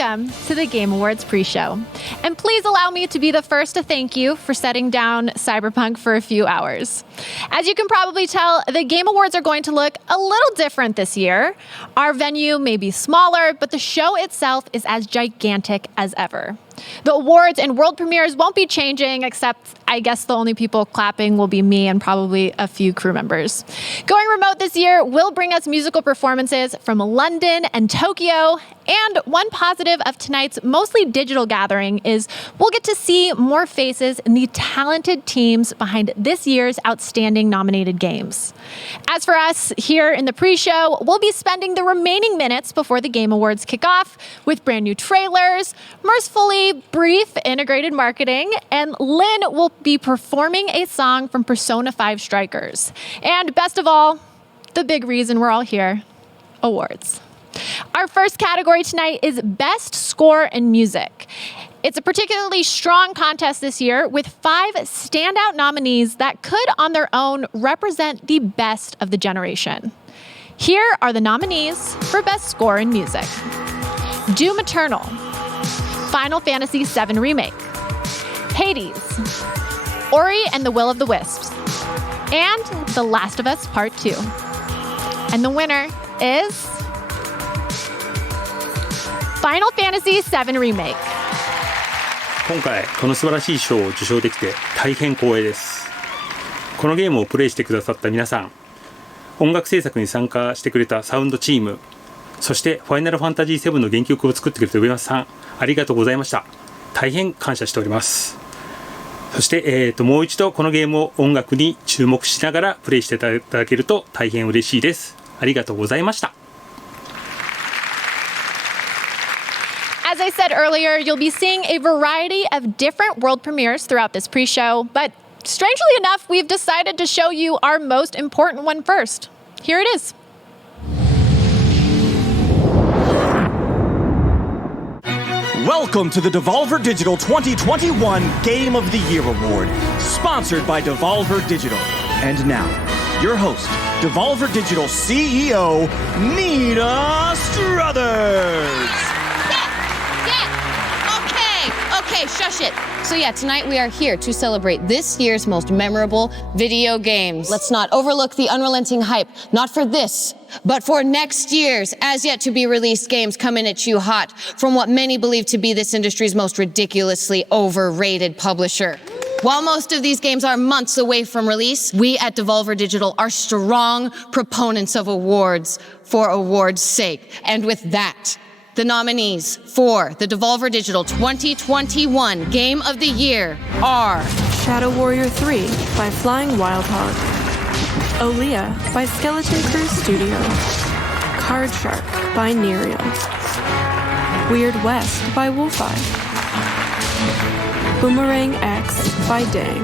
Welcome to the Game Awards pre-show. And please allow me to be the first to thank you for setting down Cyberpunk for a few hours. As you can probably tell, the Game Awards are going to look a little different this year. Our venue may be smaller, but the show itself is as gigantic as ever. The awards and world premieres won't be changing, except I guess the only people clapping will be me and probably a few crew members. Going remote this year will bring us musical performances from London and Tokyo. And one positive of tonight's mostly digital gathering is we'll get to see more faces in the talented teams behind this year's outstanding nominated games. As for us here in the pre-show, we'll be spending the remaining minutes before the Game Awards kick off with brand new trailers, mercifully brief integrated marketing, and Lynn will be performing a song from Persona 5 Strikers. And best of all, the big reason we're all here, awards. Our first category tonight is Best Score in Music. It's a particularly strong contest this year with 5 standout nominees that could on their own represent the best of the generation. Here are the nominees for Best Score in Music: Doom Eternal, Final Fantasy VII Remake, Hades, Ori and the Will of the Wisps, and The Last of Us Part 2. And the winner is Final Fantasy VII Remake. 今回この素晴らしい賞を受賞できて大変光栄です。このゲームをプレイしてくださった皆さん、音楽制作に参加してくれたサウンドチーム、そしてファイナルファンタジー7の原曲を作ってくれた上松さん、ありがとうございました。大変感謝しております。そして、もう一度このゲームを音楽に注目しながらプレイしていただけると大変嬉しいです。ありがとうございました。As I said earlier, you'll be seeing a variety of different world premieres throughout this pre-show, but strangely enough, we've decided to show you our most important one first. Here it is. Welcome to the Devolver Digital 2021 Game of the Year Award, sponsored by Devolver Digital. And now, your host, Devolver Digital CEO, Nina Struthers. Okay, shush it. So yeah, tonight we are here to celebrate this year's most memorable video games. Let's not overlook the unrelenting hype, not for this, but for next year's as yet to be released games coming at you hot from what many believe to be this industry's most ridiculously overrated publisher. While most of these games are months away from release, we at Devolver Digital are strong proponents of awards for awards' sake. And with that, the nominees for the Devolver Digital 2021 Game of the Year are Shadow Warrior 3 by Flying Wild Hog, Olea by Skeleton Crew Studio, Card Shark by Nereal, Weird West by Wolfeye, Boomerang X by Dang.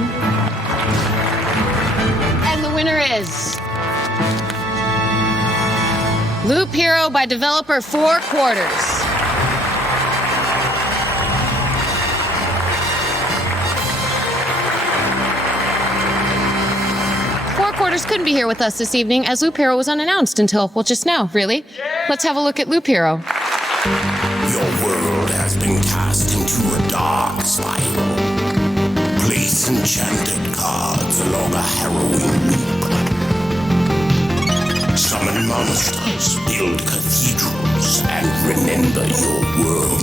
And the winner is Loop Hero by developer 4 Quarters. Four Quarters couldn't be here with us this evening as Loop Hero was unannounced until, well, just now, really. Let's have a look at Loop Hero. Your world has been cast into a dark spiral. Place enchanted cards along a harrowing loop. Summon monsters, build cathedrals, and remember your world.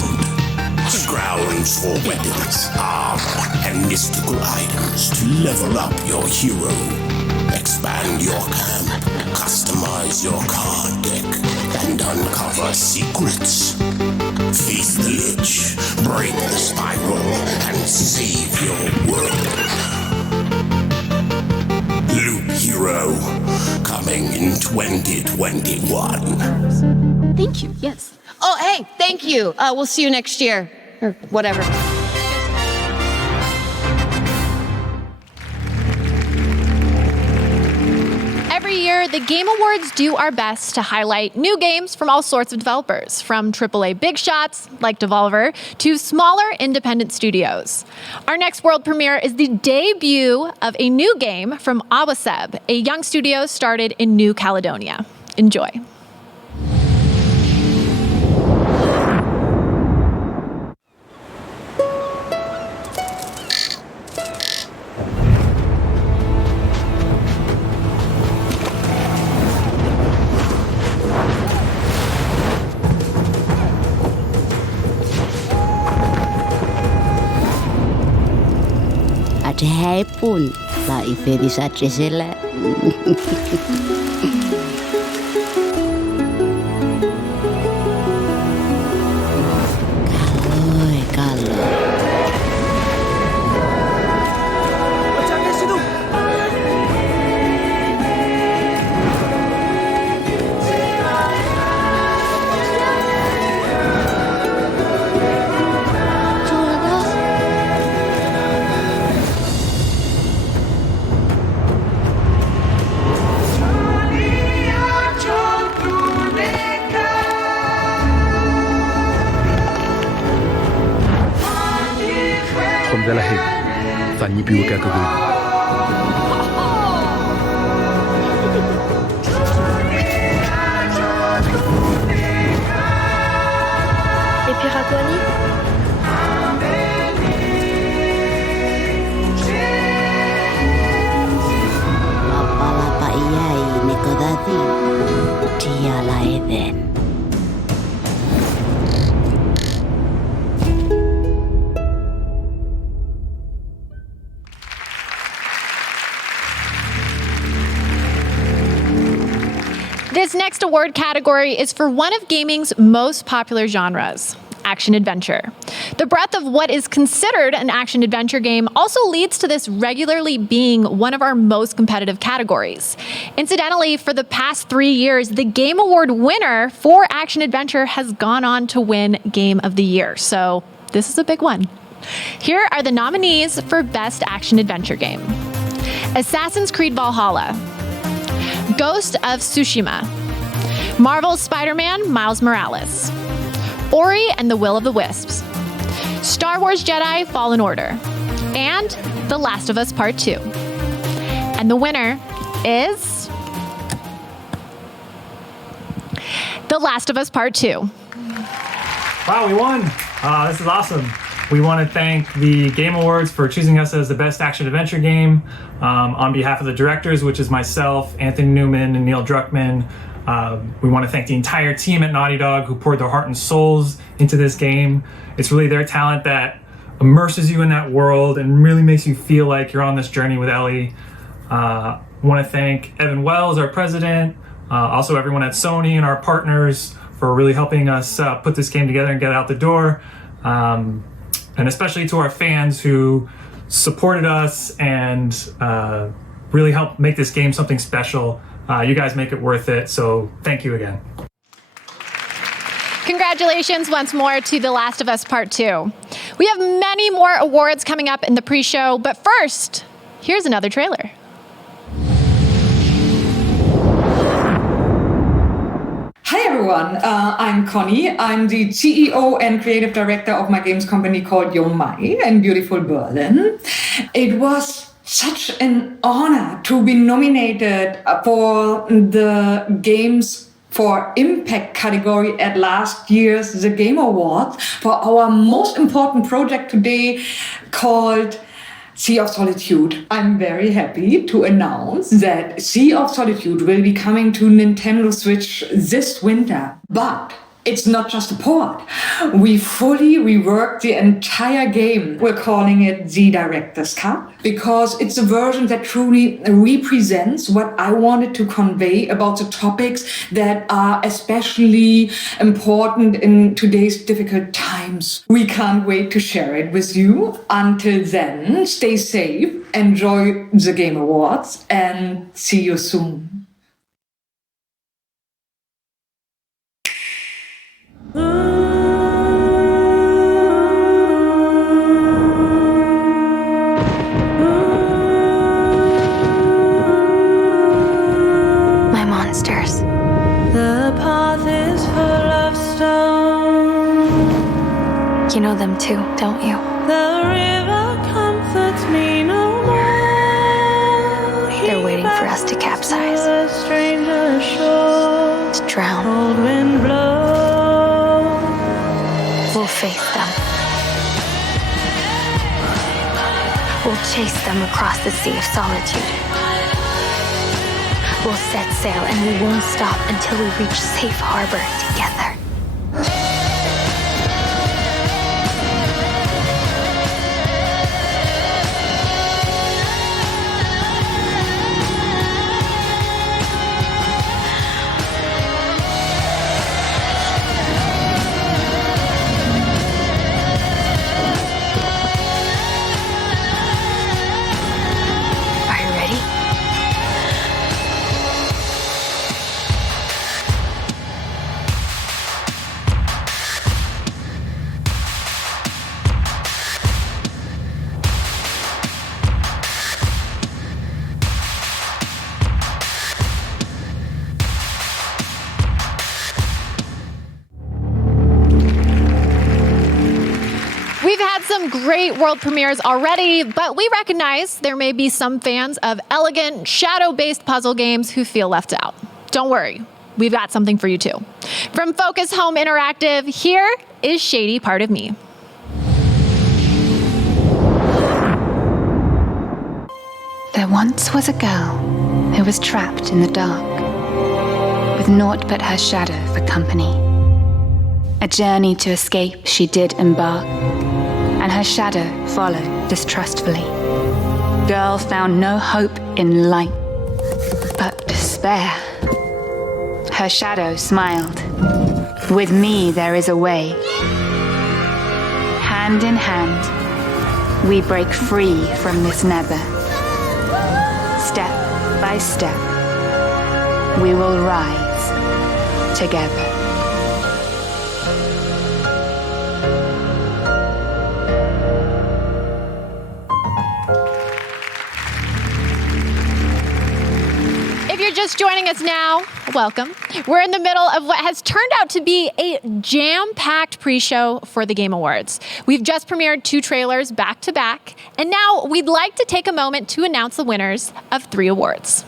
Scrounge for weapons, armor, and mystical items to level up your hero. Expand your camp, customize your card deck, and uncover secrets. Face the lich, break the spiral, and save your world. Loop Hero, coming in 2021. Thank you, yes. Oh, hey, thank you. We'll see you next year. Or whatever. Every year, the Game Awards do our best to highlight new games from all sorts of developers, from AAA big shots like Devolver to smaller independent studios. Our next world premiere is the debut of a new game from Awaseb, a young studio started in New Caledonia. Enjoy. Dehepun la ifedisa cesela. Kalau. Della hip, fagli più che così. Et Piraguani? Lapa iyai nikodati, dia laiden. This next award category is for one of gaming's most popular genres, action-adventure. The breadth of what is considered an action-adventure game also leads to this regularly being one of our most competitive categories. Incidentally, for the past 3 years, the Game Award winner for action-adventure has gone on to win Game of the Year, so this is a big one. Here are the nominees for Best Action-Adventure Game. Assassin's Creed Valhalla, Ghost of Tsushima, Marvel's Spider-Man Miles Morales, Ori and the Will of the Wisps, Star Wars Jedi Fallen Order, and The Last of Us Part 2. And the winner is The Last of Us Part 2. Wow, we won! This is awesome. We want to thank the Game Awards for choosing us as the best action-adventure game. On behalf of the directors, which is myself, Anthony Newman, and Neil Druckmann, we want to thank the entire team at Naughty Dog who poured their heart and souls into this game. It's really their talent that immerses you in that world and really makes you feel like you're on this journey with Ellie. I want to thank Evan Wells, our president, also everyone at Sony and our partners for really helping us put this game together and get it out the door. And especially to our fans who supported us and really helped make this game something special. You guys make it worth it, so thank you again. Congratulations once more to The Last of Us Part 2. We have many more awards coming up in the pre-show, but first, here's another trailer. Hi everyone, I'm Connie. I'm the CEO and creative director of my games company called Yo Mai in beautiful Berlin. It was such an honor to be nominated for the Games for Impact category at last year's The Game Awards for our most important project today called Sea of Solitude. I'm very happy to announce that Sea of Solitude will be coming to Nintendo Switch this winter, but it's not just a port. We fully reworked the entire game. We're calling it the Director's Cut because it's a version that truly represents what I wanted to convey about the topics that are especially important in today's difficult times. We can't wait to share it with you. Until then, stay safe, enjoy the Game Awards, and see you soon. My monsters. The path is full of stone. You know them too, don't you? The river comforts me no more. They're waiting for us to capsize. To drown. Cold wind blows. We'll face them. We'll chase them across the Sea of Solitude. We'll set sail and we won't stop until we reach safe harbor together. some great world premieres already, but we recognize there may be some fans of elegant, shadow-based puzzle games who feel left out. Don't worry, we've got something for you too. From Focus Home Interactive, here is Shady Part of Me. There once was a girl who was trapped in the dark, with naught but her shadow for company. A journey to escape she did embark, and her shadow followed distrustfully. Girl found no hope in light, but despair. Her shadow smiled. With me there is a way. Hand in hand, we break free from this nether. Step by step, we will rise together. If you're just joining us now, welcome. We're in the middle of what has turned out to be a jam-packed pre-show for the Game Awards. We've just premiered 2 trailers back to back, and now we'd like to take a moment to announce the winners of 3 awards.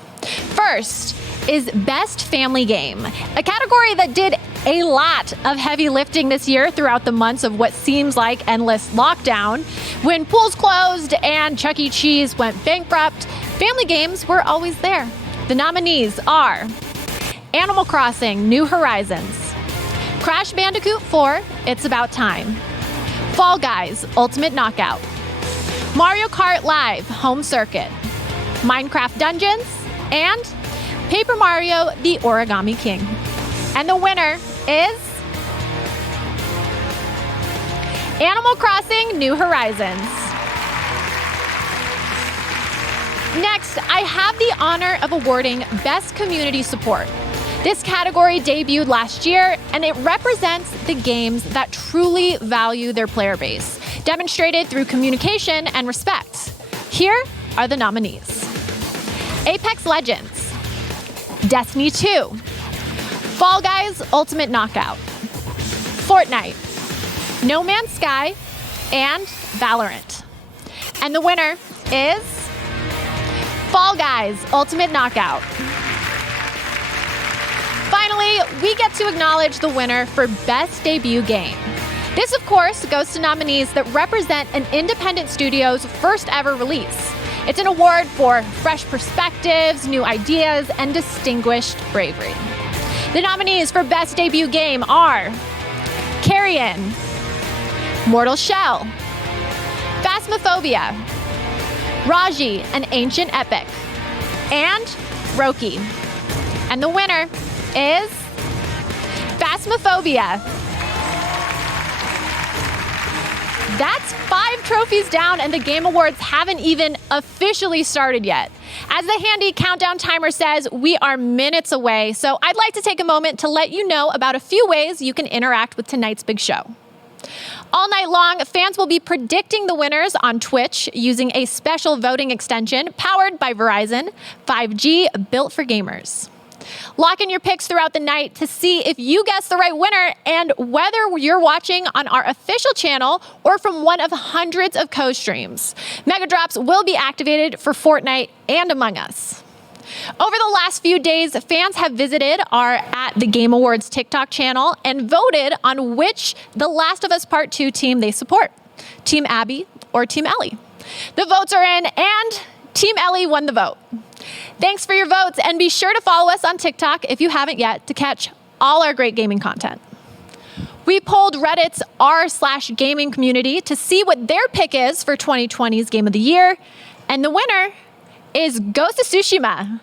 First is Best Family Game, a category that did a lot of heavy lifting this year throughout the months of what seems like endless lockdown. When pools closed and Chuck E. Cheese went bankrupt, family games were always there. The nominees are Animal Crossing: New Horizons, Crash Bandicoot 4: It's About Time, Fall Guys: Ultimate Knockout, Mario Kart Live: Home Circuit, Minecraft Dungeons, and Paper Mario: The Origami King. And the winner is Animal Crossing: New Horizons. Next, I have the honor of awarding Best Community Support. This category debuted last year, and it represents the games that truly value their player base, demonstrated through communication and respect. Here are the nominees: Apex Legends, Destiny 2, Fall Guys: Ultimate Knockout, Fortnite, No Man's Sky, and Valorant. And the winner is Fall Guys: Ultimate Knockout. Finally, we get to acknowledge the winner for Best Debut Game. This, of course, goes to nominees that represent an independent studio's first ever release. It's an award for fresh perspectives, new ideas, and distinguished bravery. The nominees for Best Debut Game are Carrion, Mortal Shell, Phasmophobia, Raji: An Ancient Epic, and Roki. And the winner is Phasmophobia. That's 5 trophies down, and the Game Awards haven't even officially started yet. As the handy countdown timer says, we are minutes away, so I'd like to take a moment to let you know about a few ways you can interact with tonight's big show. All night long, fans will be predicting the winners on Twitch using a special voting extension powered by Verizon, 5G built for gamers. Lock in your picks throughout the night to see if you guess the right winner and whether you're watching on our official channel or from one of hundreds of co-streams. Mega Drops will be activated for Fortnite and Among Us. Over the last few days, fans have visited our The Game Awards TikTok channel and voted on which The Last of Us Part 2 team they support, Team Abby or Team Ellie. The votes are in, and Team Ellie won the vote. Thanks for your votes, and be sure to follow us on TikTok if you haven't yet to catch all our great gaming content. We polled Reddit's r/gaming community to see what their pick is for 2020's Game of the Year, and the winner is Ghost of Tsushima.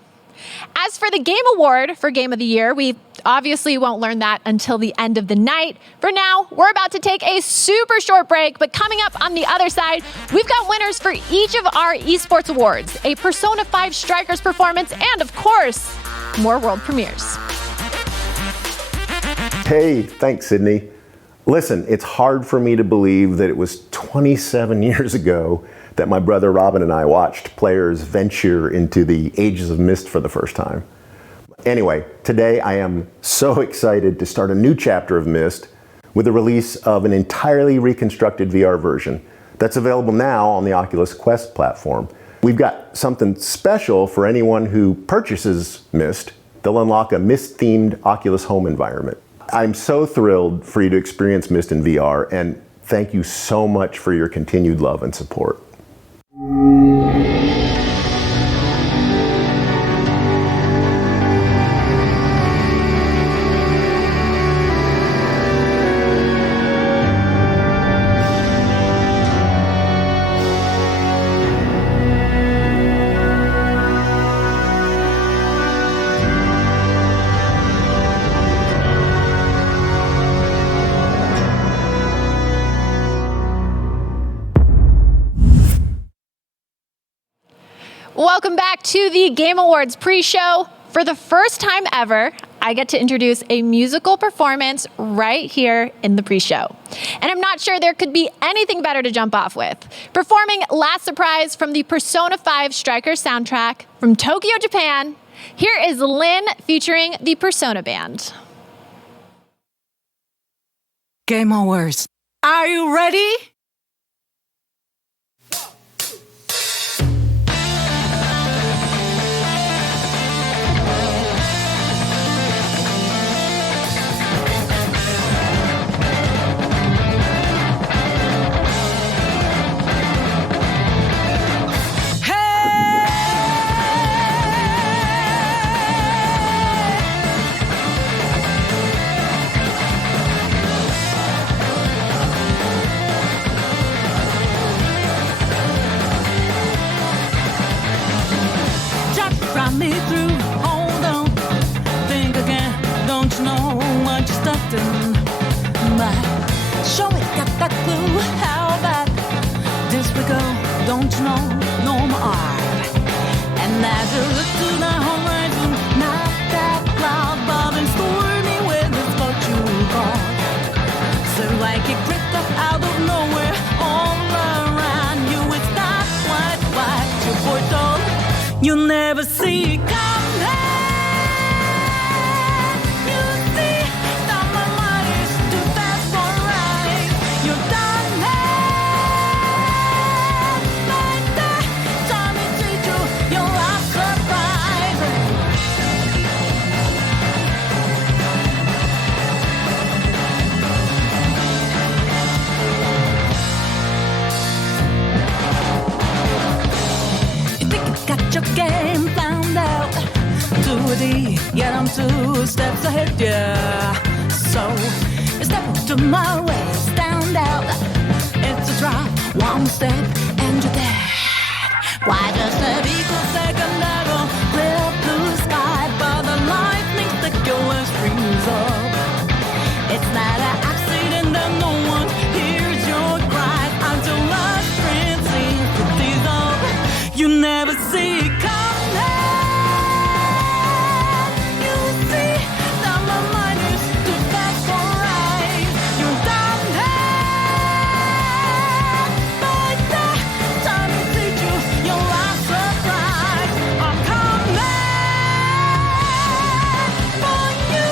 As for the Game Award for Game of the Year, we obviously won't learn that until the end of the night. For now, we're about to take a super short break, but coming up on the other side, we've got winners for each of our esports awards, a Persona 5 Strikers performance, and of course, more world premieres. Hey, thanks, Sydney. Listen, it's hard for me to believe that it was 27 years ago that my brother Robin and I watched players venture into the Ages of Mist for the first time. Anyway, today I am so excited to start a new chapter of Mist with the release of an entirely reconstructed VR version that's available now on the Oculus Quest platform. We've got something special for anyone who purchases Myst. They'll unlock a Myst-themed Oculus home environment. I'm so thrilled for you to experience Myst in VR, and thank you so much for your continued love and support. Welcome back to the Game Awards pre-show. For the first time ever, I get to introduce a musical performance right here in the pre-show. And I'm not sure there could be anything better to jump off with. Performing Last Surprise from the Persona 5 Strikers soundtrack from Tokyo, Japan, here is Lynn featuring the Persona Band. Game Awards. Are you ready? Me through, hold on, think again, don't you know what you're stuck in? But show it, got that clue, how bad this we go, don't you know, no more. And as you look to the horizon, not that cloud, but in stormy weather's what you call. So like it crept up out of nowhere, all around you, it's not what you foretold. You never see it coming. You see that my mind is too fast for right. You're done like that. Time to teach you your last surprise. You think you got your game found out to a D, yet I'm 2 steps ahead, yeah. So you step up to my way, stand out. It's a drop, 1 step, and you're there. Why just a equal second ago, clear blue sky, but the lightning stickers freeze up. It's not an accident that no one hears your cries until last train seems to tease up. You never see it coming. You see that my mind is too fast for right. You're done like that. Time to teach you your last surprise. I'm coming for you.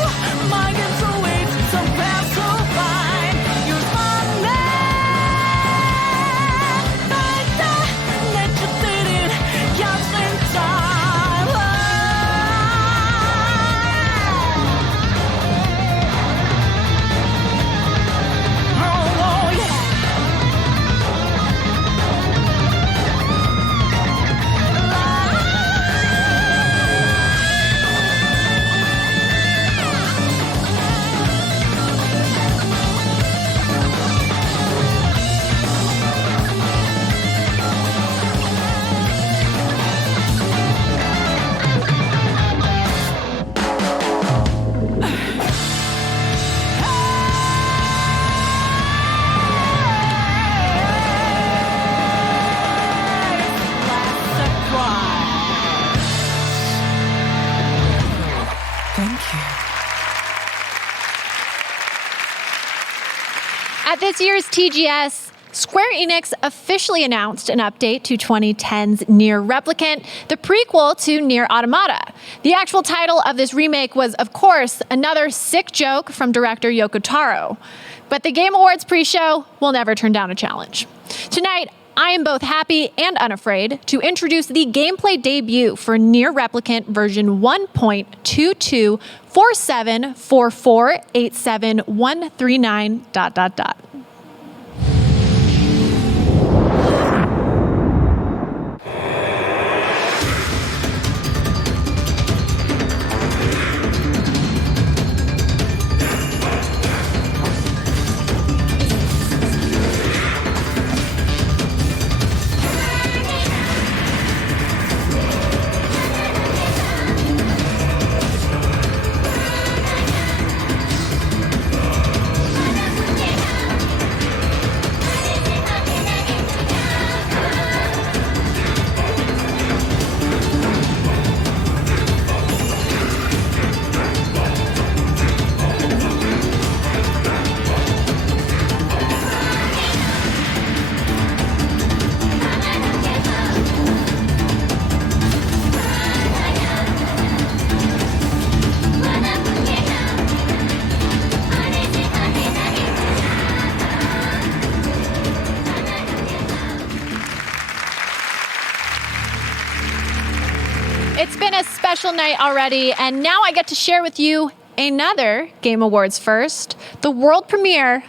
My game's always so fast, so fine. You're running like that. Let you did it just in time. Oh, yeah. Thank you. At this year's TGS, Square Enix officially announced an update to 2010's Nier Replicant, the prequel to Nier Automata. The actual title of this remake was, of course, another sick joke from director Yoko Taro. But the Game Awards pre-show will never turn down a challenge. Tonight, I am both happy and unafraid to introduce the gameplay debut for Near Replicant version 1.2247448739 ... It's been a special night already, and now I get to share with you another Game Awards first, the world premiere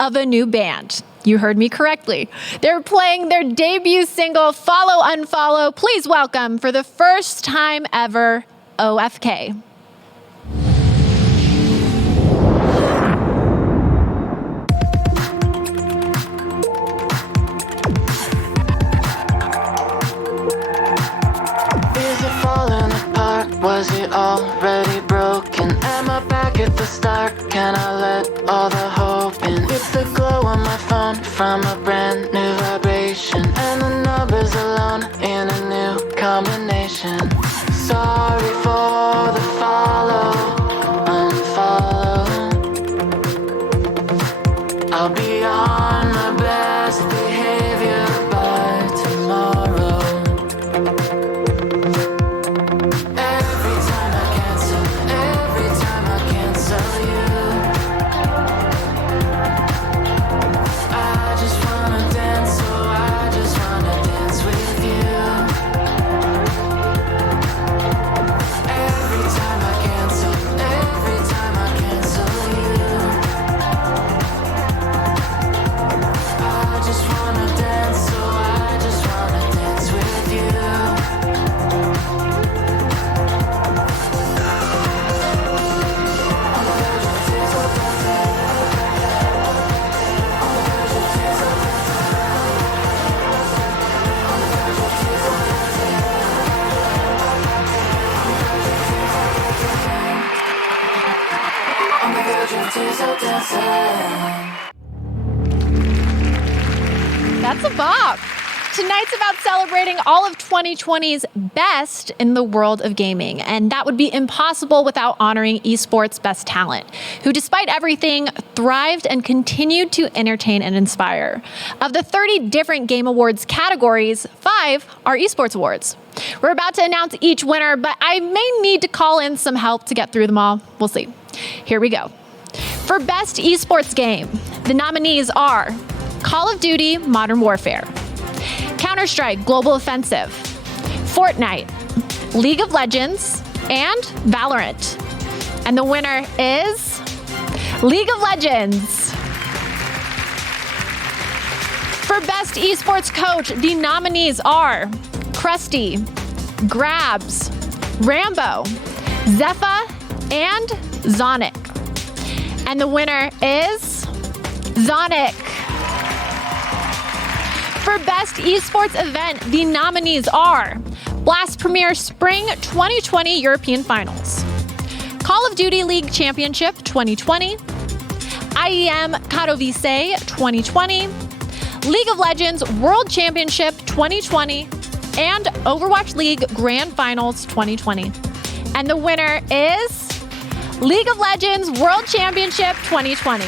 of a new band. You heard me correctly. They're playing their debut single, Follow Unfollow. Please welcome, for the first time ever, OFK. Was it already broken? Am I back at the start? Can I let all the hope in? It's the glow on my phone from a brand new vibration, and the numbers alone in a new combination. Sorry for the follow, unfollow. I'll be on my best behavior by tomorrow. That's a bop. Tonight's about celebrating all of 2020's best in the world of gaming, and that would be impossible without honoring esports best talent, who despite everything thrived and continued to entertain and inspire. Of the 30 different Game Awards categories, 5 are esports awards. We're about to announce each winner, but I may need to call in some help to get through them all. We'll see. Here we go. For Best Esports Game, the nominees are Call of Duty Modern Warfare, Counter-Strike Global Offensive, Fortnite, League of Legends, and Valorant. And the winner is League of Legends. For Best Esports Coach, the nominees are Krusty, Grabs, Rambo, Zepha, and Zonic. And the winner is Zonic. For Best Esports Event, the nominees are Blast Premier Spring 2020 European Finals, Call of Duty League Championship 2020, IEM Katowice 2020, League of Legends World Championship 2020, and Overwatch League Grand Finals 2020. And the winner is League of Legends World Championship 2020.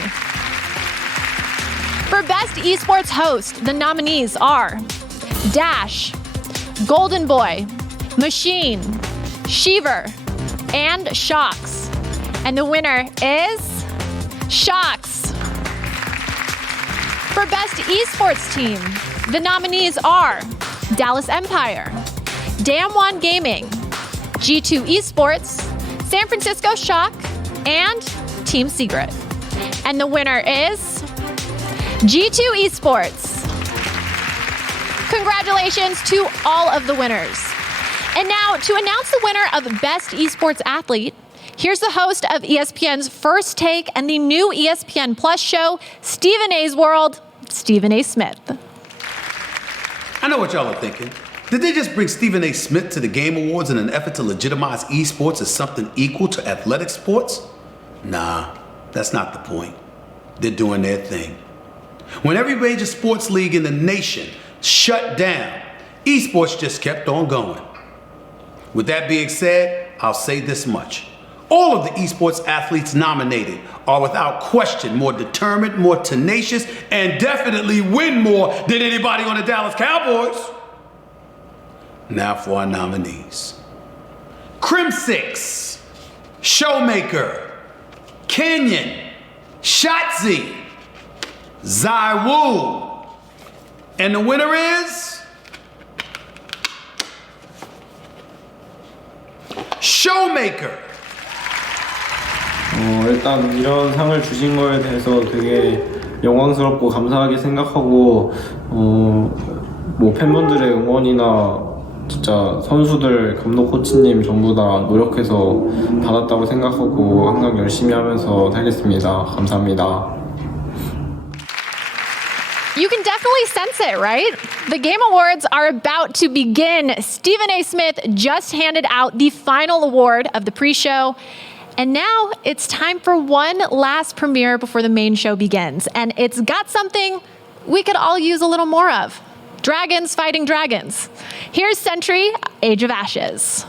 For Best Esports Host, the nominees are Dash, Golden Boy, Machine, Sheever, and Shocks. And the winner is Shocks. For Best Esports Team, the nominees are Dallas Empire, Damwon Gaming, G2 Esports, San Francisco Shock, and Team Secret. And the winner is G2 Esports. Congratulations to all of the winners. And now, to announce the winner of Best Esports Athlete, here's the host of ESPN's First Take and the new ESPN Plus show, Stephen A's World, Stephen A. Smith. I know what y'all are thinking. Did they just bring Stephen A. Smith to the Game Awards in an effort to legitimize esports as something equal to athletic sports? Nah, that's not the point. They're doing their thing. When every major sports league in the nation shut down, esports just kept on going. With that being said, I'll say this much. All of the esports athletes nominated are without question more determined, more tenacious, and definitely win more than anybody on the Dallas Cowboys. Now for our nominees. Crim6, Showmaker, Kenyon, Shotzi, Zywoo. And the winner is Showmaker. 일단 이런 상을 주신 거에 대해서 되게 영광스럽고 감사하게 생각하고 뭐 팬분들의 응원이나 진짜 선수들, 감독, 코치님 전부 다 노력해서 받았다고 생각하고 항상 열심히 하면서 살겠습니다. 감사합니다. You can definitely sense it, right? The Game Awards are about to begin. Stephen A. Smith just handed out the final award of the pre-show. And now it's time for one last premiere before the main show begins. And it's got something we could all use a little more of. Dragons fighting dragons. Here's Sentry, Age of Ashes.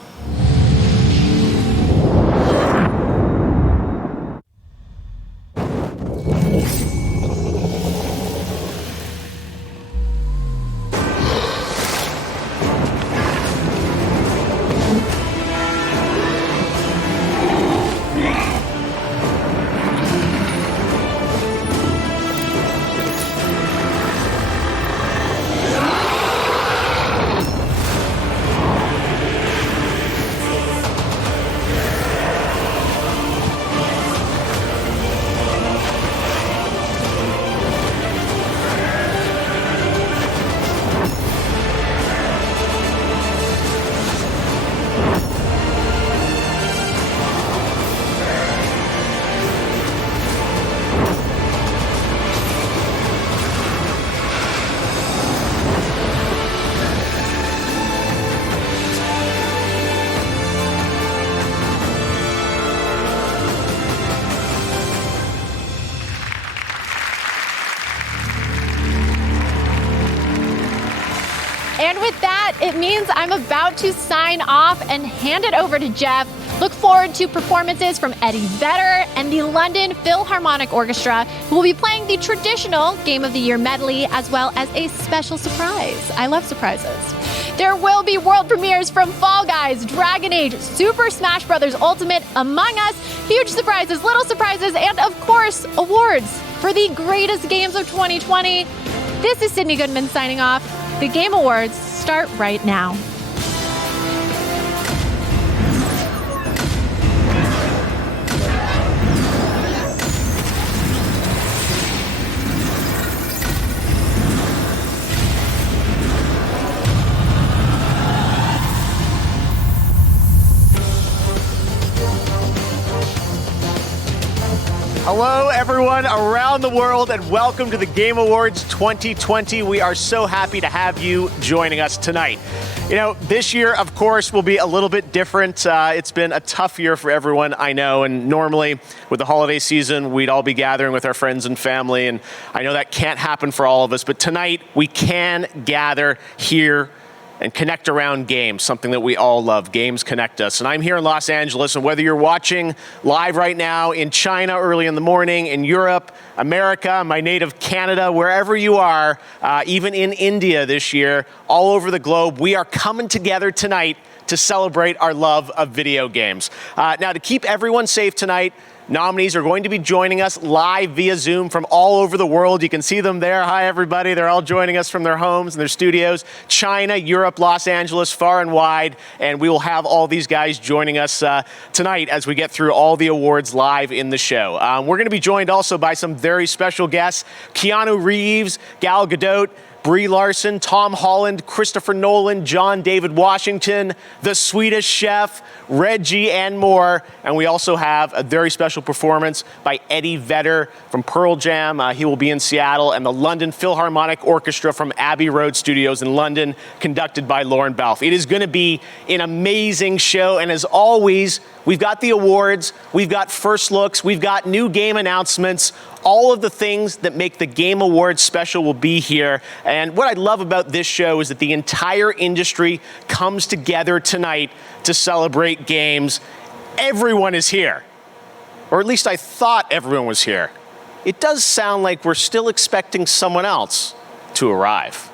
And with that, it means I'm about to sign off and hand it over to Jeff. Look forward to performances from Eddie Vedder and the London Philharmonic Orchestra, who will be playing the traditional Game of the Year medley, as well as a special surprise. I love surprises. There will be world premieres from Fall Guys, Dragon Age, Super Smash Bros. Ultimate, Among Us, huge surprises, little surprises, and of course, awards for the greatest games of 2020. This is Sydney Goodman signing off. The Game Awards start right now. Hello, everyone around the world, and welcome to the Game Awards 2020. We are so happy to have you joining us tonight. You know, this year, of course, will be a little bit different. It's been a tough year for everyone, I know, and normally with the holiday season, we'd all be gathering with our friends and family, and I know that can't happen for all of us, but tonight we can gather here and connect around games, something that we all love. Games connect us. And I'm here in Los Angeles, and whether you're watching live right now in China early in the morning, in Europe, America, my native Canada, wherever you are, even in India this year, all over the globe, we are coming together tonight to celebrate our love of video games. Now, to keep everyone safe tonight, nominees are going to be joining us live via Zoom from all over the world. You can see them there. Hi, everybody. They're all joining us from their homes and their studios. China, Europe, Los Angeles, far and wide. And we will have all these guys joining us tonight as we get through all the awards live in the show. We're going to be joined also by some very special guests. Keanu Reeves, Gal Gadot, Brie Larson, Tom Holland, Christopher Nolan, John David Washington, the Swedish Chef, Reggie, and more. And we also have a very special performance by Eddie Vedder from Pearl Jam. He will be in Seattle, and the London Philharmonic Orchestra from Abbey Road Studios in London, conducted by Lauren Balfe. It is going to be an amazing show, and as always, we've got the awards, we've got first looks, we've got new game announcements. All of the things that make the Game Awards special will be here. And what I love about this show is that the entire industry comes together tonight to celebrate games. Everyone is here. Or at least I thought everyone was here. It does sound like we're still expecting someone else to arrive.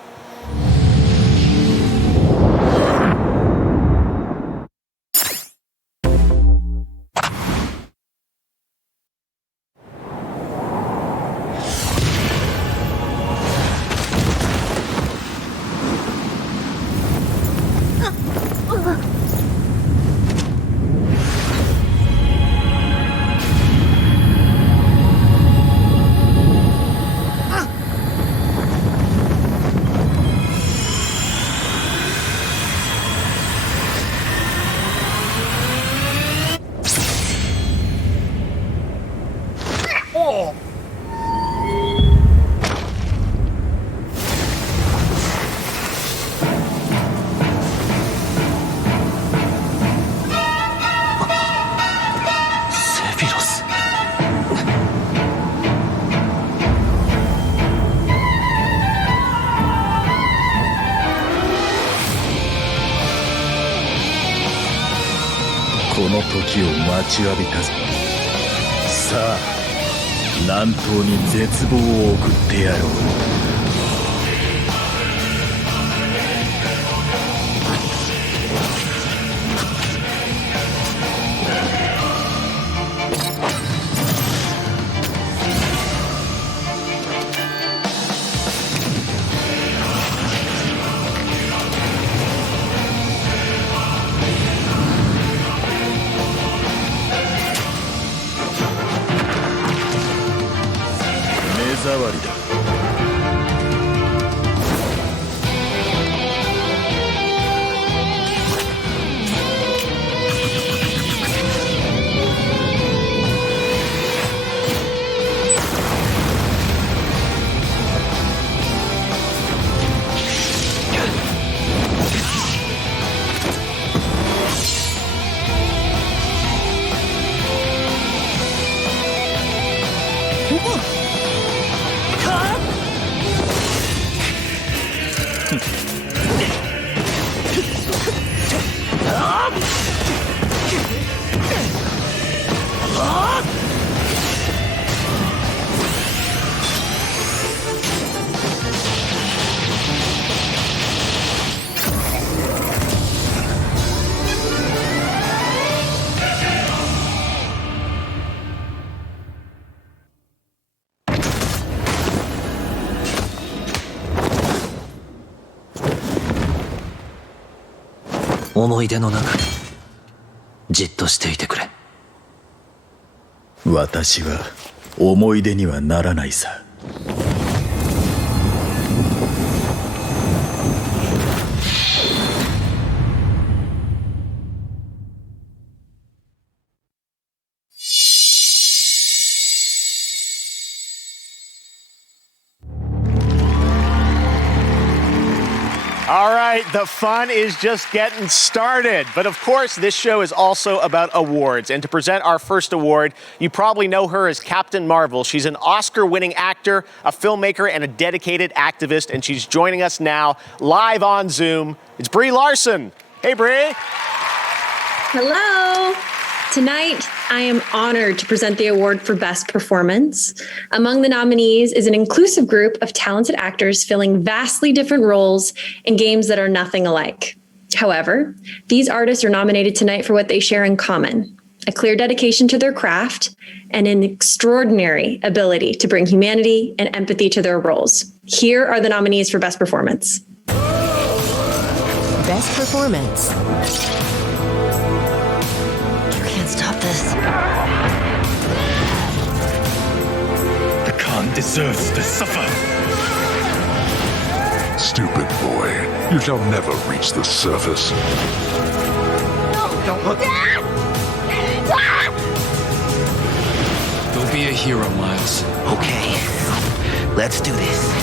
この時を待ちわびたぞ。さあ、南東に絶望を送ってやろう。目障りだ。思い出の中にじっとしていてくれ。私は思い出にはならないさ。All right, the fun is just getting started. But of course, this show is also about awards. And to present our first award, you probably know her as Captain Marvel. She's an Oscar-winning actor, a filmmaker, and a dedicated activist. And she's joining us now live on Zoom. It's Brie Larson. Hey, Brie. Hello. Tonight, I am honored to present the award for Best Performance. Among the nominees is an inclusive group of talented actors filling vastly different roles in games that are nothing alike. However, these artists are nominated tonight for what they share in common: a clear dedication to their craft, and an extraordinary ability to bring humanity and empathy to their roles. Here are the nominees for Best Performance. Best Performance. You can't stop this. The Khan deserves to suffer. Stupid boy, you shall never reach the surface. No, don't look. Go be a hero, Miles. Okay, let's do this.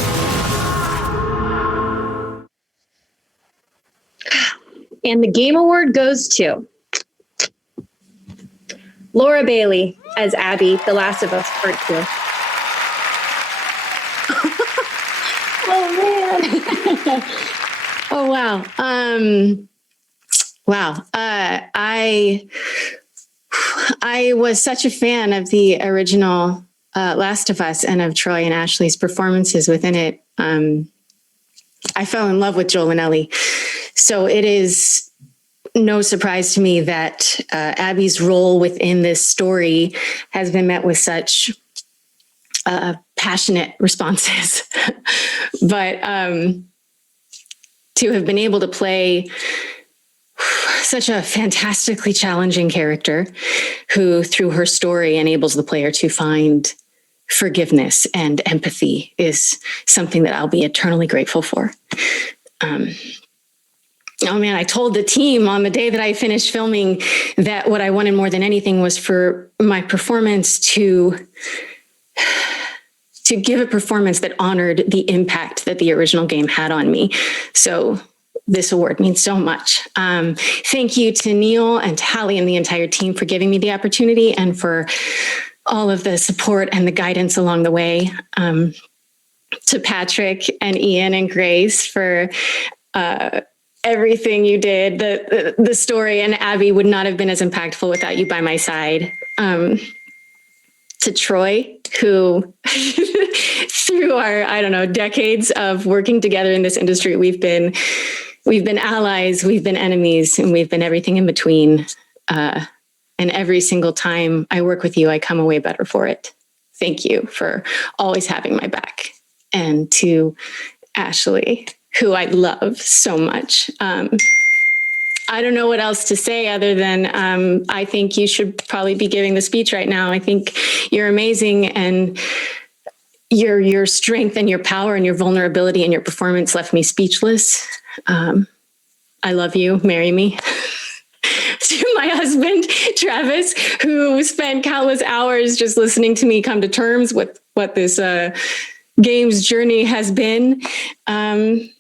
And the Game Award goes to Laura Bailey as Abby, The Last of Us Part 2. Oh, man. Oh, wow. Wow. I was such a fan of the original Last of Us and of Troy and Ashley's performances within it. I fell in love with Joel and Ellie. So it is no surprise to me that Abby's role within this story has been met with such passionate responses. But to have been able to play such a fantastically challenging character who, through her story, enables the player to find forgiveness and empathy is something that I'll be eternally grateful for. Oh man, I told the team on the day that I finished filming that what I wanted more than anything was for my performance to give a performance that honored the impact that the original game had on me. So this award means so much. Thank you to Neil and to Hallie and the entire team for giving me the opportunity and for all of the support and the guidance along the way. To Patrick and Ian and Grace for everything you did. The story and Abby would not have been as impactful without you by my side. To Troy, who through our, decades of working together in this industry, we've been allies, we've been enemies, and we've been everything in between. And every single time I work with you, I come away better for it. Thank you for always having my back. And to Ashley, who I love so much. I don't know what else to say other than I think you should probably be giving the speech right now. I think you're amazing, and your strength and your power and your vulnerability and your performance left me speechless. I love you. Marry me. To my husband, Travis, who spent countless hours just listening to me come to terms with what this game's journey has been. And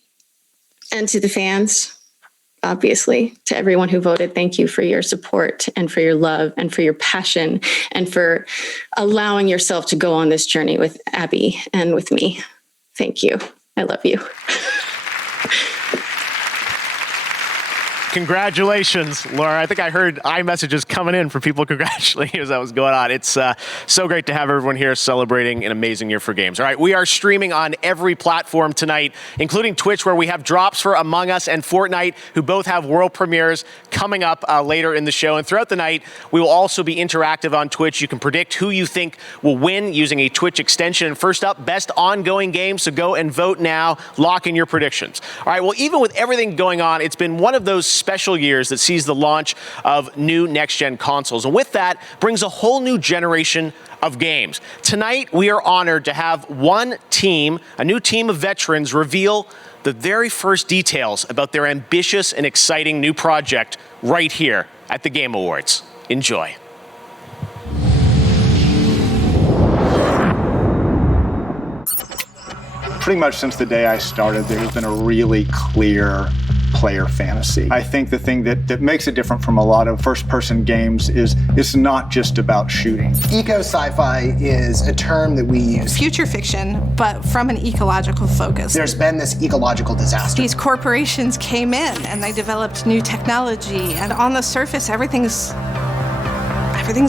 to the fans, obviously, to everyone who voted, thank you for your support and for your love and for your passion and for allowing yourself to go on this journey with Abby and with me. Thank you. I love you. Congratulations, Laura. I think I heard iMessages coming in from people congratulating you as that was going on. It's so great to have everyone here celebrating an amazing year for games. All right, we are streaming on every platform tonight, including Twitch, where we have drops for Among Us and Fortnite, who both have world premieres coming up later in the show. And throughout the night, we will also be interactive on Twitch. You can predict who you think will win using a Twitch extension. And first up, best ongoing game. So go and vote now. Lock in your predictions. All right, well, even with everything going on, it's been one of those special years that sees the launch of new next-gen consoles. And with that brings a whole new generation of games. Tonight, we are honored to have one team, a new team of veterans, reveal the very first details about their ambitious and exciting new project right here at the Game Awards. Enjoy. Pretty much since the day I started, there's been a really clear player fantasy. I think the thing that makes it different from a lot of first-person games is it's not just about shooting. Eco-sci-fi is a term that we use. Future fiction, but from an ecological focus. There's been this ecological disaster. These corporations came in and they developed new technology, and on the surface, everything's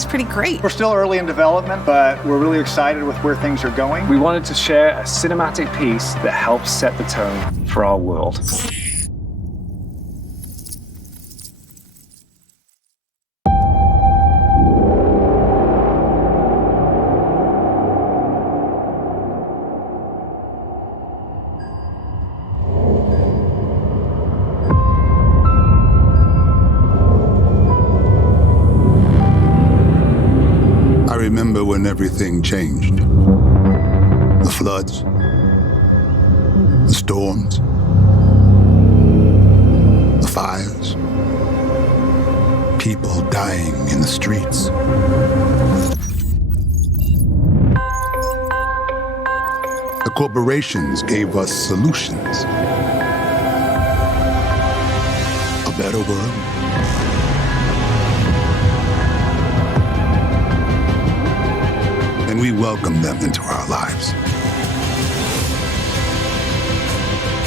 pretty great. We're still early in development, but we're really excited with where things are going. We wanted to share a cinematic piece that helps set the tone for our world. remember when everything changed. The floods, the storms, the fires, people dying in the streets. The corporations gave us solutions. A better world. And we welcome them into our lives.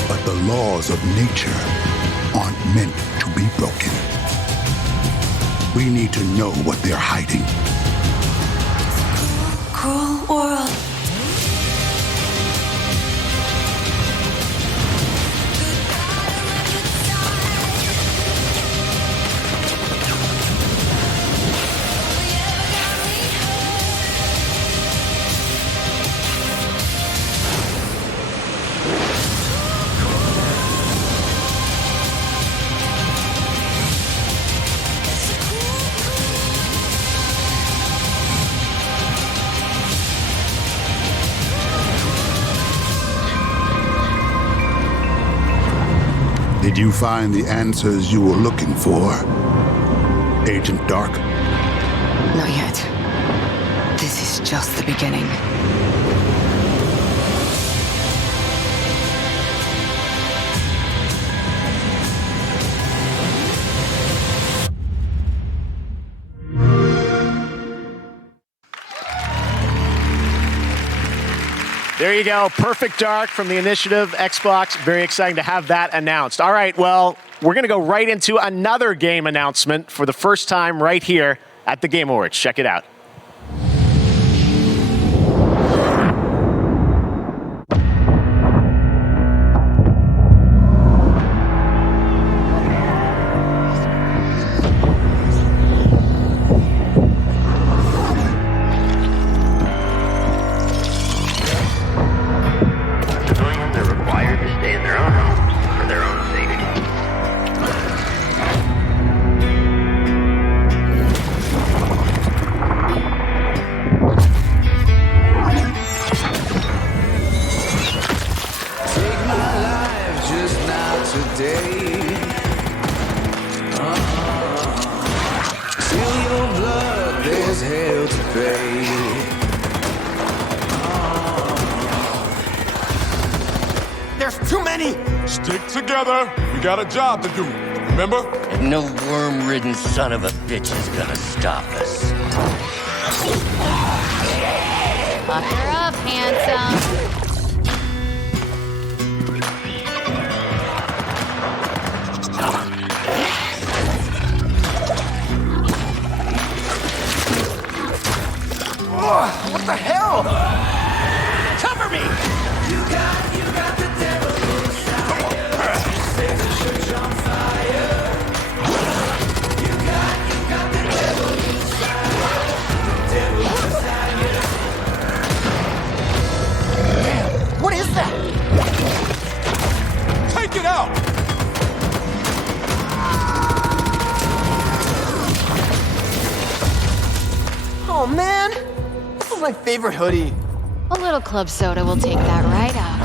But the laws of nature aren't meant to be broken. We need to know what they're hiding. Cruel world. Did you find the answers you were looking for, Agent Dark? Not yet. This is just the beginning. There you go. Perfect Dark from the Initiative, Xbox. Very exciting to have that announced. All right, well, we're going to go right into another game announcement for the first time right here at the Game Awards. Check it out. There's too many! Stick together. We got a job to do. Remember? And no worm-ridden son of a bitch is gonna stop us. Butter up, handsome. Oh, what the hell? Cover me! You got the devil inside. Set the church on fire. You got the devil inside. The devil inside you. Man, what is that? Take it out! Oh man, this is my favorite hoodie. A little club soda will take that right out.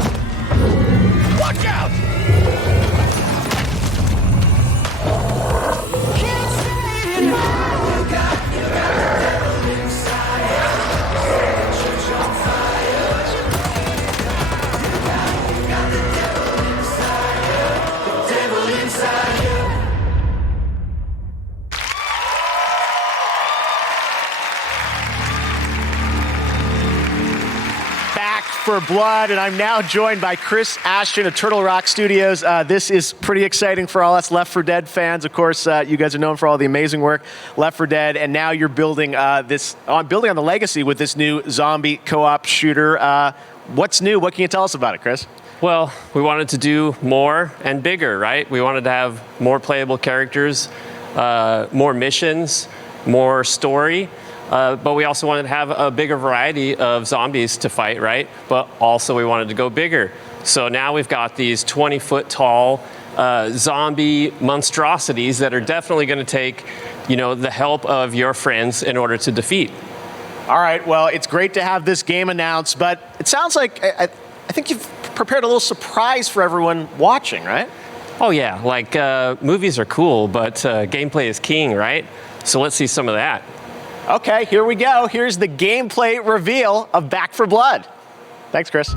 Watch out! Can't say it. You got the devil inside. Set the church on fire. You got the devil inside. The devil inside you. For Blood, and I'm now joined by Chris Ashton of Turtle Rock Studios. This is pretty exciting for all us Left 4 Dead fans. Of course, you guys are known for all the amazing work, Left 4 Dead, and now you're building building on the legacy with this new zombie co-op shooter. What's new? What can you tell us about it, Chris? Well, we wanted to do more and bigger, right? We wanted to have more playable characters, more missions, more story. But we also wanted to have a bigger variety of zombies to fight, right? But also we wanted to go bigger. So now we've got these 20-foot tall zombie monstrosities that are definitely going to take, the help of your friends in order to defeat. All right, well, it's great to have this game announced, but it sounds like I think you've prepared a little surprise for everyone watching, right? Oh yeah, like movies are cool, but gameplay is king, right? So let's see some of that. Okay, here we go. Here's the gameplay reveal of Back 4 Blood. Thanks, Chris.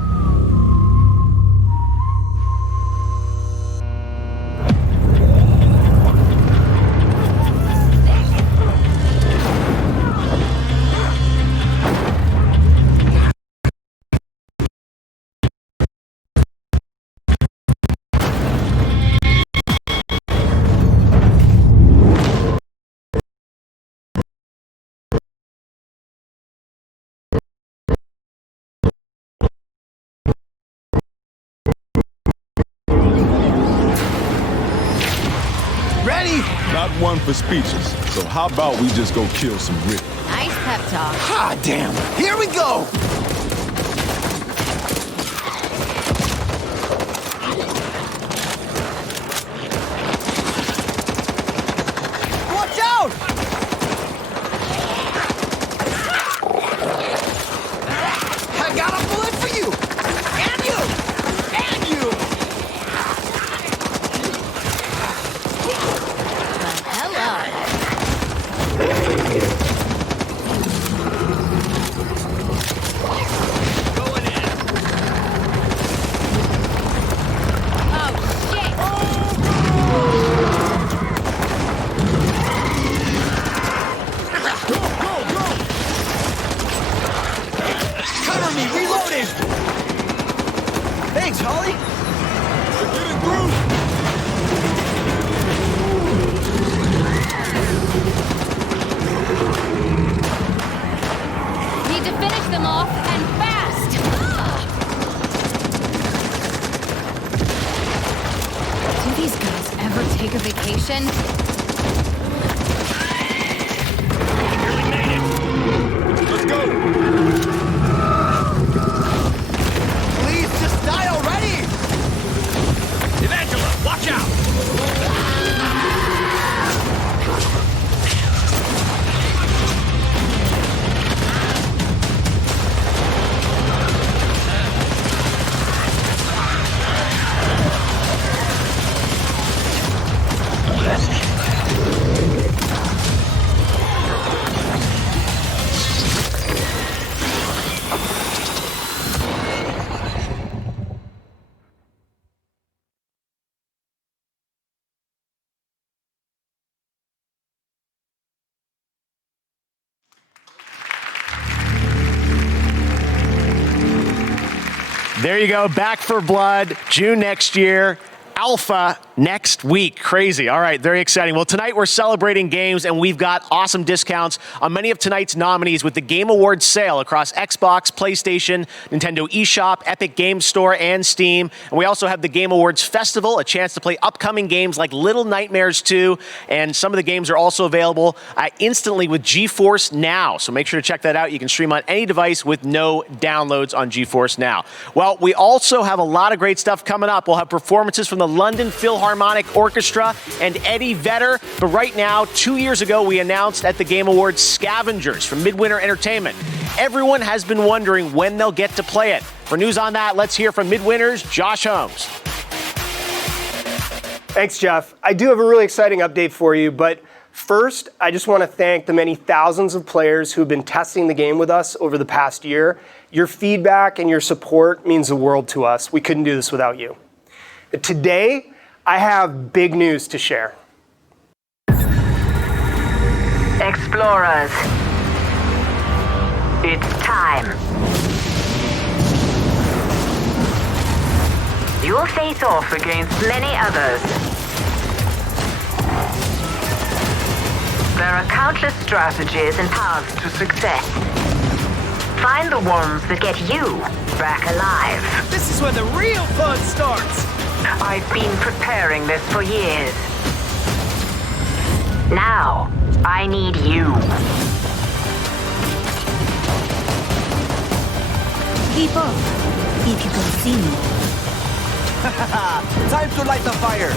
Ready? Not one for speeches. So how about we just go kill some Rick? Nice pep talk. Ah, damn. Here we go. Watch out! I got a bullet for you! And you! And you! Hello. Cover me! Reloading! Thanks, Holly! We're getting through! Need to finish them off and fast. Do these guys ever take a vacation? Let's go! Please, just die already! Evangela, watch out! There you go, Back 4 Blood, June next year. Alpha next week. Crazy. All right, very exciting. Well, tonight we're celebrating games, and we've got awesome discounts on many of tonight's nominees with the Game Awards sale across Xbox, PlayStation, Nintendo eShop, Epic Games Store, and Steam. And we also have the Game Awards Festival, a chance to play upcoming games like Little Nightmares 2, and some of the games are also available instantly with GeForce Now. So make sure to check that out. You can stream on any device with no downloads on GeForce Now. Well, we also have a lot of great stuff coming up. We'll have performances from the London Philharmonic Orchestra and Eddie Vedder. But right now, 2 years ago, we announced at the Game Awards Scavengers from Midwinter Entertainment. Everyone has been wondering when they'll get to play it. For news on that, let's hear from Midwinter's Josh Holmes. Thanks, Jeff. I do have a really exciting update for you, but first, I just want to thank the many thousands of players who've been testing the game with us over the past year. Your feedback and your support means the world to us. We couldn't do this without you. Today, I have big news to share. Explorers, it's time. You'll face off against many others. There are countless strategies and paths to success. Find the ones that get you back alive. This is when the real fun starts! I've been preparing this for years. Now, I need you. Keep up, if you can see me. Time to light the fire!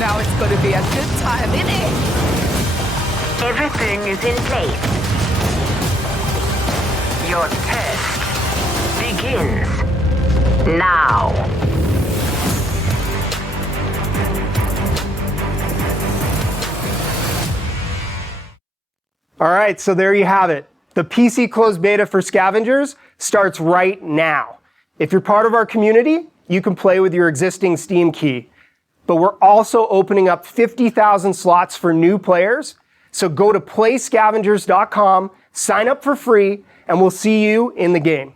Now it's gonna be a good time, innit? Everything is in place. Your test begins now. All right, so there you have it. The PC closed beta for Scavengers starts right now. If you're part of our community, you can play with your existing Steam key. But we're also opening up 50,000 slots for new players. So go to playscavengers.com, sign up for free, and we'll see you in the game.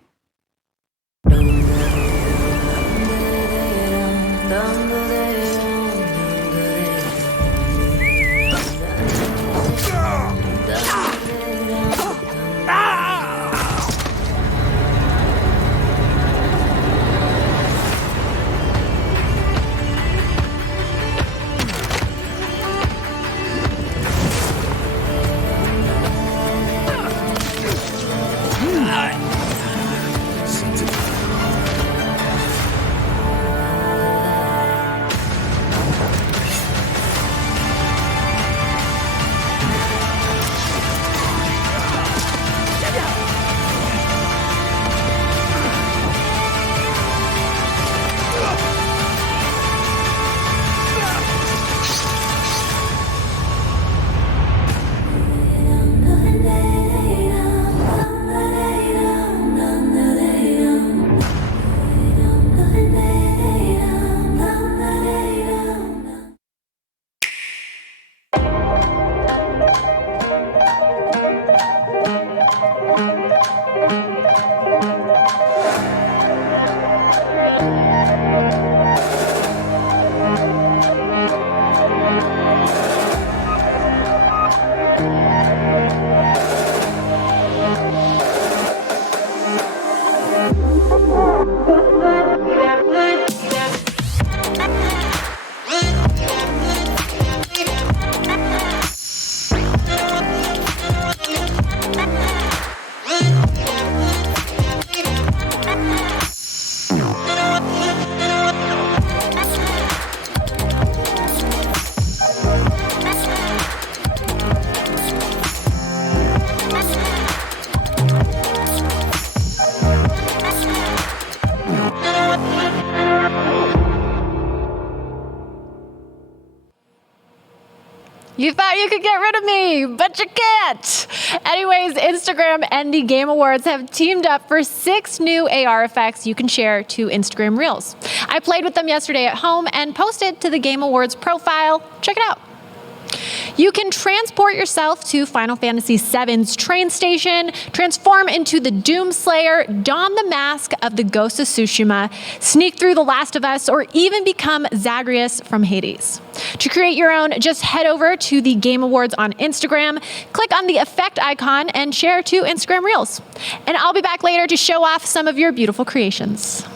You thought you could get rid of me, but you can't. Anyways, Instagram and the Game Awards have teamed up for 6 new AR effects you can share to Instagram Reels. I played with them yesterday at home and posted to the Game Awards profile. Check it out. You can transport yourself to Final Fantasy VII's train station, transform into the Doomslayer, don the mask of the Ghost of Tsushima, sneak through The Last of Us, or even become Zagreus from Hades. To create your own, just head over to the Game Awards on Instagram, click on the effect icon, and share to Instagram Reels. And I'll be back later to show off some of your beautiful creations.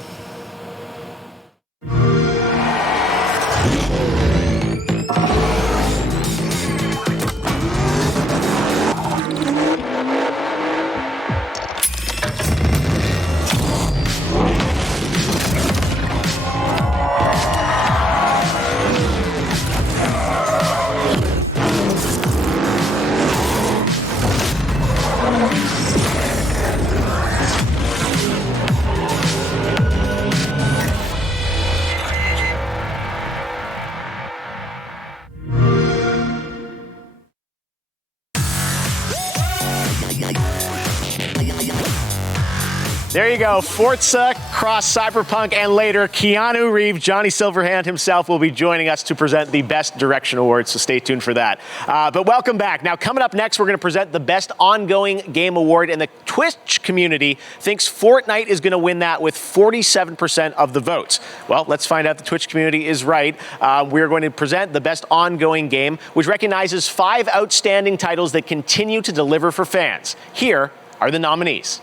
There you go. Forza, Cross, Cyberpunk, and later, Keanu Reeves, Johnny Silverhand himself, will be joining us to present the Best Direction Award, so stay tuned for that. But welcome back. Now, coming up next, we're going to present the Best Ongoing Game Award, and the Twitch community thinks Fortnite is going to win that with 47% of the votes. Well, let's find out the Twitch community is right. We're going to present the Best Ongoing Game, which recognizes 5 outstanding titles that continue to deliver for fans. Here are the nominees.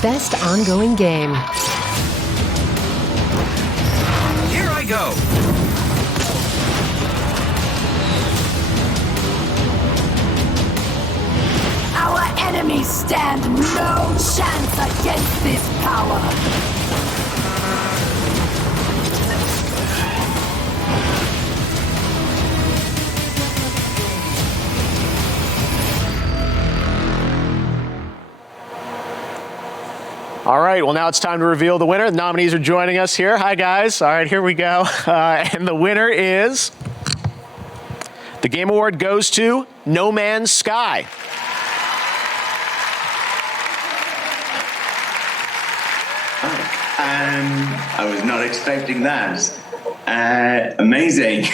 Best Ongoing Game. Here I go. Our enemies stand no chance against this power. All right, well, now it's time to reveal the winner. The nominees are joining us here. Hi, guys. All right, here we go. And the winner is... The Game Award goes to No Man's Sky. I was not expecting that. Amazing.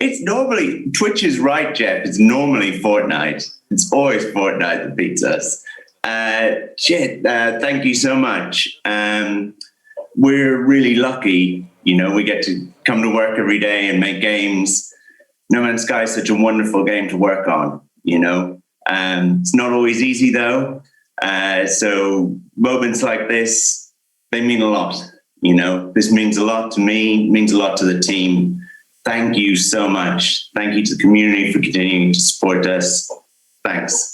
It's normally, Twitch is right, Jeff. It's normally Fortnite. It's always Fortnite that beats us. Thank you so much. We're really lucky, we get to come to work every day and make games. No Man's Sky is such a wonderful game to work on, It's not always easy though. So moments like this, they mean a lot, This means a lot to me, means a lot to the team. Thank you so much. Thank you to the community for continuing to support us. Thanks.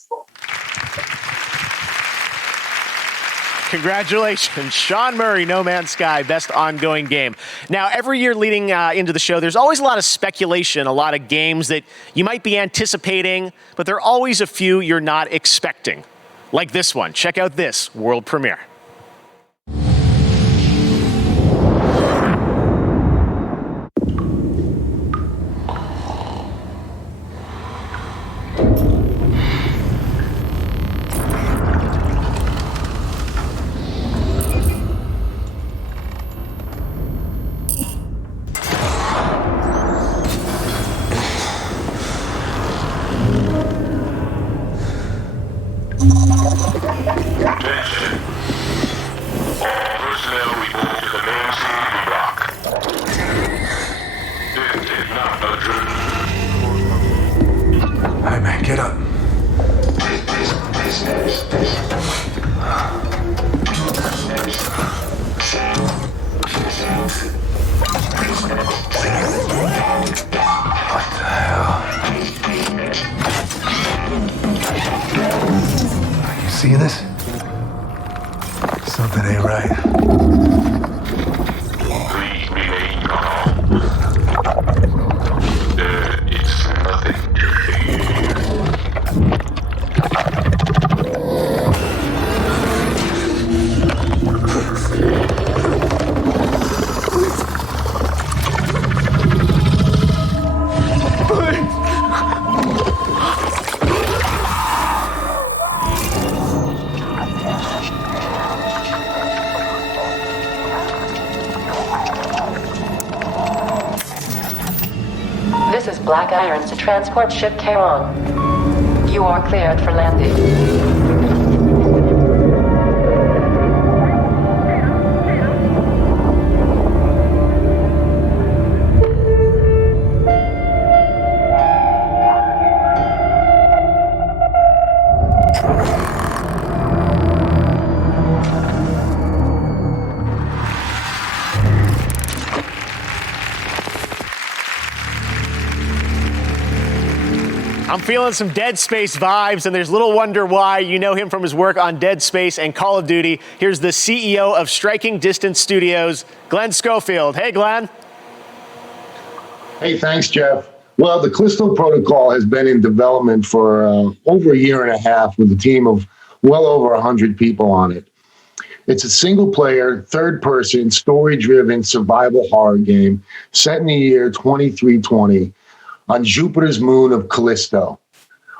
Congratulations, Sean Murray, No Man's Sky, best ongoing game. Now, every year leading into the show, there's always a lot of speculation, a lot of games that you might be anticipating, but there are always a few you're not expecting. Like this one. Check out this world premiere. See this? Something ain't right. Please remain calm. There is nothing to fear. This is Black Iron to transport ship K-On. You are cleared for landing. I'm feeling some Dead Space vibes, and there's little wonder why. You know him from his work on Dead Space and Call of Duty. Here's the CEO of Striking Distance Studios, Glenn Schofield. Hey, Glenn. Hey, thanks, Jeff. Well, the Callisto Protocol has been in development for over a year and a half with a team of well over 100 people on it. It's a single-player, third-person, story-driven survival horror game set in the year 2320 on Jupiter's moon of Callisto.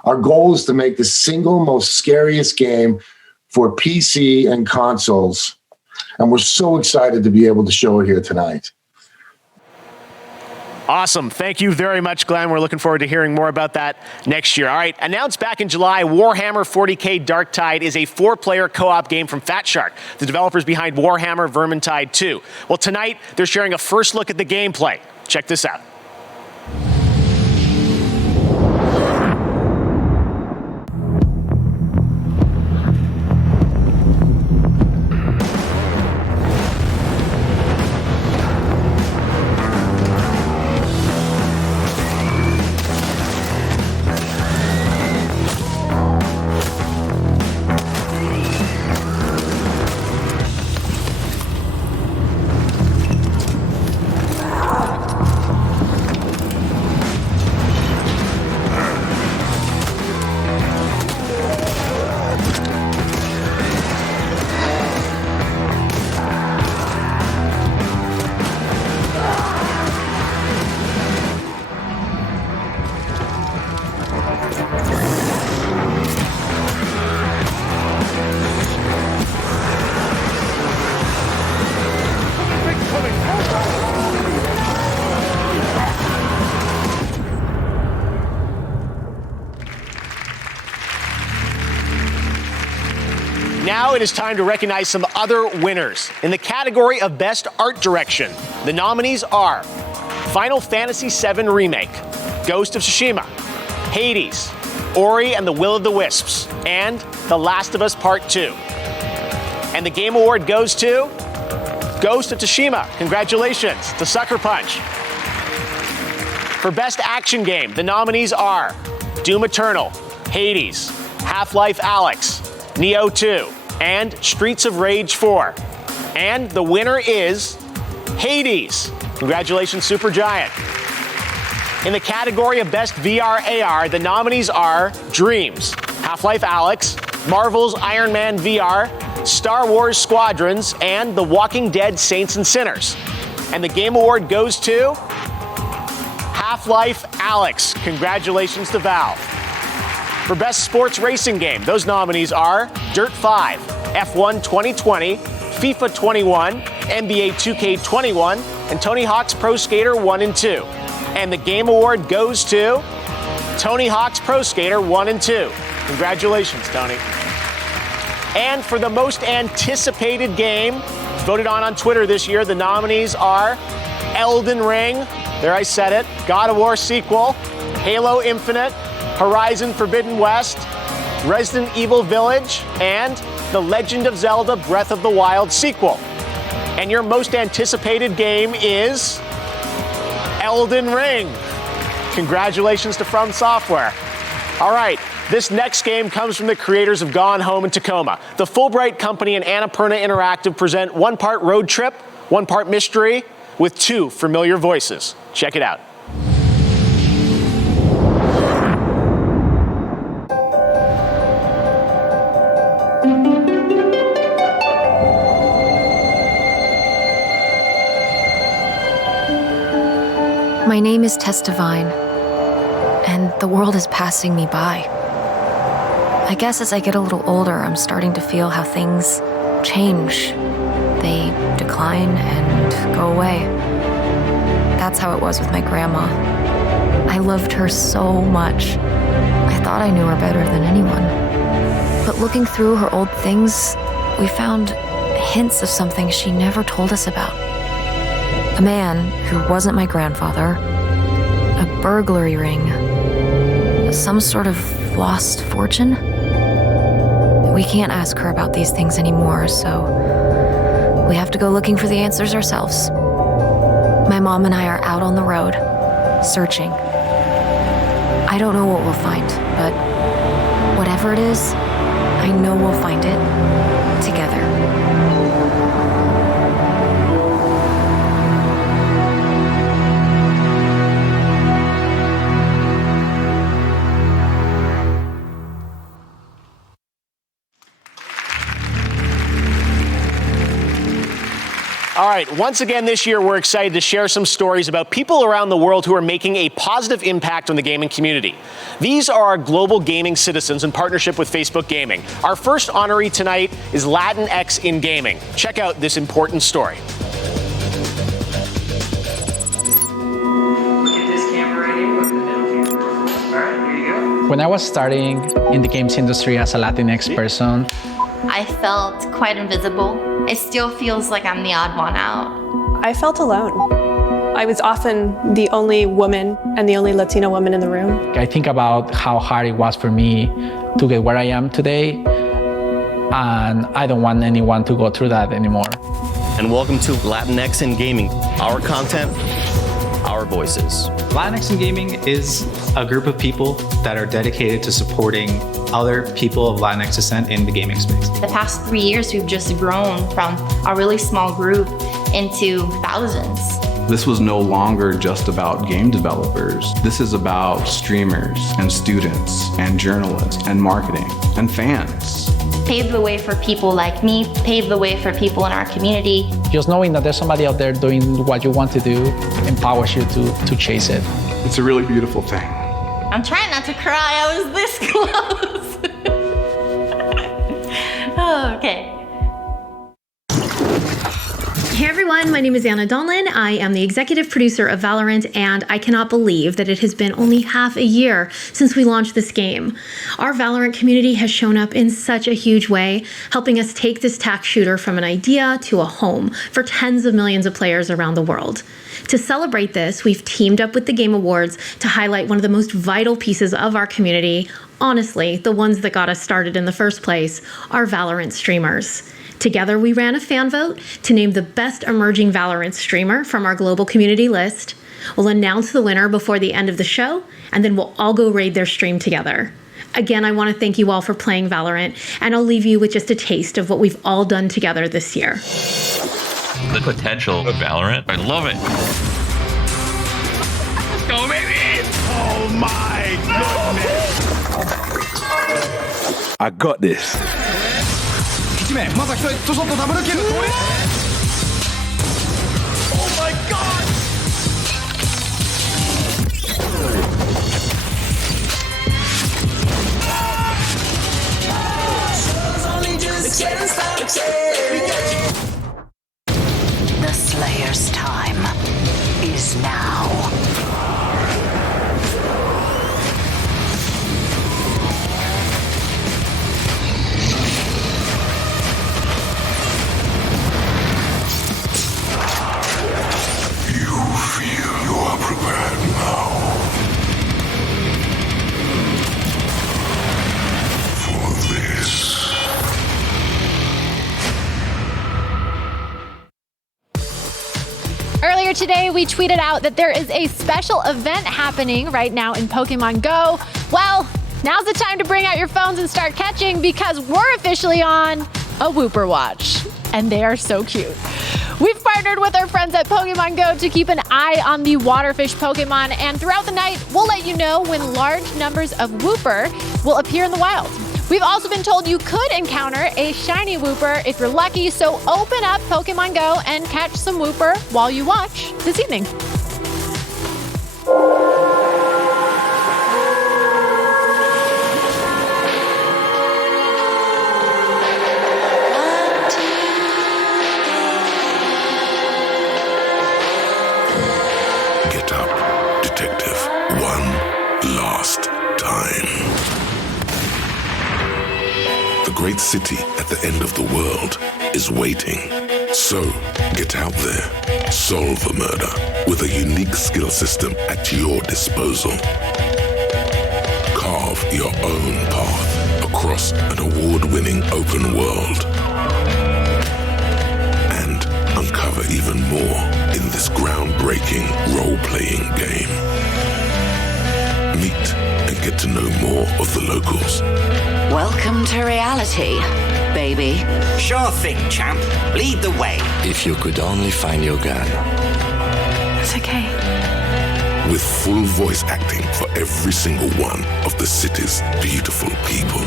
Our goal is to make the single most scariest game for PC and consoles, and we're so excited to be able to show it here tonight. Awesome. Thank you very much, Glenn. We're looking forward to hearing more about that next year. All right, announced back in July, Warhammer 40K Darktide is a 4-player co-op game from Fat Shark, the developers behind Warhammer Vermintide 2. Well, tonight, they're sharing a first look at the gameplay. Check this out. Now it is time to recognize some other winners. In the category of Best Art Direction, the nominees are Final Fantasy VII Remake, Ghost of Tsushima, Hades, Ori and the Will of the Wisps, and The Last of Us Part 2. And the Game Award goes to Ghost of Tsushima. Congratulations to Sucker Punch. For Best Action Game, the nominees are Doom Eternal, Hades, Half-Life Alyx, Neo 2, and Streets of Rage 4. And the winner is Hades. Congratulations, Supergiant. In the category of Best VR AR, the nominees are Dreams, Half-Life Alyx, Marvel's Iron Man VR, Star Wars Squadrons, and The Walking Dead Saints and Sinners. And the Game Award goes to Half-Life Alyx. Congratulations to Valve. For Best Sports Racing Game, those nominees are Dirt 5, F1 2020, FIFA 21, NBA 2K21, and Tony Hawk's Pro Skater 1 and 2. And the Game Award goes to Tony Hawk's Pro Skater 1 and 2. Congratulations, Tony. And for the most anticipated game, voted on Twitter this year, the nominees are Elden Ring, there I said it, God of War sequel, Halo Infinite, Horizon Forbidden West, Resident Evil Village, and The Legend of Zelda Breath of the Wild sequel. And your most anticipated game is Elden Ring. Congratulations to From Software. All right, this next game comes from the creators of Gone Home and Tacoma. The Fulbright Company and Annapurna Interactive present one part road trip, one part mystery, with two familiar voices. Check it out. My name is Tess Devine, and the world is passing me by. I guess as I get a little older, I'm starting to feel how things change. They decline and go away. That's how it was with my grandma. I loved her so much. I thought I knew her better than anyone. But looking through her old things, we found hints of something she never told us about. A man who wasn't my grandfather, a burglary ring, some sort of lost fortune. We can't ask her about these things anymore, so we have to go looking for the answers ourselves. My mom and I are out on the road, searching. I don't know what we'll find, but whatever it is, I know we'll find it together. All right, once again this year, we're excited to share some stories about people around the world who are making a positive impact on the gaming community. These are our global gaming citizens in partnership with Facebook Gaming. Our first honoree tonight is Latinx in gaming. Check out this important story. When I was starting in the games industry as a Latinx person, I felt quite invisible. It still feels like I'm the odd one out. I felt alone. I was often the only woman and the only Latina woman in the room. I think about how hard it was for me to get where I am today, and I don't want anyone to go through that anymore. And welcome to Latinx in Gaming. Our content, our voices. Latinx in Gaming is a group of people that are dedicated to supporting other people of Latinx descent in the gaming space. The past 3 years, we've just grown from a really small group into thousands. This was no longer just about game developers. This is about streamers and students and journalists and marketing and fans. Paved the way for people like me, paved the way for people in our community. Just knowing that there's somebody out there doing what you want to do empowers you to chase it. It's a really beautiful thing. I'm trying not to cry, I was this close. Oh, okay. Hey everyone, my name is Anna Donlin. I am the executive producer of Valorant, and I cannot believe that it has been only half a year since we launched this game. Our Valorant community has shown up in such a huge way, helping us take this tac shooter from an idea to a home for tens of millions of players around the world. To celebrate this, we've teamed up with the Game Awards to highlight one of the most vital pieces of our community, honestly, the ones that got us started in the first place, our Valorant streamers. Together, we ran a fan vote to name the best emerging Valorant streamer from our global community list. We'll announce the winner before the end of the show, and then we'll all go raid their stream together. Again, I want to thank you all for playing Valorant, and I'll leave you with just a taste of what we've all done together this year. The potential of Valorant, I love it. Let's go, baby! Oh my goodness! I got this. 1名まずは1人外ダブルキル Oh my god! The Slayer's time is now. Earlier today, we tweeted out that there is a special event happening right now in Pokemon Go. Well, now's the time to bring out your phones and start catching because we're officially on a Wooper Watch. And they are so cute. We've partnered with our friends at Pokemon Go to keep an eye on the waterfish Pokemon, and throughout the night, we'll let you know when large numbers of Wooper will appear in the wild. We've also been told you could encounter a shiny Wooper if you're lucky, so open up Pokemon Go and catch some Wooper while you watch this evening. Get up, detective. One last time. The great city at the end of the world is waiting. So, get out there, solve a murder with a unique skill system at your disposal. Carve your own path across an award-winning open world. And uncover even more in this groundbreaking role-playing game. Meet and get to know more of the locals. Welcome to reality, baby. Sure thing, champ. Lead the way. If you could only find your gun. It's okay. With full voice acting for every single one of the city's beautiful people.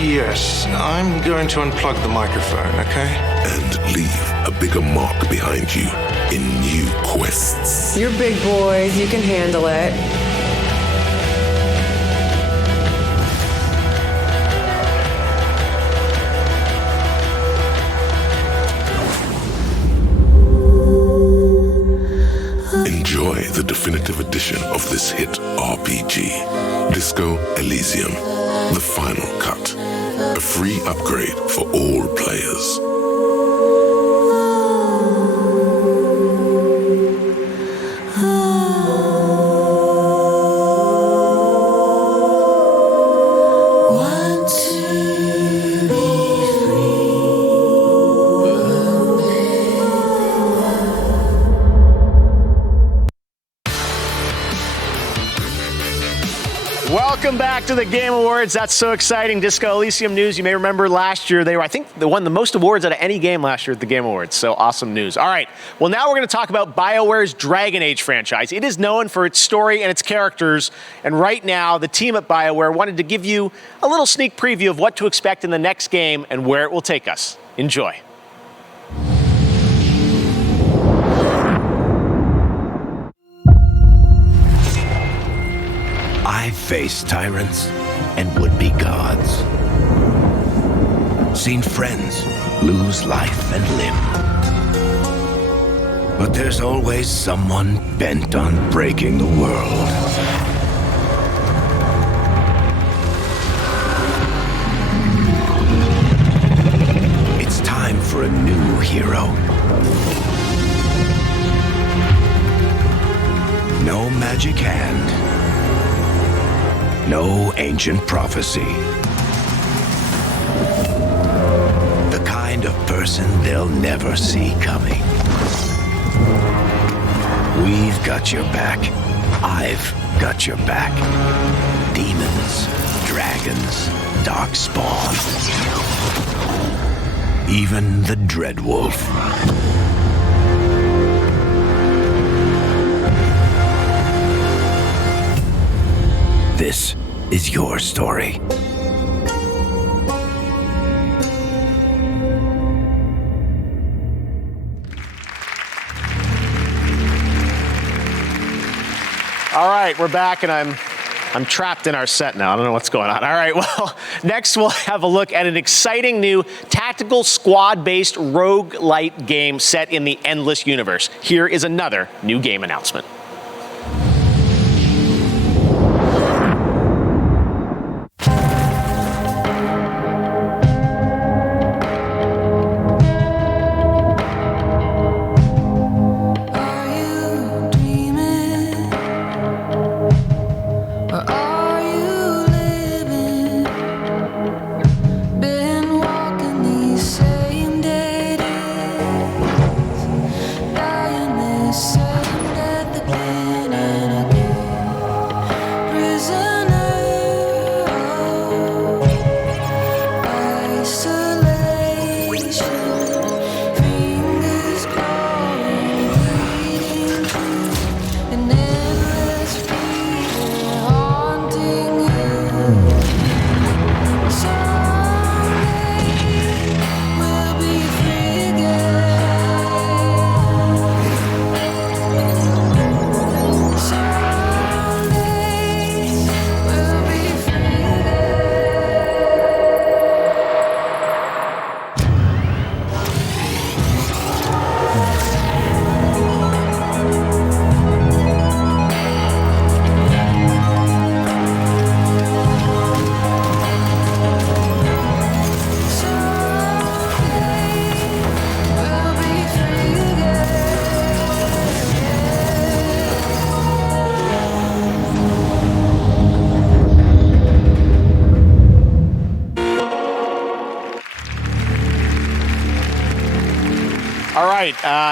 Yes. I'm going to unplug the microphone, okay? And leave a bigger mark behind you in new quests. You're big boys. You can handle it. Enjoy the definitive edition of this hit RPG, Disco Elysium, the final cut, a free upgrade for all players. Welcome back to the Game Awards. That's so exciting. Disco Elysium news. You may remember last year they won the most awards out of any game last year at the Game Awards. So awesome news. All right. Well, now we're going to talk about BioWare's Dragon Age franchise. It is known for its story and its characters. And right now, the team at BioWare wanted to give you a little sneak preview of what to expect in the next game and where it will take us. Enjoy. I've faced tyrants and would-be gods. seen friends lose life and limb. But there's always someone bent on breaking the world. It's time for a new hero. No magic hand. No ancient prophecy. The kind of person they'll never see coming. We've got your back. I've got your back. Demons, dragons, darkspawn. Even the Dreadwolf. This is your story. All right, we're back, and I'm trapped in our set now. I don't know what's going on. All right, well, next we'll have a look at an exciting new tactical squad-based roguelite game set in the Endless universe. Here is another new game announcement.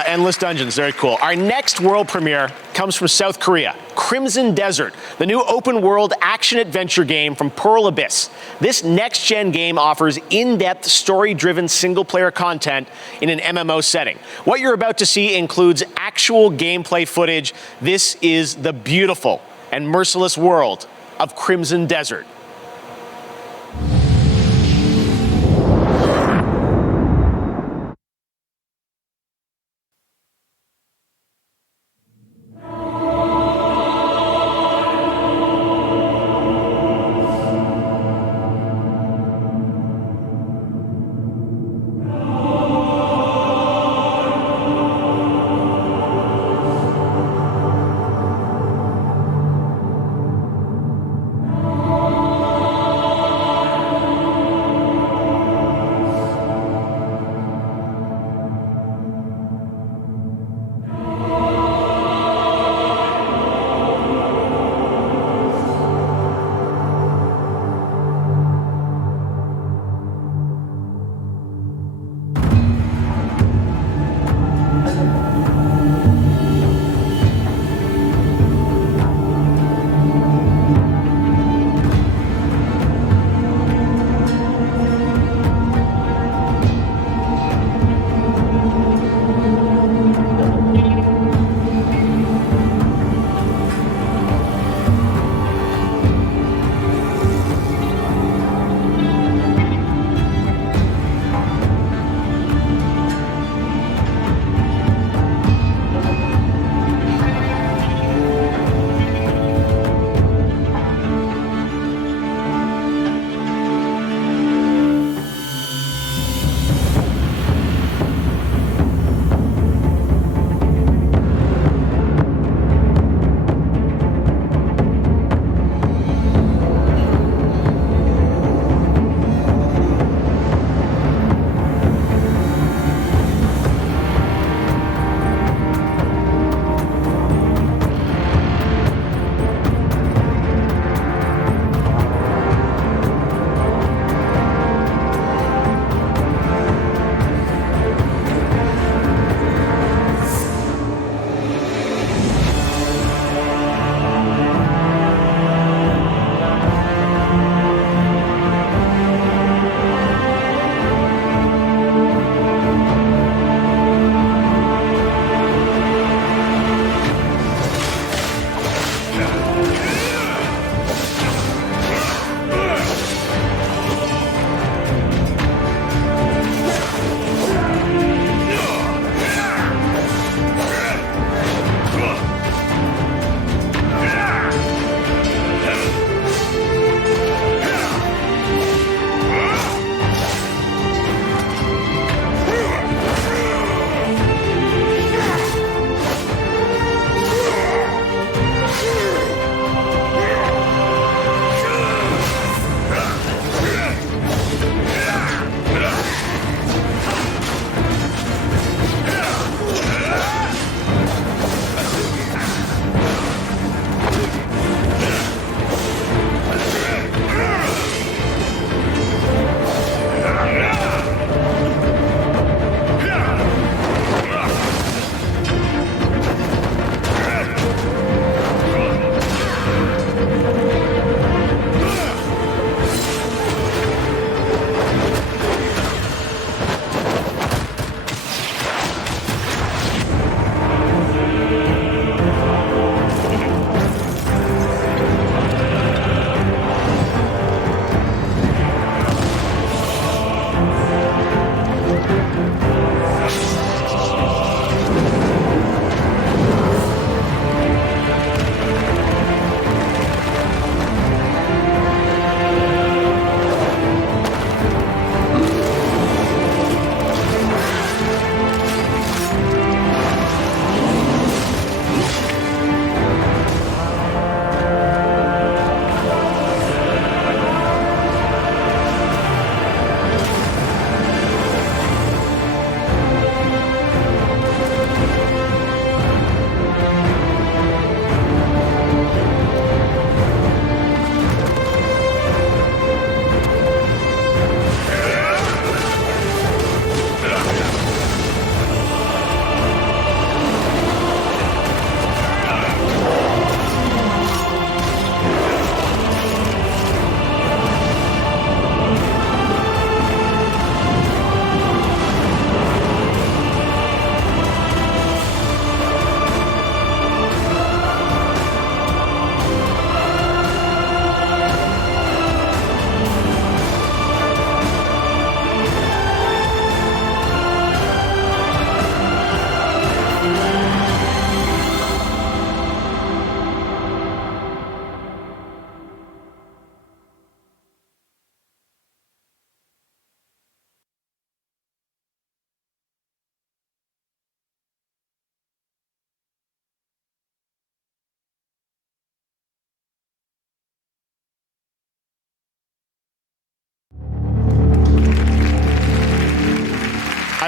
Endless Dungeons, very cool. Our next world premiere comes from South Korea, Crimson Desert, the new open-world action-adventure game from Pearl Abyss. This next-gen game offers in-depth, story-driven single-player content in an MMO setting. What you're about to see includes actual gameplay footage. This is the beautiful and merciless world of Crimson Desert.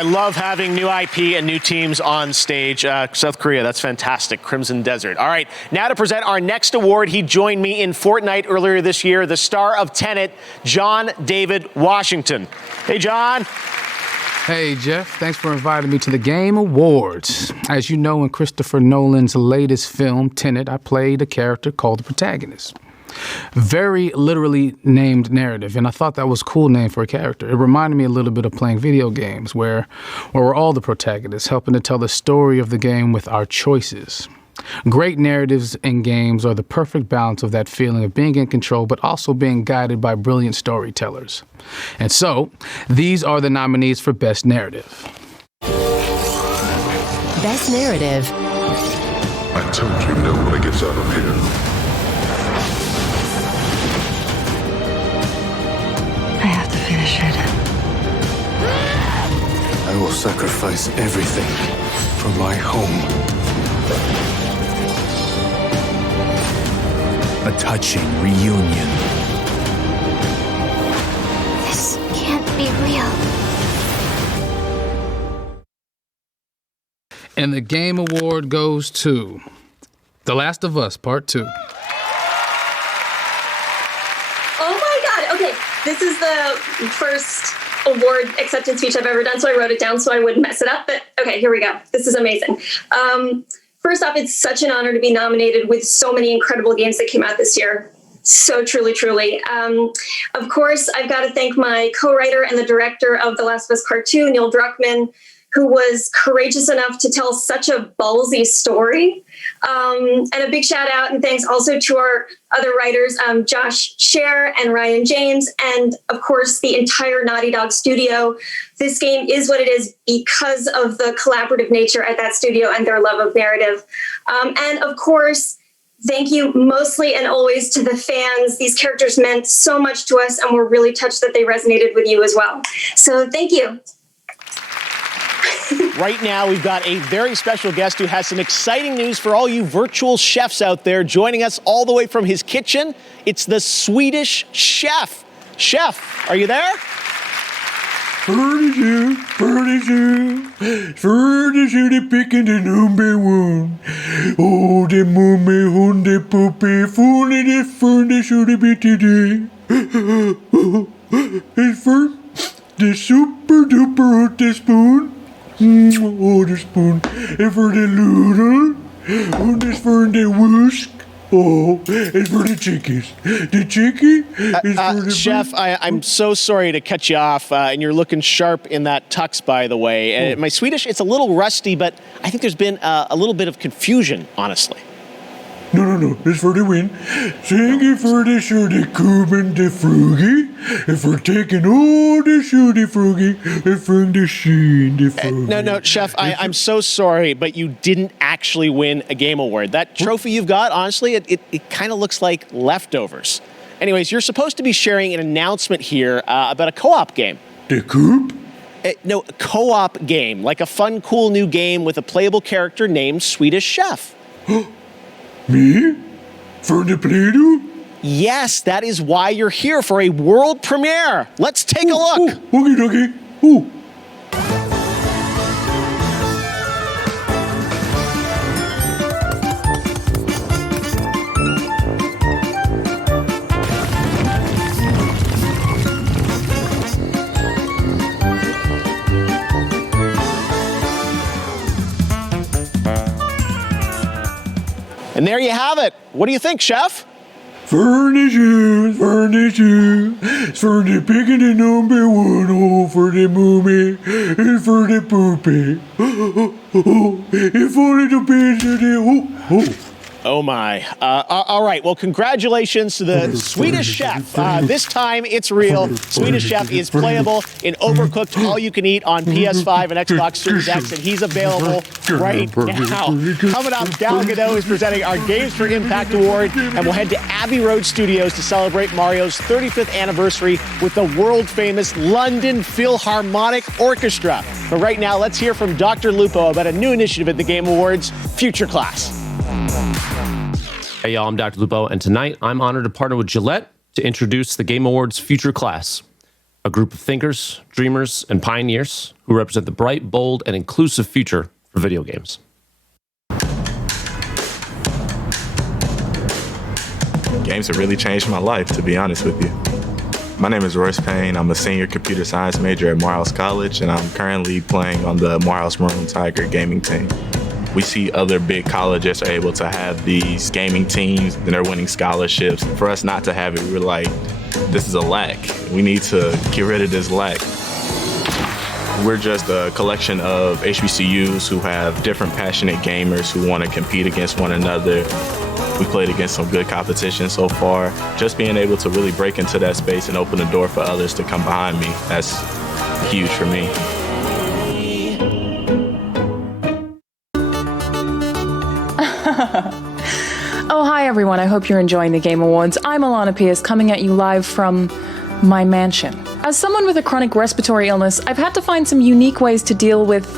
I love having new IP and new teams on stage. South Korea, that's fantastic. Crimson Desert. All right, now to present our next award. He joined me in Fortnite earlier this year, the star of Tenet, John David Washington. Hey, John. Hey, Jeff. Thanks for inviting me to the Game Awards. As you know, in Christopher Nolan's latest film, Tenet, I played a character called the protagonist. Very literally named narrative, and I thought that was a cool name for a character. It reminded me a little bit of playing video games where we're all the protagonists, helping to tell the story of the game with our choices. Great narratives in games are the perfect balance of that feeling of being in control, but also being guided by brilliant storytellers. And so, these are the nominees for Best Narrative. Best Narrative. I told you no one gets out of here. I have to finish it. I will sacrifice everything for my home. A touching reunion. This can't be real. And the Game Award goes to The Last of Us Part 2. Oh my God. Okay. This is the first award acceptance speech I've ever done, so I wrote it down so I wouldn't mess it up. But okay, here we go. This is amazing. First off, it's such an honor to be nominated with so many incredible games that came out this year. So truly, truly. Of course, I've got to thank my co-writer and the director of The Last of Us Part 2, Neil Druckmann, who was courageous enough to tell such a ballsy story. And a big shout out and thanks also to our other writers, Josh Scher and Ryan James, and of course the entire Naughty Dog studio. This game is what it is because of the collaborative nature at that studio and their love of narrative. And of course, thank you mostly and always to the fans. These characters meant so much to us, and we're really touched that they resonated with you as well. So thank you. Right now, we've got a very special guest who has some exciting news for all you virtual chefs out there. Joining us all the way from his kitchen, it's the Swedish Chef. Chef, are you there? Furniture, the picking the number one. Oh, the mummy, hunde, puppy, fully the furniture to be today. And for the super duper hot spoon. Oh, the spoon. And for the noodle. And this for the whisk. Oh, and for the chickens. The chicken is for the... Chef, I'm so sorry to cut you off, and you're looking sharp in that tux, by the way. My Swedish, it's a little rusty, but I think there's been a little bit of confusion, honestly. No, it's for the win. Thank you for the shirty Kuben the Frugy, and for taking all the shirty Frugy, and from the sheen the Frugy. No, Chef, I'm so sorry, but you didn't actually win a game award. That trophy you've got, honestly, it kind of looks like leftovers. Anyways, you're supposed to be sharing an announcement here about a co-op game. The Coop? No, a co-op game, like a fun, cool new game with a playable character named Swedish Chef. Me? For the Play-Doh? Yes, that is why you're here for a world premiere. Let's take a look. Okay. Ooh. And there you have it. What do you think, Chef? Furniture, for the picking the number one, oh, for the movie, and for the poopy, and for the pizza, Oh my. All right, well, congratulations to the Swedish Chef. This time it's real. Swedish Chef is playable in Overcooked All You Can Eat on PS5 and Xbox Series X, and he's available right now. Coming up, Gal Gadot is presenting our Games for Impact Award, and we'll head to Abbey Road Studios to celebrate Mario's 35th anniversary with the world-famous London Philharmonic Orchestra. But right now, let's hear from Dr. Lupo about a new initiative at the Game Awards, Future Class. Hey y'all, I'm Dr. Lupo, and tonight I'm honored to partner with Gillette to introduce the Game Awards Future Class. a group of thinkers, dreamers, and pioneers who represent the bright, bold, and inclusive future for video games. Games have really changed my life, to be honest with you. My name is Royce Payne. I'm a senior computer science major at Morehouse College, and I'm currently playing on the Morehouse Maroon Tiger gaming team. We see other big colleges are able to have these gaming teams and they're winning scholarships. For us not to have it, we were like, this is a lack. We need to get rid of this lack. We're just a collection of HBCUs who have different passionate gamers who want to compete against one another. We played against some good competition so far. Just being able to really break into that space and open the door for others to come behind me, that's huge for me. Oh, hi everyone. I hope you're enjoying the Game Awards. I'm Alana Pierce, coming at you live from my mansion. As someone with a chronic respiratory illness, I've had to find some unique ways to deal with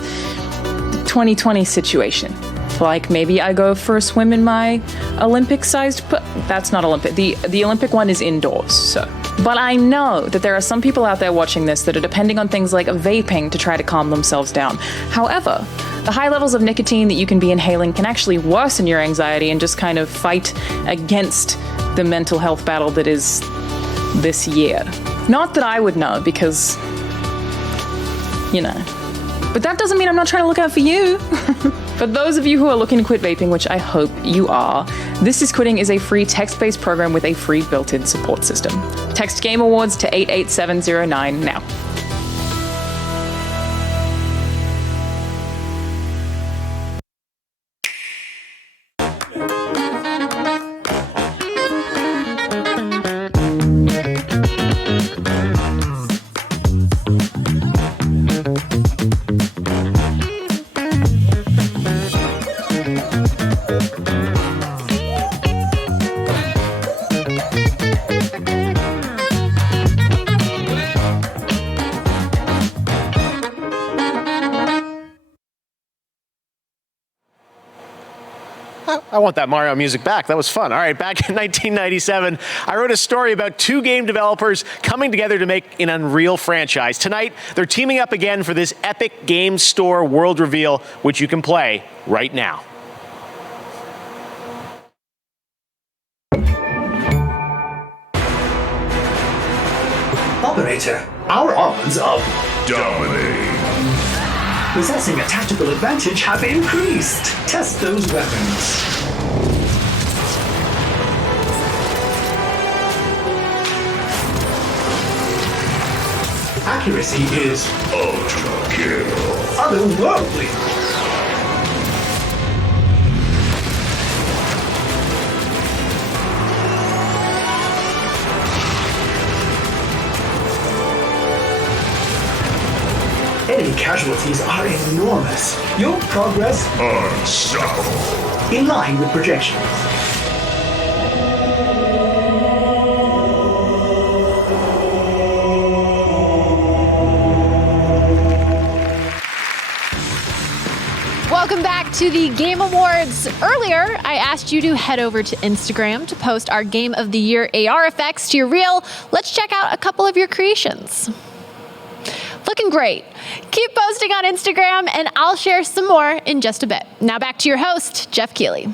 the 2020 situation. Like maybe I go for a swim in my Olympic-sized that's not Olympic. The Olympic one is indoors, so. But I know that there are some people out there watching this that are depending on things like vaping to try to calm themselves down. However, the high levels of nicotine that you can be inhaling can actually worsen your anxiety and just kind of fight against the mental health battle that is this year. Not that I would know, because, you know. But that doesn't mean I'm not trying to look out for you. For those of you who are looking to quit vaping, which I hope you are, This Is Quitting is a free text-based program with a free built-in support system. Text Game Awards to 88709 now. I want that Mario music back. That was fun. All right, back in 1997, I wrote a story about two game developers coming together to make an Unreal franchise. Tonight, they're teaming up again for this epic game store world reveal, which you can play right now. Operator, our odds of dominating, possessing a tactical advantage have increased. Test those weapons. Accuracy is ultra kill. Otherworldly. Enemy casualties are enormous. Your progress unstoppable. In line with projections. Welcome back to the Game Awards. Earlier, I asked you to head over to Instagram to post our Game of the Year AR effects to your reel. Let's check out a couple of your creations. Looking great. Keep posting on Instagram, and I'll share some more in just a bit. Now back to your host, Jeff Keighley.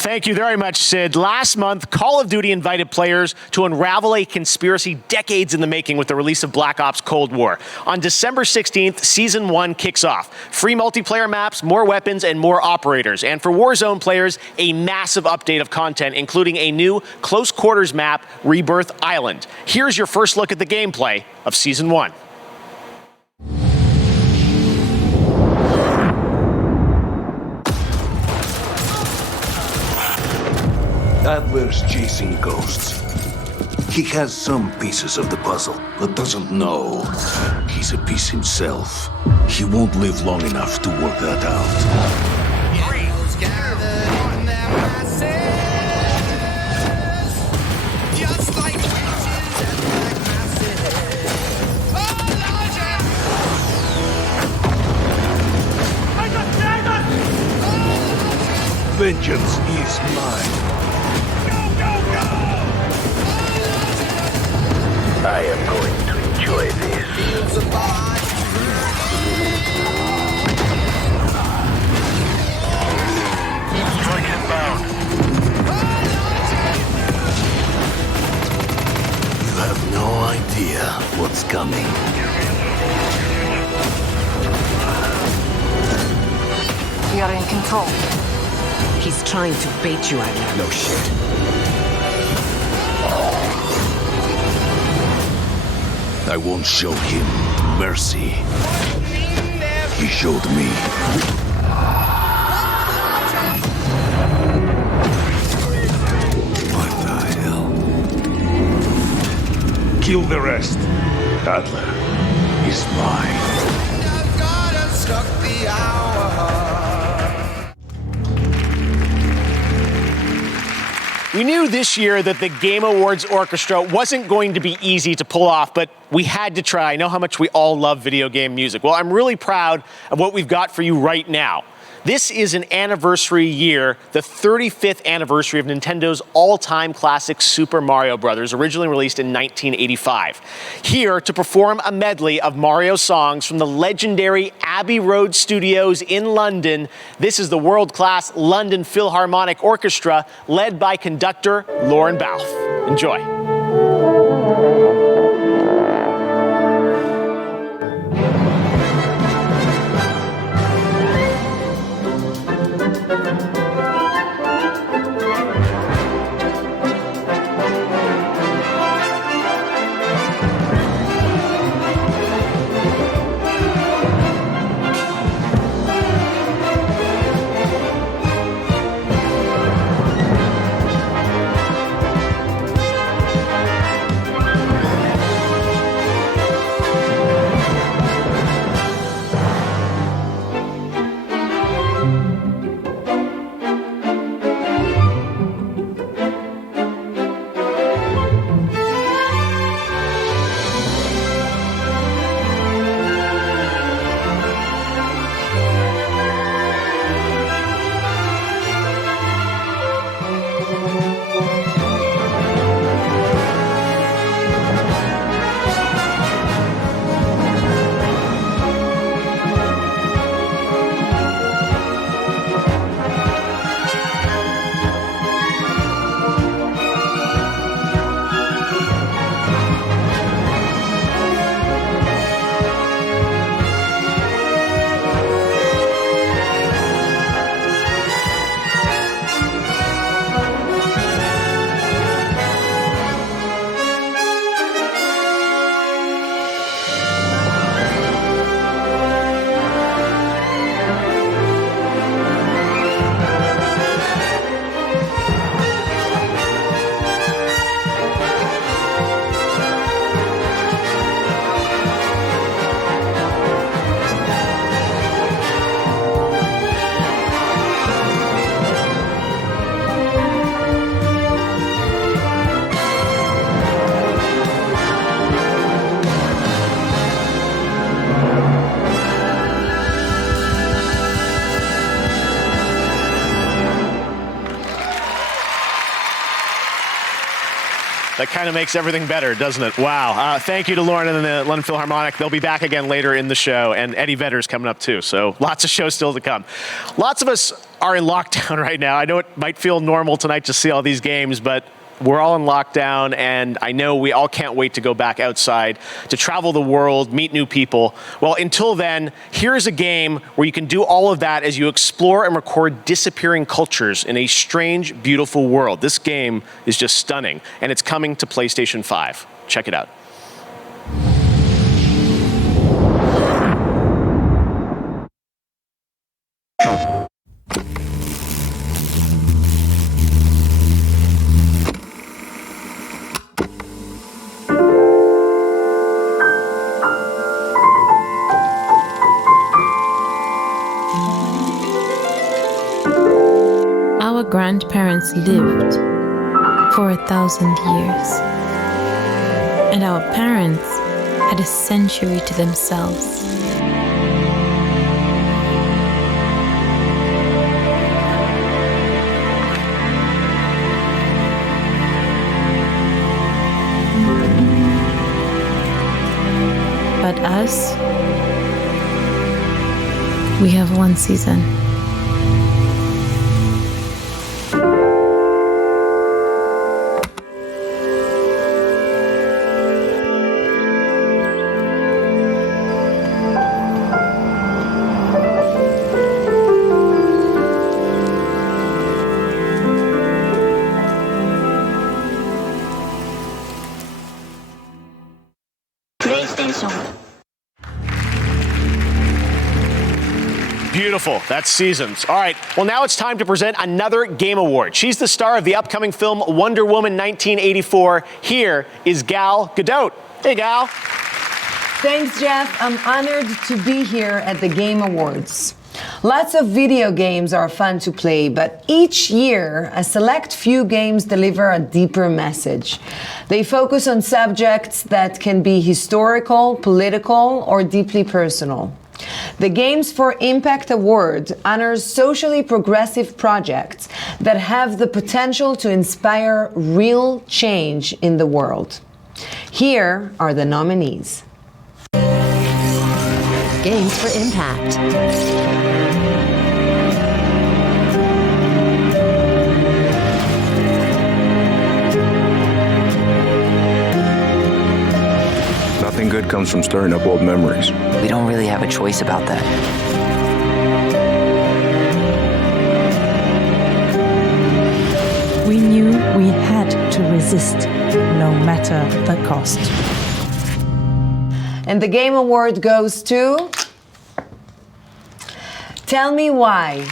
Thank you very much, Sid. Last month, Call of Duty invited players to unravel a conspiracy decades in the making with the release of Black Ops Cold War. On December 16th, Season 1 kicks off. Free multiplayer maps, more weapons, and more operators. And for Warzone players, a massive update of content, including a new close quarters map, Rebirth Island. Here's your first look at the gameplay of Season 1. Adler's chasing ghosts. He has some pieces of the puzzle, but doesn't know he's a piece himself. He won't live long enough to work that out. Vengeance is mine. I am going to enjoy this. Strike inbound. You have no idea what's coming. You're in control. He's trying to bait you, Agnes. No shit. I won't show him mercy. He showed me. What the hell? Kill the rest. Adler is mine. We knew this year that the Game Awards orchestra wasn't going to be easy to pull off, but we had to try. I know how much we all love video game music. Well, I'm really proud of what we've got for you right now. This is an anniversary year, the 35th anniversary of Nintendo's all-time classic Super Mario Bros., originally released in 1985. Here to perform a medley of Mario songs from the legendary Abbey Road Studios in London, this is the world-class London Philharmonic Orchestra, led by conductor Lauren Balfe. Enjoy. That kind of makes everything better, doesn't it? Wow. Thank you to Lauren and the London Philharmonic. They'll be back again later in the show, and Eddie Vedder's coming up too, so lots of shows still to come. Lots of us are in lockdown right now. I know it might feel normal tonight to see all these games, but we're all in lockdown, and I know we all can't wait to go back outside, to travel the world, meet new people. Well, until then, here's a game where you can do all of that as you explore and record disappearing cultures in a strange, beautiful world. This game is just stunning, and it's coming to PlayStation 5. Check it out. Our grandparents lived for 1,000 years, and our parents had a century to themselves. We have one season. Beautiful. That's Seasons. All right. Well, now it's time to present another Game Award. She's the star of the upcoming film Wonder Woman 1984. Here is Gal Gadot. Hey, Gal. Thanks, Jeff. I'm honored to be here at the Game Awards. Lots of video games are fun to play, but each year, a select few games deliver a deeper message. They focus on subjects that can be historical, political, or deeply personal. The Games for Impact Award honors socially progressive projects that have the potential to inspire real change in the world. Here are the nominees. Games for Impact. Nothing good comes from stirring up old memories. We don't really have a choice about that. We knew we had to resist, no matter the cost. And the Game Award goes to... Tell Me Why.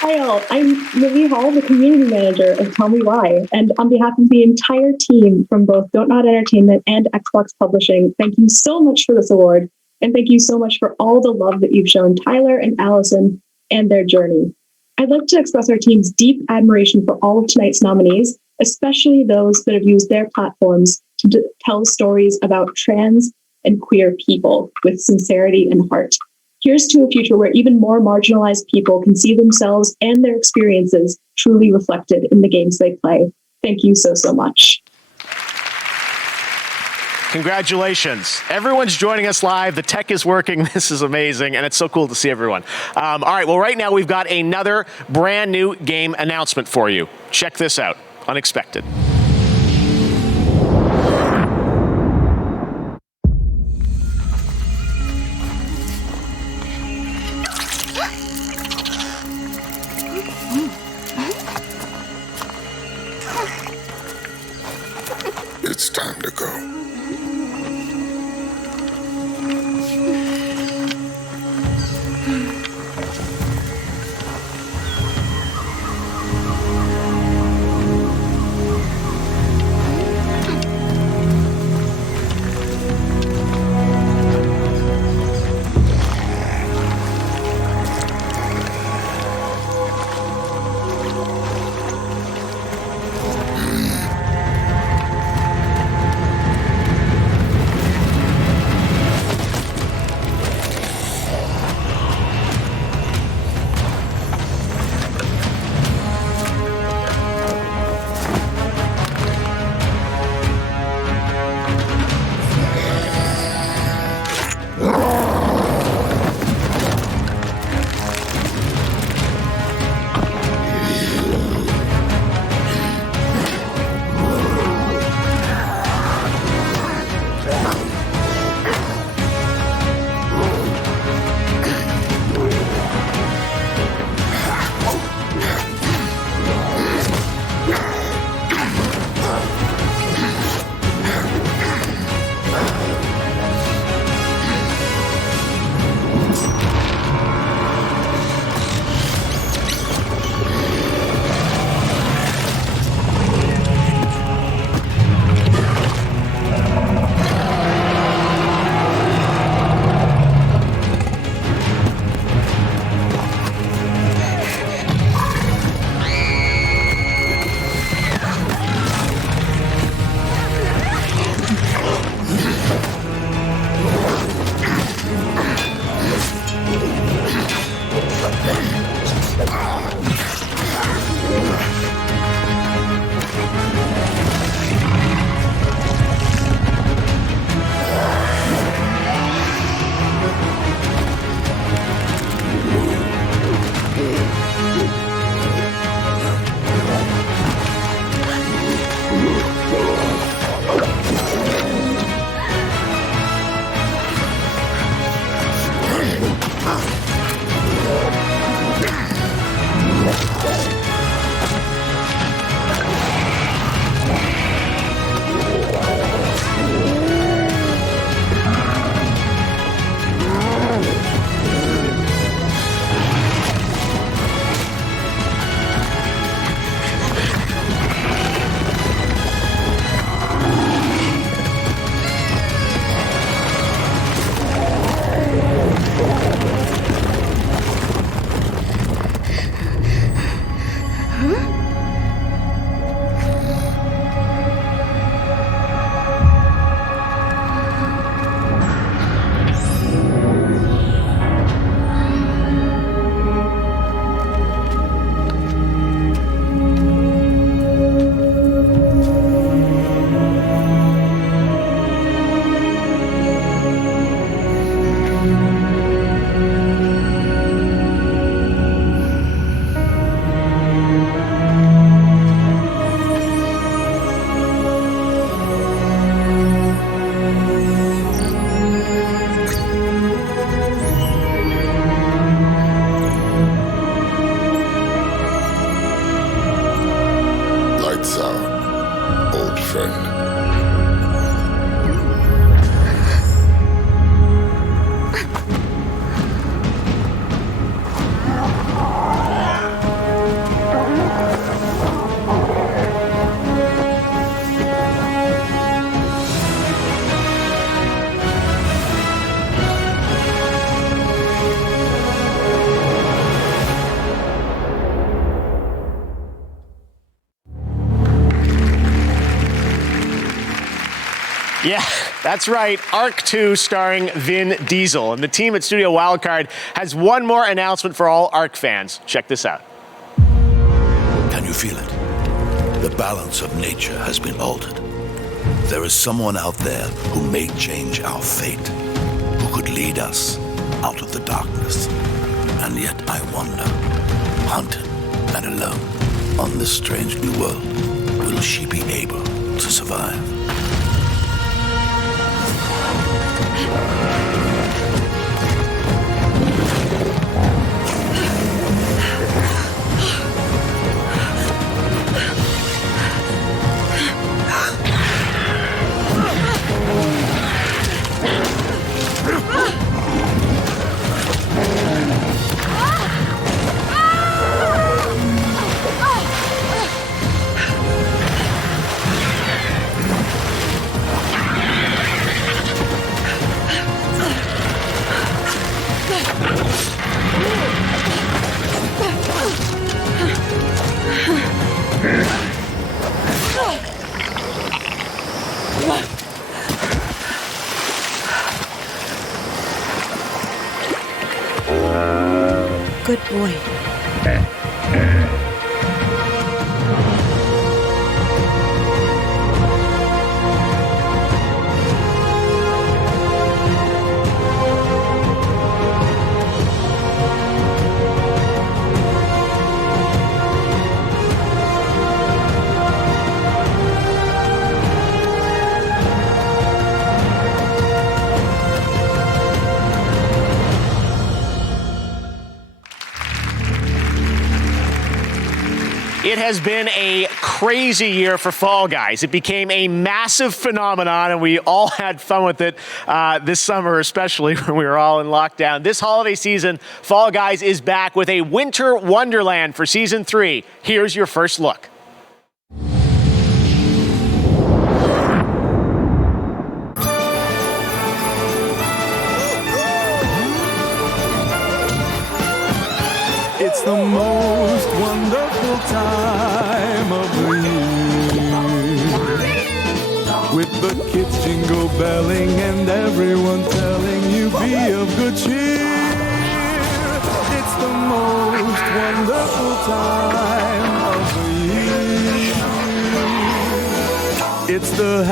Hi all, I'm Livy Hall, the community manager of Tell Me Why, and on behalf of the entire team from both Don't Nod Entertainment and Xbox Publishing, thank you so much for this award, and thank you so much for all the love that you've shown Tyler and Allison and their journey. I'd like to express our team's deep admiration for all of tonight's nominees, especially those that have used their platforms to tell stories about trans and queer people with sincerity and heart. Here's to a future where even more marginalized people can see themselves and their experiences truly reflected in the games they play. Thank you so, so much. Congratulations. Everyone's joining us live. The tech is working. This is amazing, and it's so cool to see everyone. All right, well, right now we've got another brand new game announcement for you. Check this out. Unexpected. It's time to go. Yeah, that's right. Arc 2 starring Vin Diesel. And the team at Studio Wildcard has one more announcement for all Arc fans. Check this out. Can you feel it? The balance of nature has been altered. There is someone out there who may change our fate, who could lead us out of the darkness. And yet I wonder, hunted and alone on this strange new world, will she be able to survive? Good boy. It has been a crazy year for Fall Guys. It became a massive phenomenon, and we all had fun with it this summer, especially when we were all in lockdown. This holiday season, Fall Guys is back with a winter wonderland for Season 3. Here's your first look. It's the most wonderful time of the year, with the kids jingle belling and everyone telling you be of good cheer. It's the most wonderful time of the year. It's the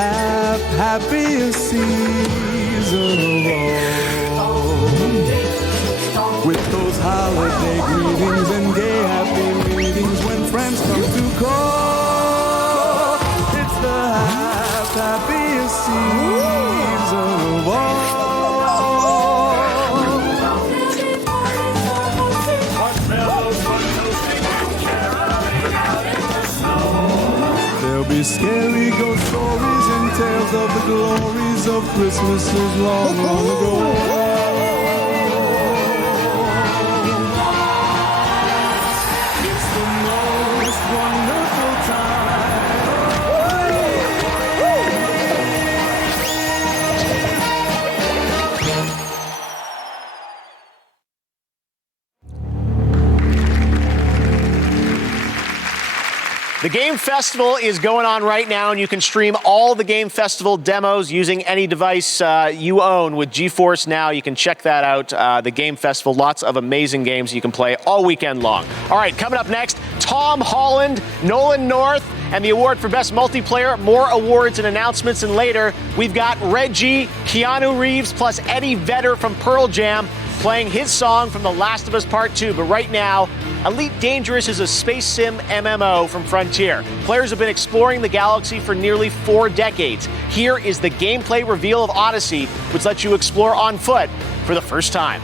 happiest season of all, with those holiday greetings and gay happy meetings when friends come to call. It's the happiest season of all. There'll be scary ghost stories and tales of the glories of Christmases long, long ago. The Game Festival is going on right now, and you can stream all the Game Festival demos using any device you own with GeForce Now. You can check that out, the Game Festival. Lots of amazing games you can play all weekend long. All right, coming up next, Tom Holland, Nolan North, and the award for Best Multiplayer. More awards and announcements, and later, we've got Reggie, Keanu Reeves, plus Eddie Vedder from Pearl Jam playing his song from The Last of Us Part 2. But right now, Elite Dangerous is a space sim MMO from Frontier. Players have been exploring the galaxy for nearly 4 decades. Here is the gameplay reveal of Odyssey, which lets you explore on foot for the first time.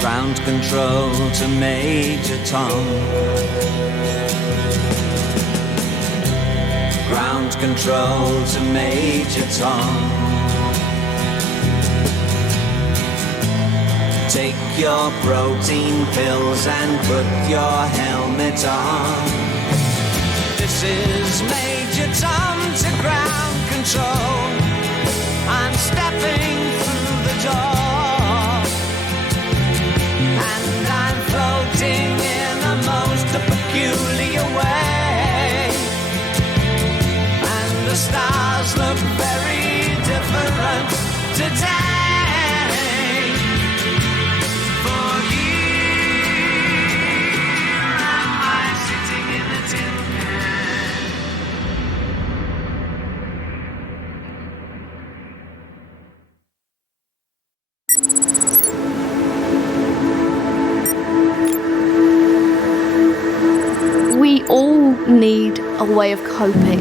Ground control to Major Tom. Ground control to Major Tom. Take your protein pills and put your helmet on. is Major Tom to ground control. I'm stepping through the door, and I'm floating in a most peculiar way, and the stars look very different today. We all need a way of coping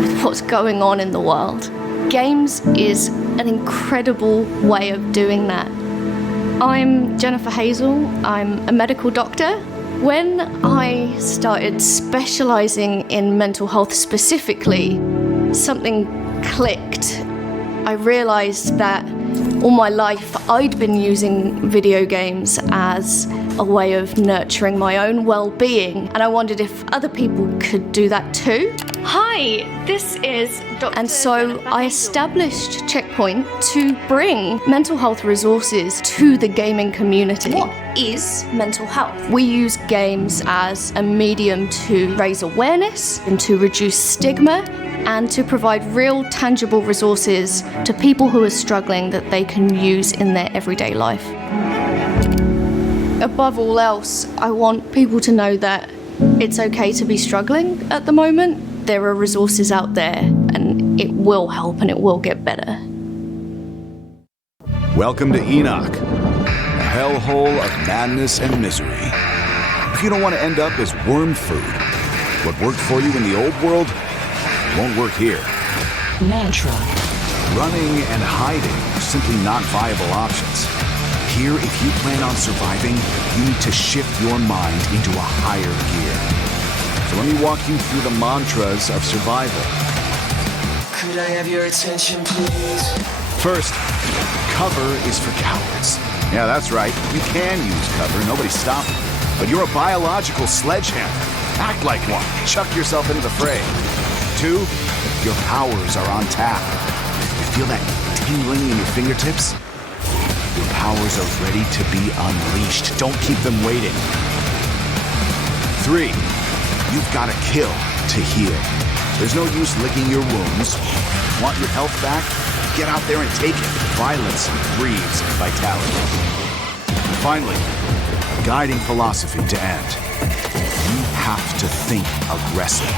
with what's going on in the world. Games is an incredible way of doing that. I'm Jennifer Hazel. I'm a medical doctor. When I started specializing in mental health specifically, something clicked. I realized that all my life I'd been using video games as a way of nurturing my own well-being, and I wondered if other people could do that too. Hi, this is Dr. And so I established Checkpoint to bring mental health resources to the gaming community. What is mental health? We use games as a medium to raise awareness and to reduce stigma and to provide real tangible resources to people who are struggling that they can use in their everyday life. Above all else, I want people to know that it's okay to be struggling at the moment. There are resources out there, and it will help and it will get better. Welcome to Enoch, a hellhole of madness and misery. If you don't want to end up as worm food, what worked for you in the old world won't work here. Mantra. Running and hiding are simply not viable options. Here, if you plan on surviving, you need to shift your mind into a higher gear. So let me walk you through the mantras of survival. Could I have your attention, please? First, cover is for cowards. Yeah, that's right. You can use cover, nobody's stopping. But you're a biological sledgehammer. Act like one. Chuck yourself into the fray. 2, your powers are on tap. You feel that tingling in your fingertips? Your powers are ready to be unleashed. Don't keep them waiting. 3, you've got to kill to heal. There's no use licking your wounds. Want your health back? Get out there and take it. Violence breeds vitality. And finally, guiding philosophy to end. You have to think aggressive.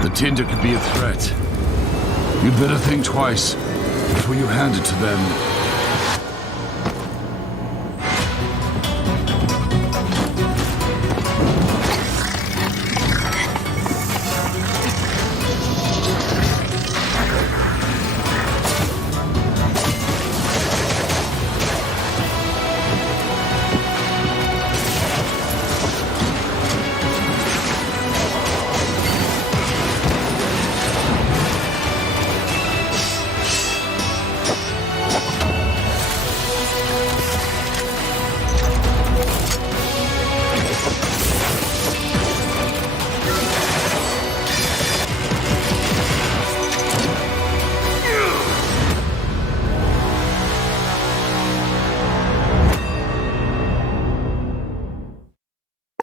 The tinder could be a threat. You'd better think twice before you hand it to them.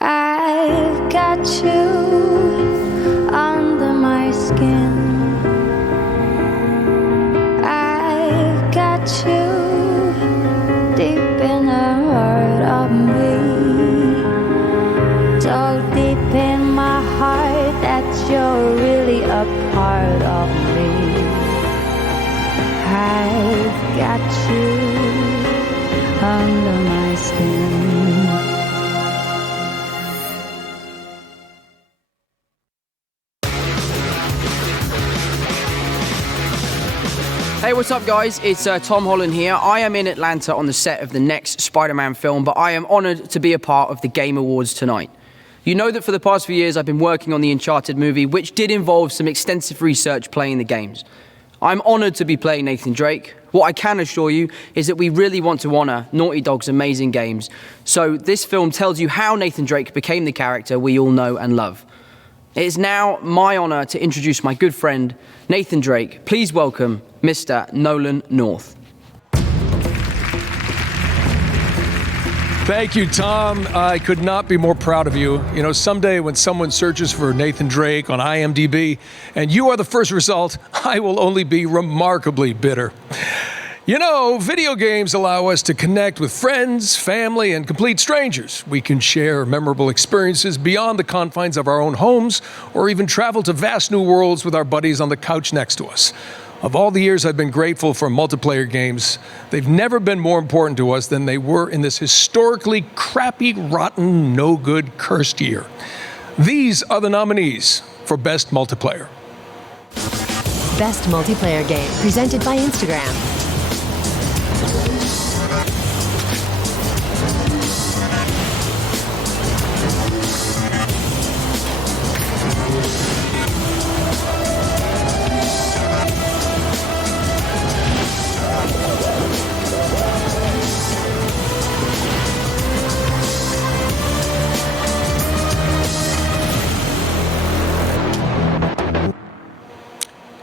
I've got you under my skin. I've got you deep in the heart of me. So deep in my heart that you're really a part of me. I've got you under my skin. what's up, guys? It's Tom Holland here. I am in Atlanta on the set of the next Spider-Man film, but I am honored to be a part of the Game Awards tonight. You know that for the past few years I've been working on the Uncharted movie, which did involve some extensive research playing the games. I'm honored to be playing Nathan Drake. What I can assure you is that we really want to honor Naughty Dog's amazing games. So this film tells you how Nathan Drake became the character we all know and love. It is now my honor to introduce my good friend, Nathan Drake. Please welcome Mr. Nolan North. Thank you, Tom. I could not be more proud of you. You know, someday when someone searches for Nathan Drake on IMDb and you are the first result, I will only be remarkably bitter. You know, video games allow us to connect with friends, family, and complete strangers. We can share memorable experiences beyond the confines of our own homes, or even travel to vast new worlds with our buddies on the couch next to us. Of all the years I've been grateful for multiplayer games, they've never been more important to us than they were in this historically crappy, rotten, no-good, cursed year. These are the nominees for Best Multiplayer. Best Multiplayer Game, presented by Instagram.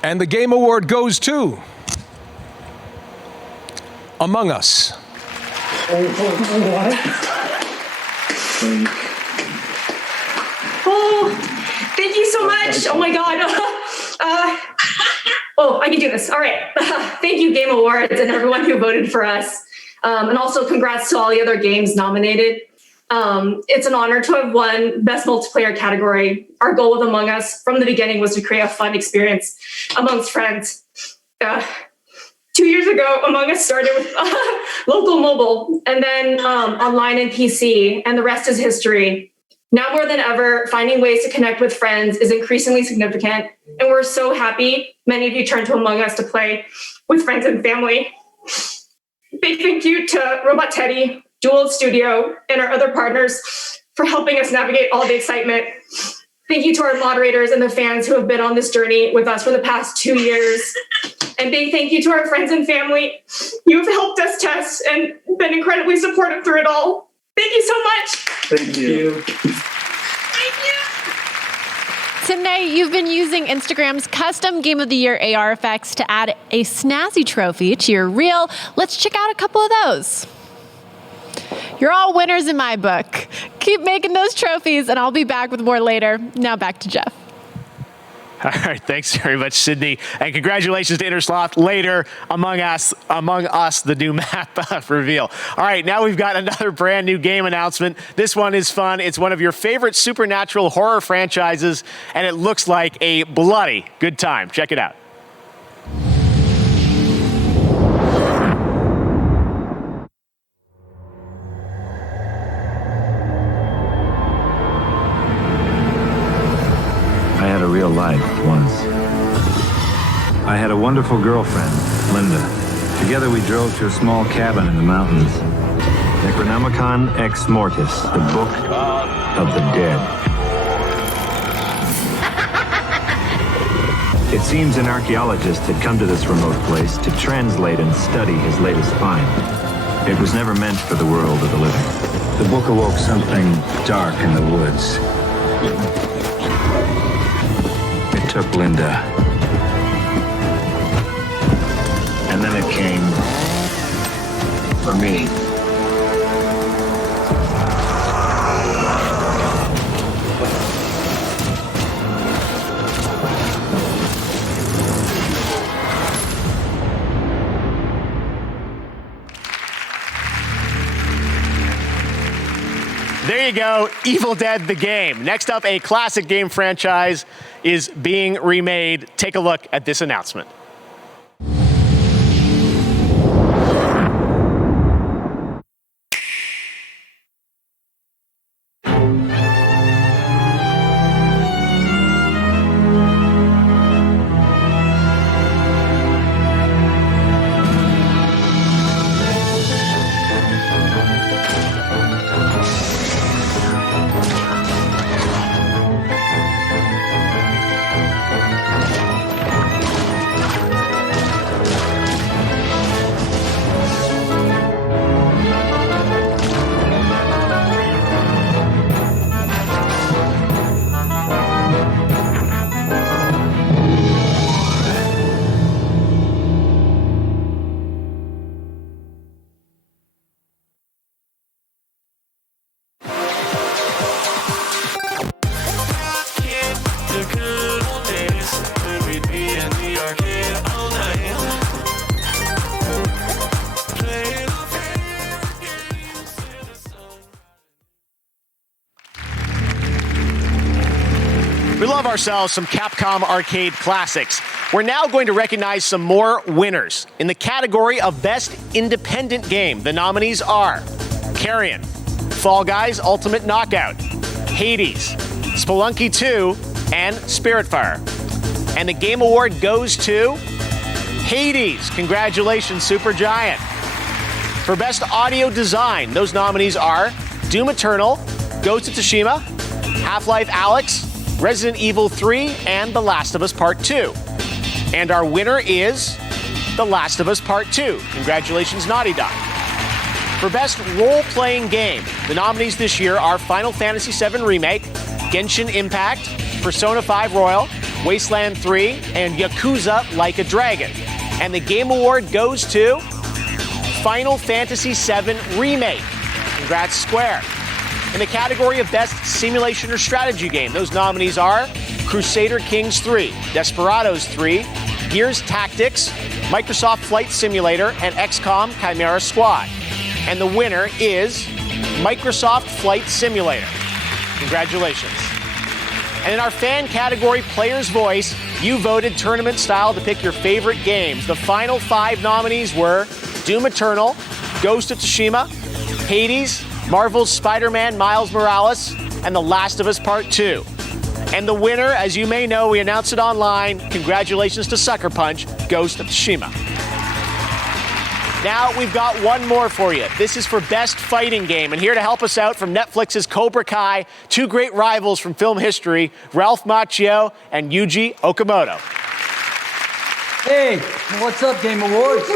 And the Game Award goes to Among Us. What? Oh, thank you so much. Oh my God. I can do this. All right. Thank you, Game Awards, and everyone who voted for us. And also congrats to all the other games nominated. It's an honor to have won Best Multiplayer category. Our goal with Among Us from the beginning was to create a fun experience amongst friends. 2 years ago, Among Us started with local mobile and then online and PC, and the rest is history. Now more than ever, finding ways to connect with friends is increasingly significant, and we're so happy many of you turned to Among Us to play with friends and family. Big thank you to Robot Teddy, Jewel Studio, and our other partners for helping us navigate all the excitement. Thank you to our moderators and the fans who have been on this journey with us for the past 2 years. And big thank you to our friends and family. You've helped us test and been incredibly supportive through it all. Thank you so much. Thank you. Tonight, you've been using Instagram's custom Game of the Year AR effects to add a snazzy trophy to your reel. Let's check out a couple of those. You're all winners in my book. Keep making those trophies, and I'll be back with more later. Now back to Jeff. All right, thanks very much, Sydney. And congratulations to Intersloth. Later, Among Us, the new map reveal. All right, now we've got another brand new game announcement. This one is fun. It's one of your favorite supernatural horror franchises, and it looks like a bloody good time. Check it out. I had a real life once. I had a wonderful girlfriend, Linda. Together we drove to a small cabin in the mountains. Necronomicon Ex Mortis, the Book of the Dead. It seems an archaeologist had come to this remote place to translate and study his latest find. It was never meant for the world of the living. The book awoke something dark in the woods. It took Linda. And then it came for me. There you go, Evil Dead the game. Next up, a classic game franchise is being remade. Take a look at this announcement. love ourselves some Capcom arcade classics. We're now going to recognize some more winners. In the category of Best Independent Game, the nominees are Carrion, Fall Guys Ultimate Knockout, Hades, Spelunky 2, and Spiritfire. And the Game Award goes to Hades. Congratulations, Supergiant. For Best Audio Design, those nominees are Doom Eternal, Ghost of Tsushima, Half-Life Alyx, Resident Evil 3, and The Last of Us Part 2. And our winner is The Last of Us Part 2. Congratulations, Naughty Dog. For Best Role-Playing Game, the nominees this year are Final Fantasy VII Remake, Genshin Impact, Persona 5 Royal, Wasteland 3, and Yakuza Like a Dragon. And the Game Award goes to Final Fantasy VII Remake. Congrats, Square. In the category of Best Simulation or Strategy Game, those nominees are Crusader Kings 3, Desperados 3, Gears Tactics, Microsoft Flight Simulator, and XCOM Chimera Squad. And the winner is Microsoft Flight Simulator. Congratulations. And in our fan category, Player's Voice, you voted tournament style to pick your favorite games. The final 5 nominees were Doom Eternal, Ghost of Tsushima, Hades, Marvel's Spider-Man Miles Morales, and The Last of Us Part 2. And the winner, as you may know, we announced it online. Congratulations to Sucker Punch, Ghost of Tsushima. Now we've got one more for you. This is for Best Fighting Game. And here to help us out from Netflix's Cobra Kai, 2 great rivals from film history, Ralph Macchio and Yuji Okamoto. Hey, what's up, Game Awards?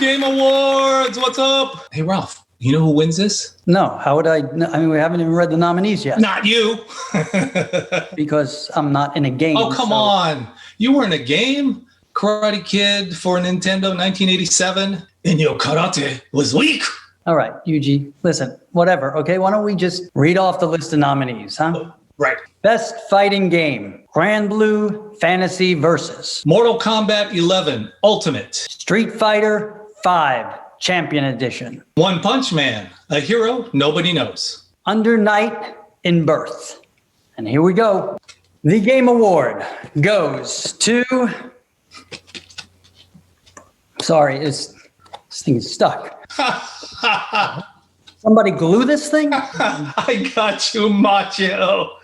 Game Awards, what's up? Hey, Ralph, you know who wins this? No, how would I? I mean, we haven't even read the nominees yet. Not you. Because I'm not in a game. Oh, come on. You were in a game? Karate Kid for Nintendo 1987, and your karate was weak. All right, Yuji, listen, whatever, okay? Why don't we just read off the list of nominees, huh? Right. Best Fighting Game, Grand Blue Fantasy Versus. Mortal Kombat 11 Ultimate. Street Fighter 5 Champion Edition. One Punch Man, a hero nobody knows. Under Night in Birth. And here we go. The Game Award goes to... Sorry, this thing is stuck. Somebody glue this thing? I got you, Macho.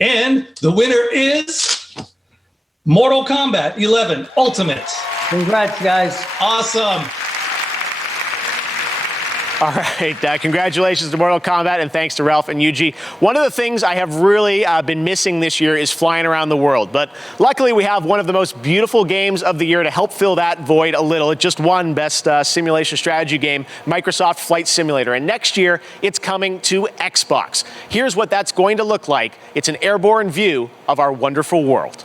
And the winner is Mortal Kombat 11 Ultimate. Congrats, guys. Awesome. All right, congratulations to Mortal Kombat, and thanks to Ralph and Yuji. One of the things I have really been missing this year is flying around the world, but luckily we have one of the most beautiful games of the year to help fill that void a little. It just won Best Simulation Strategy Game, Microsoft Flight Simulator, and next year it's coming to Xbox. Here's what that's going to look like. It's an airborne view of our wonderful world.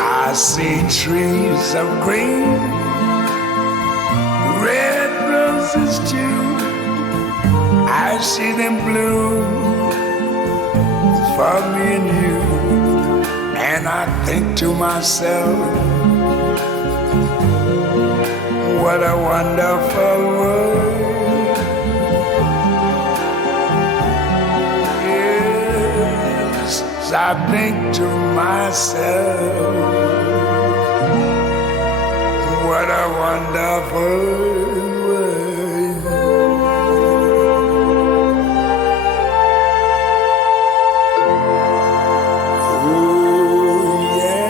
I see trees of green, red roses too. I see them bloom for me and you. And I think to myself, what a wonderful world. Yes, I think to myself, what a wonderful world. Oh, yeah.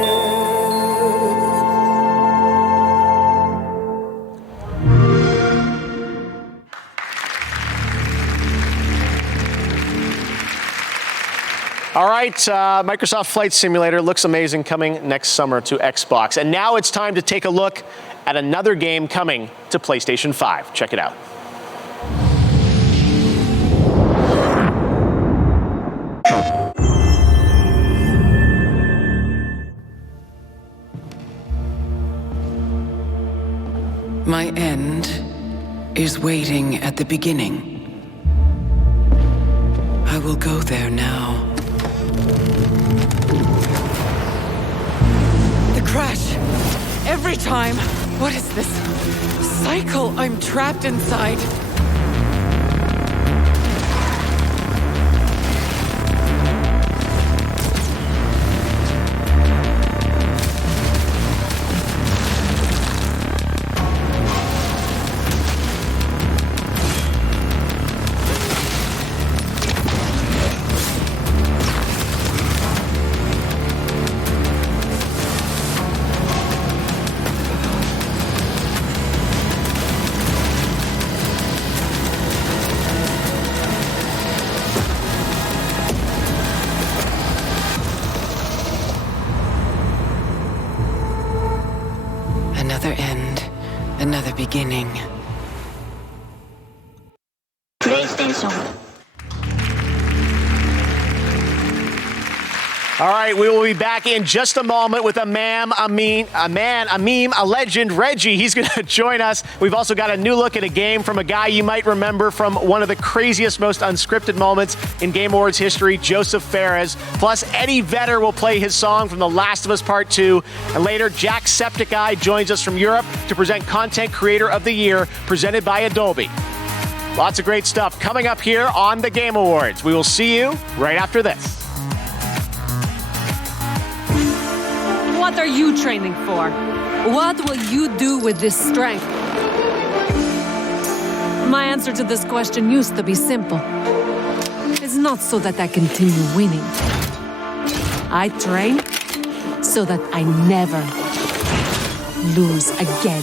All right, Microsoft Flight Simulator looks amazing, coming next summer to Xbox. And now it's time to take a look at another game coming to PlayStation 5. Check it out. My end is waiting at the beginning. I will go there now. The crash! Every time! What is this cycle I'm trapped inside? Another end, another beginning. PlayStation. All right, we will be back in just a moment with a meme, a legend, Reggie. He's going to join us. We've also got a new look at a game from a guy you might remember from one of the craziest, most unscripted moments in Game Awards history, Joseph Fares. Plus, Eddie Vedder will play his song from The Last of Us Part 2. And later, Jacksepticeye joins us from Europe to present Content Creator of the Year, presented by Adobe. Lots of great stuff coming up here on the Game Awards. We will see you right after this. What are you training for? What will you do with this strength? My answer to this question used to be simple. It's not so that I continue winning. I train so that I never lose again.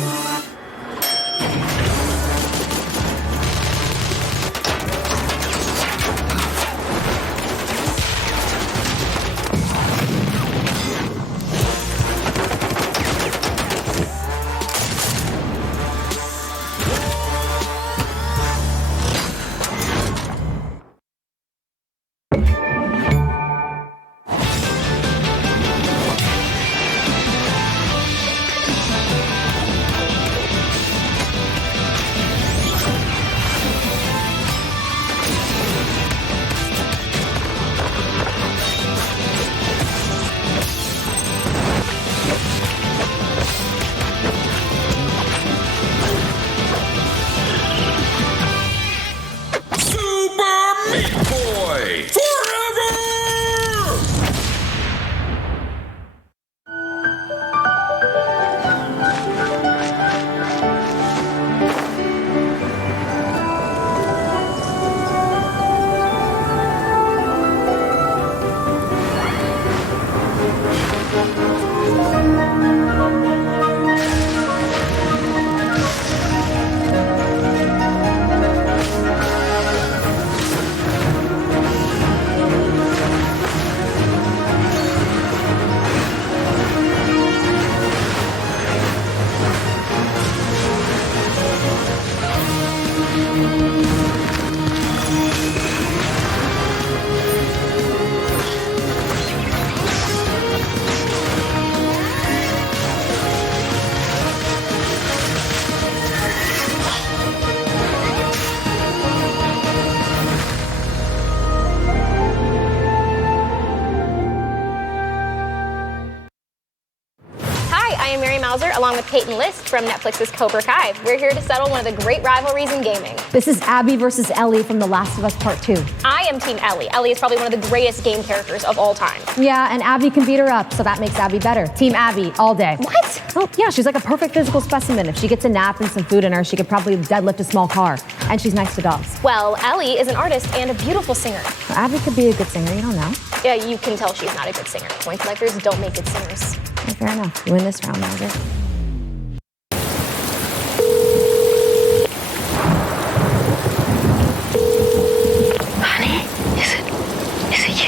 Along with Peyton List from Netflix's Cobra Kai. We're here to settle one of the great rivalries in gaming. This is Abby versus Ellie from The Last of Us Part 2. I am Team Ellie. Ellie is probably one of the greatest game characters of all time. Yeah, and Abby can beat her up, so that makes Abby better. Team Abby, all day. What? Oh, yeah, she's like a perfect physical specimen. If she gets a nap and some food in her, she could probably deadlift a small car. And she's nice to dogs. Well, Ellie is an artist and a beautiful singer. Well, Abby could be a good singer, you don't know. Yeah, you can tell she's not a good singer. Point collectors don't make good singers. Okay, fair enough. You win this round, Mauser.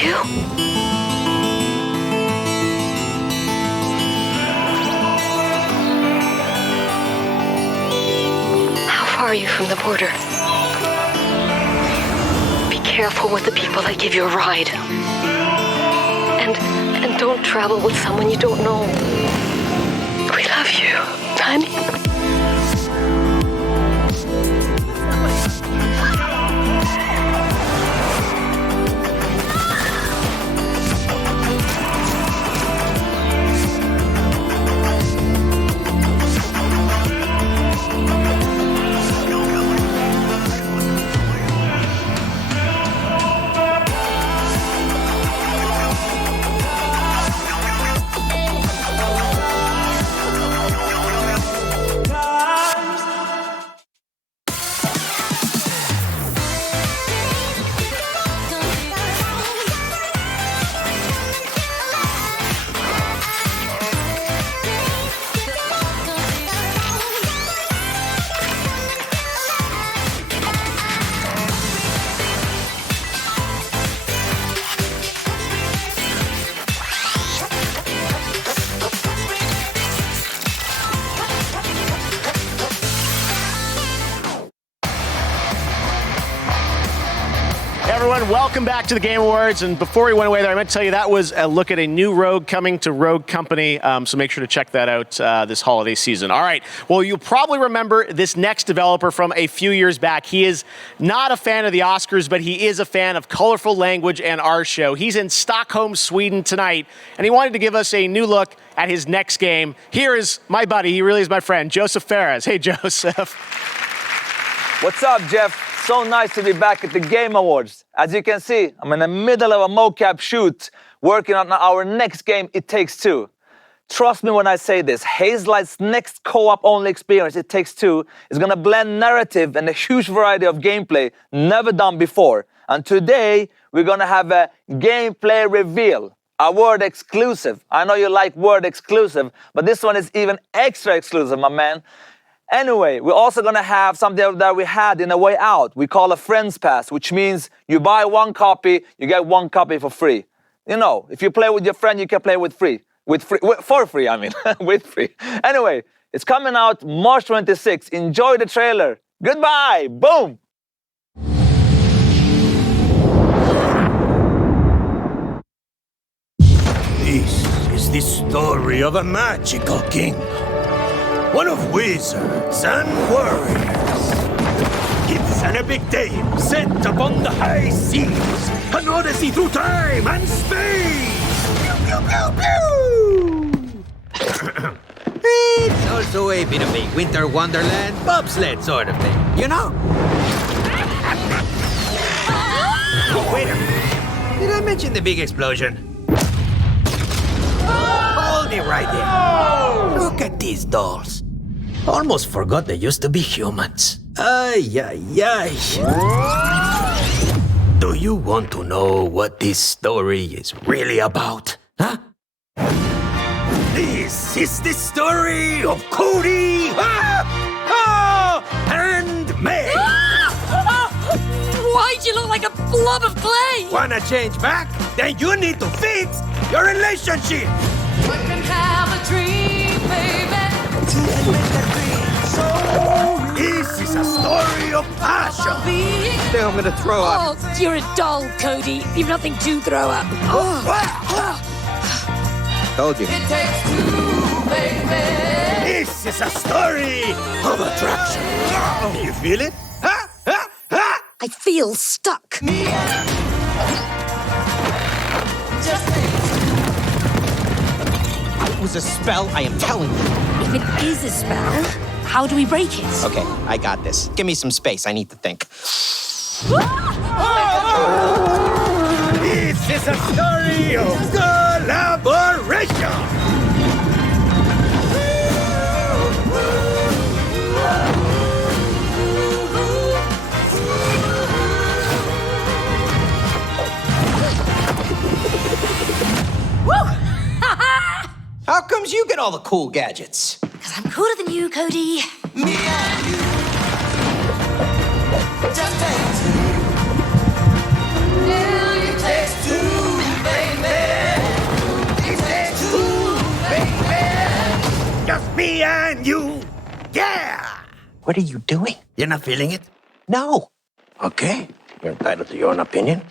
You? How far are you from the border? Be careful with the people that give you a ride. And don't travel with someone you don't know. We love you, honey. welcome back to the Game Awards. And before we went away there, I meant to tell you that was a look at a new Rogue coming to Rogue Company. So make sure to check that out this holiday season. All right. Well, you'll probably remember this next developer from a few years back. He is not a fan of the Oscars, but he is a fan of colorful language and our show. He's in Stockholm, Sweden tonight, and he wanted to give us a new look at his next game. Here is my buddy. He really is my friend, Joseph Ferres. Hey, Joseph. What's up, Jeff? So nice to be back at the Game Awards. As you can see, I'm in the middle of a mocap shoot, working on our next game, It Takes Two. Trust me when I say this, Hazelight's next co-op only experience, It Takes Two, is gonna blend narrative and a huge variety of gameplay never done before. And today, we're gonna have a gameplay reveal, a word exclusive. I know you like word exclusive, but this one is even extra exclusive, my man. Anyway, we're also gonna have something that we had in A Way Out. We call a Friends Pass, which means you buy one copy, you get one copy for free. You know, if you play with your friend, you can play for free, I mean, with free. Anyway, it's coming out March 26th. Enjoy the trailer. Goodbye, boom. This is the story of a magical kingdom. One of wizards and warriors. It's an epic tale set upon the high seas, an odyssey through time and space. Pew, pew, pew, pew. It's also a bit of a winter wonderland bobsled sort of thing, you know? Wait a minute. Did I mention the big explosion? Hold it right there. Look at these dolls. Almost forgot they used to be humans. Ay, ay, ay. Do you want to know what this story is really about? Huh? This is the story of Cody and Meg. Why'd you look like a blob of clay? Wanna change back? Then you need to fix your relationship. One can have a dream, baby. This is a story of passion. I think I'm gonna throw up. Oh, you're a doll, Cody. You've nothing to throw up. Told you. It takes two, baby. This is a story of attraction. You feel it? I feel stuck. It was a spell, I am telling you. If it is a spell, how do we break it? Okay, I got this. Give me some space, I need to think. This is a story of collaboration. How comes you get all the cool gadgets? Because I'm cooler than you, Cody. Me and you. Just take two. Yeah, it takes two, baby. It takes two, baby. Just me and you. Yeah. What are you doing? You're not feeling it? No. Okay. You're entitled to your own opinion.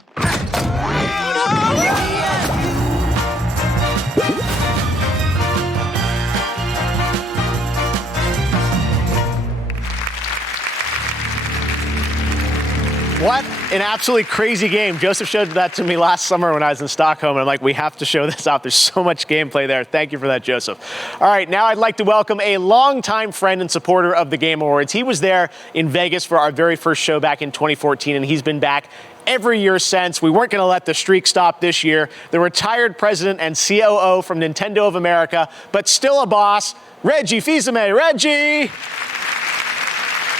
What an absolutely crazy game. Joseph showed that to me last summer when I was in Stockholm, and I'm like, we have to show this off. There's so much gameplay there. Thank you for that, Joseph. All right, now I'd like to welcome a longtime friend and supporter of the Game Awards. He was there in Vegas for our very first show back in 2014, and he's been back every year since. We weren't going to let the streak stop this year. The retired president and COO from Nintendo of America, but still a boss, Reggie Fils-Aimé. Reggie!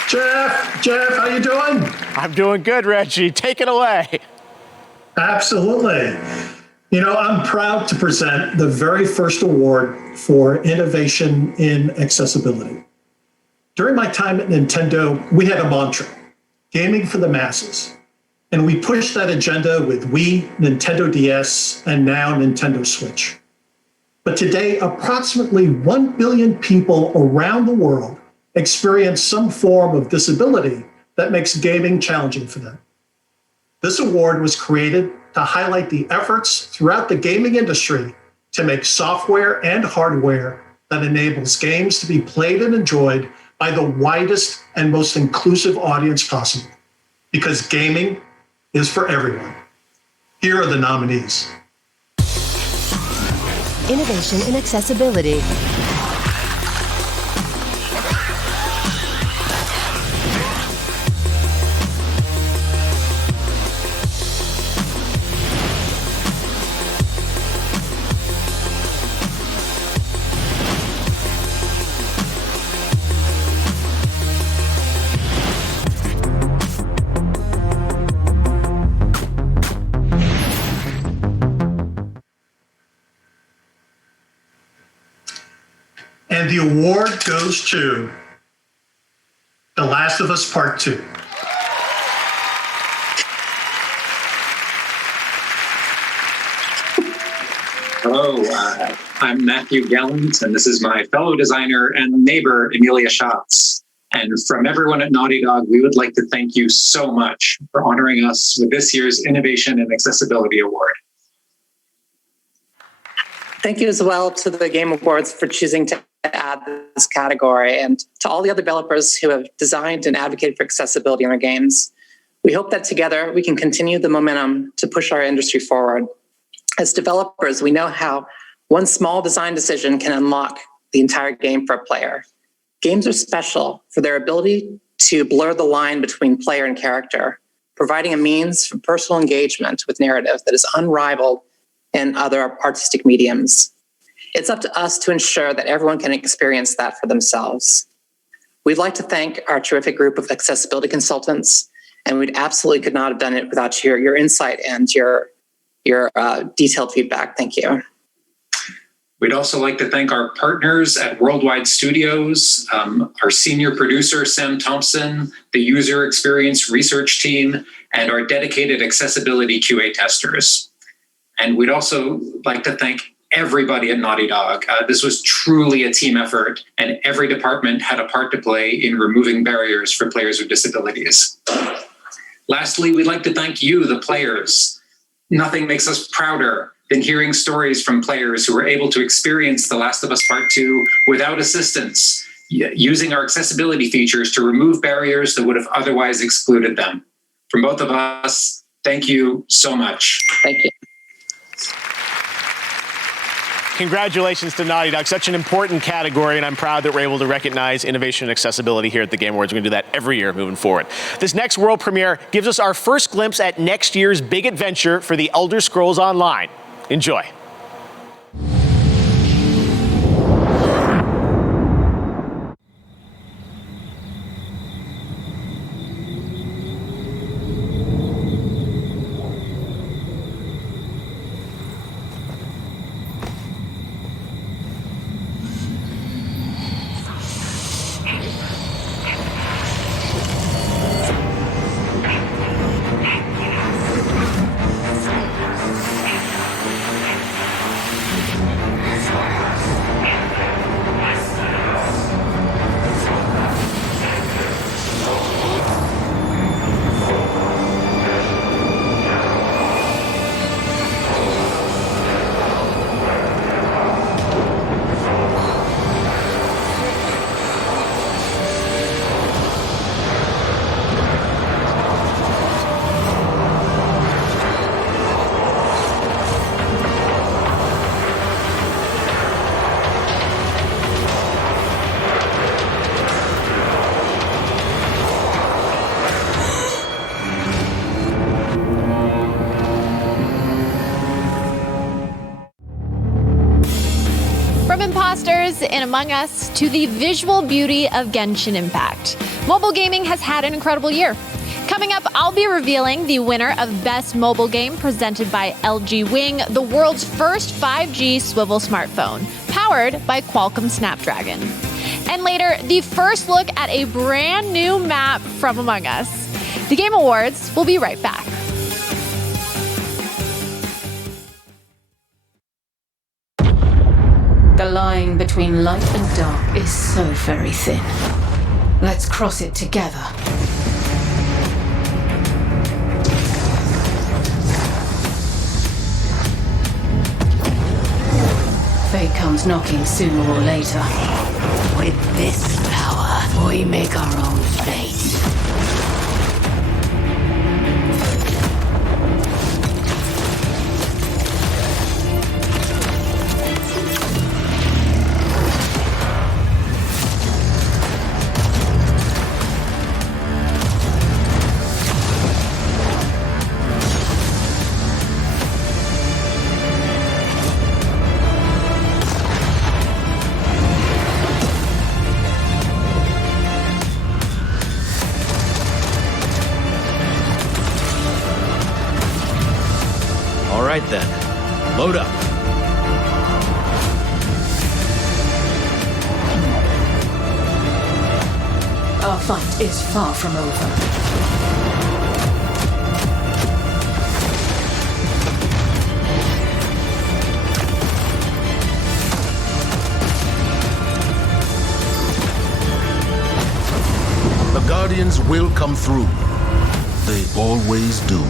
Jeff, how you doing? I'm doing good, Reggie. Take it away. Absolutely. You know, I'm proud to present the very first award for innovation in accessibility. During my time at Nintendo, we had a mantra, gaming for the masses. And we pushed that agenda with Wii, Nintendo DS, and now Nintendo Switch. But today, approximately 1 billion people around the world experience some form of disability that makes gaming challenging for them. This award was created to highlight the efforts throughout the gaming industry to make software and hardware that enables games to be played and enjoyed by the widest and most inclusive audience possible. Because gaming is for everyone. Here are the nominees. Innovation in accessibility. And the award goes to The Last of Us Part 2. Hello, I'm Matthew Gallant, and this is my fellow designer and neighbor, Amelia Schatz. And from everyone at Naughty Dog, we would like to thank you so much for honoring us with this year's Innovation and Accessibility Award. Thank you as well to the Game Awards for choosing to add this category, and to all the other developers who have designed and advocated for accessibility in their games. We hope that together we can continue the momentum to push our industry forward. As developers, we know how one small design decision can unlock the entire game for a player. Games are special for their ability to blur the line between player and character, providing a means for personal engagement with narrative that is unrivaled in other artistic mediums. It's up to us to ensure that everyone can experience that for themselves. We'd like to thank our terrific group of accessibility consultants, and we absolutely could not have done it without your insight and your detailed feedback. Thank you. We'd also like to thank our partners at Worldwide Studios, our senior producer, Sam Thompson, the user experience research team, and our dedicated accessibility QA testers. And we'd also like to thank everybody at Naughty Dog. This was truly a team effort, and every department had a part to play in removing barriers for players with disabilities. Lastly, we'd like to thank you, the players. Nothing makes us prouder than hearing stories from players who were able to experience The Last of Us Part 2 without assistance, using our accessibility features to remove barriers that would have otherwise excluded them. From both of us, thank you so much. Thank you. Congratulations to Naughty Dog. Such an important category, and I'm proud that we're able to recognize innovation and accessibility here at the Game Awards. We're going to do that every year moving forward. This next world premiere gives us our first glimpse at next year's big adventure for the Elder Scrolls Online. Enjoy. In Among Us to the visual beauty of Genshin Impact. Mobile gaming has had an incredible year. Coming up, I'll be revealing the winner of Best Mobile Game presented by LG Wing, the world's first 5G swivel smartphone, powered by Qualcomm Snapdragon. And later, the first look at a brand new map from Among Us. The Game Awards will be right back. The line between light and dark is so very thin. Let's cross it together. Fate comes knocking sooner or later. With this power, we make our own fate. All right then, load up. Our fight is far from over. The Guardians will come through. They always do.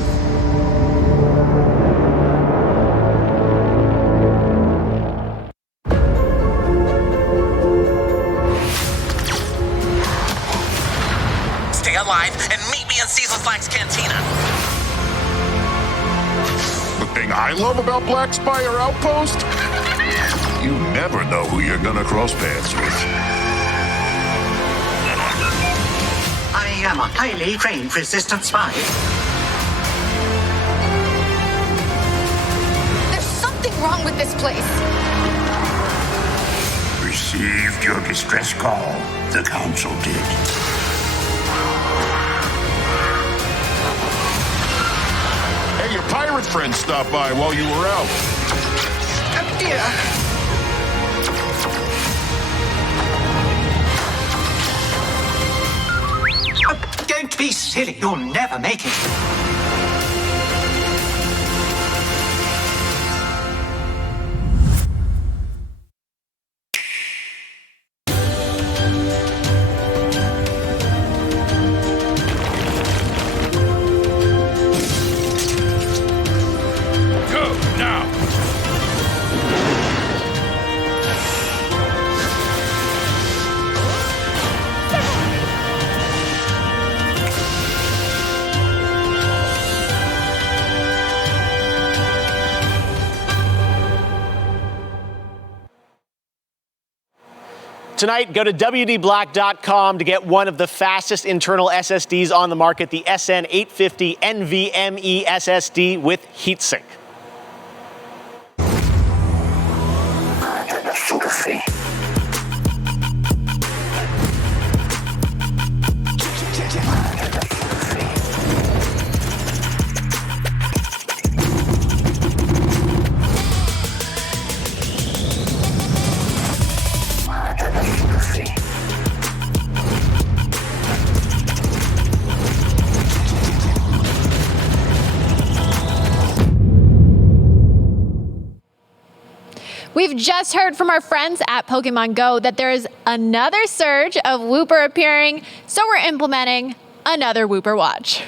Stay alive and meet me in Cecil Black's cantina. The thing I love about Black Spire Outpost? You never know who you're gonna cross paths with. I am a highly trained resistance spy. There's something wrong with this place. Received your distress call. The council did. Hey, your pirate friend stopped by while you were out. Oh dear. Don't be silly. You'll never make it. Go now. Tonight, go to WDBlack.com to get one of the fastest internal SSDs on the market, the SN850 NVMe SSD with heatsink. We've just heard from our friends at Pokemon Go that there is another surge of Wooper appearing, so we're implementing another Wooper Watch.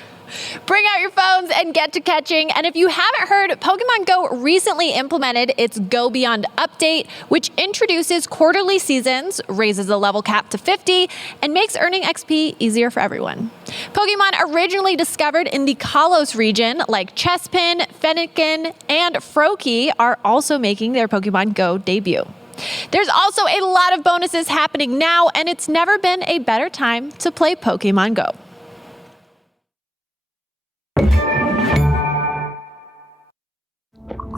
Bring out your phones and get to catching. And if you haven't heard, Pokemon Go recently implemented its Go Beyond update, which introduces quarterly seasons, raises the level cap to 50, and makes earning XP easier for everyone. Pokemon originally discovered in the Kalos region, like Chespin, Fennekin, and Froakie, are also making their Pokemon Go debut. There's also a lot of bonuses happening now, and it's never been a better time to play Pokemon Go.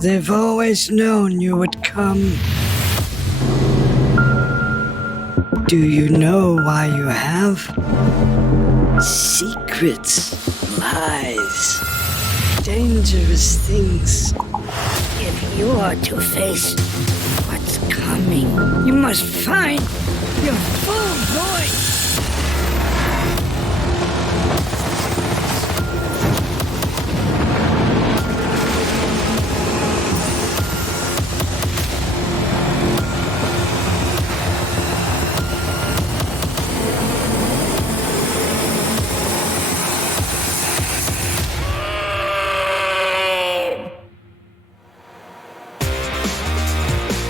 They've always known you would come. Do you know why you have? Secrets, lies, dangerous things. If you are to face what's coming, you must find your full voice.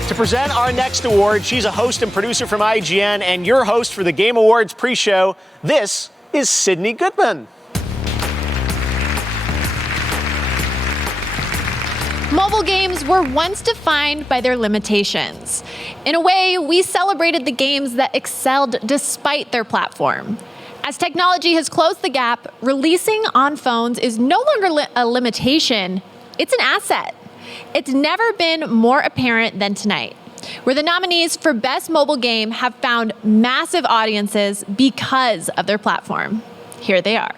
To present our next award, she's a host and producer from IGN and your host for the Game Awards pre-show. This is Sydney Goodman. Mobile games were once defined by their limitations. In a way, we celebrated the games that excelled despite their platform. As technology has closed the gap, releasing on phones is no longer a limitation, it's an asset. It's never been more apparent than tonight, where the nominees for Best Mobile Game have found massive audiences because of their platform. Here they are.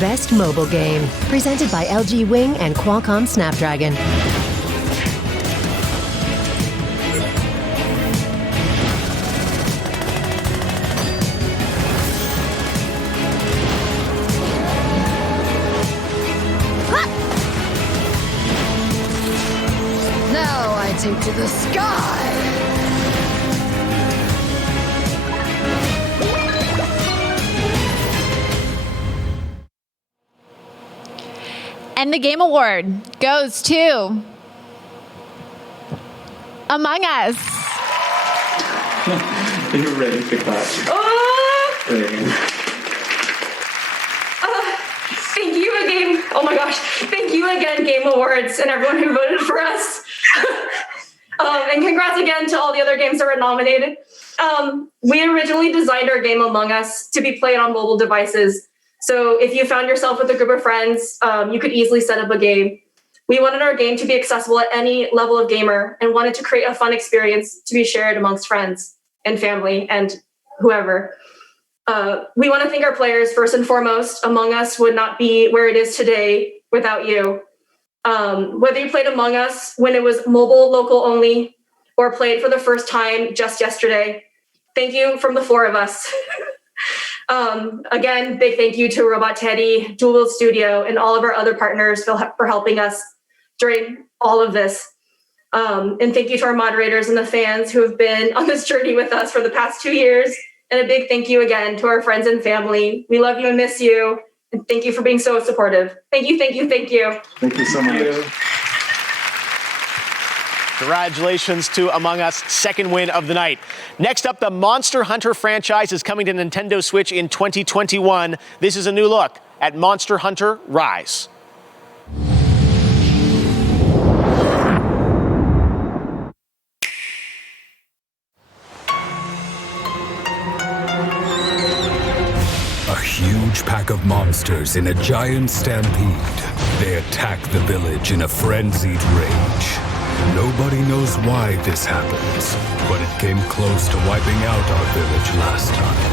Best Mobile Game, presented by LG Wing and Qualcomm Snapdragon. Now I take to the sky. And the Game Award goes to Among Us. You're ready to clap. Thank you again. Oh my gosh. Thank you again, Game Awards, and everyone who voted for us. And congrats again to all the other games that were nominated. We originally designed our game Among Us to be played on mobile devices. So if you found yourself with a group of friends, you could easily set up a game. We wanted our game to be accessible at any level of gamer and wanted to create a fun experience to be shared amongst friends and family and whoever. We want to thank our players first and foremost. Among Us would not be where it is today without you. Whether you played Among Us when it was mobile, local only, or played for the first time just yesterday, thank you from the four of us. Again, big thank you to Robot Teddy, Dual Wield Studio, and all of our other partners for helping us during all of this. And thank you to our moderators and the fans who have been on this journey with us for the past 2 years. And a big thank you again to our friends and family. We love you and miss you. And thank you for being so supportive. Thank you, thank you, thank you. Thank you so much. Congratulations to Among Us, second win of the night. Next up, the Monster Hunter franchise is coming to Nintendo Switch in 2021. This is a new look at Monster Hunter Rise. A huge pack of monsters in a giant stampede. They attack the village in a frenzied rage. Nobody knows why this happens, but it came close to wiping out our village last time.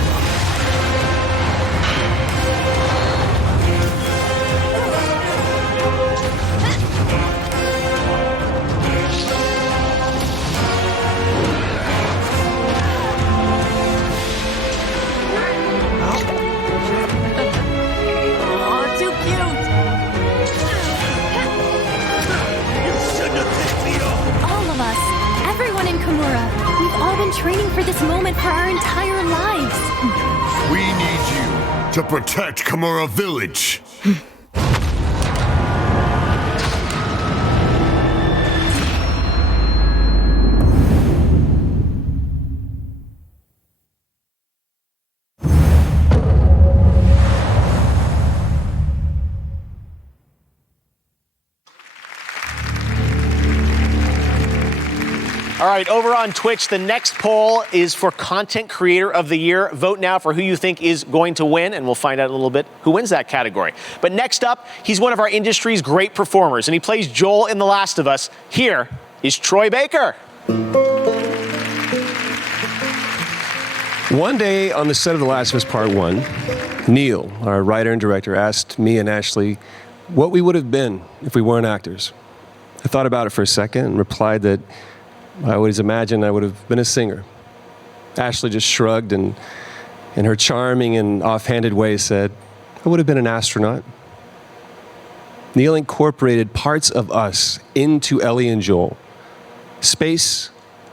Training for this moment for our entire lives. We need you to protect Kimura Village. All right, over on Twitch, the next poll is for Content Creator of the Year. Vote now for who you think is going to win, and we'll find out in a little bit who wins that category. But next up, he's one of our industry's great performers, and he plays Joel in The Last of Us. Here is Troy Baker. One day on the set of The Last of Us Part 1, Neil, our writer and director, asked me and Ashley what we would have been if we weren't actors. I thought about it for a second and replied that I always imagined I would have been a singer. Ashley just shrugged and, in her charming and offhanded way, said, I would have been an astronaut. Neil incorporated parts of us into Ellie and Joel. Space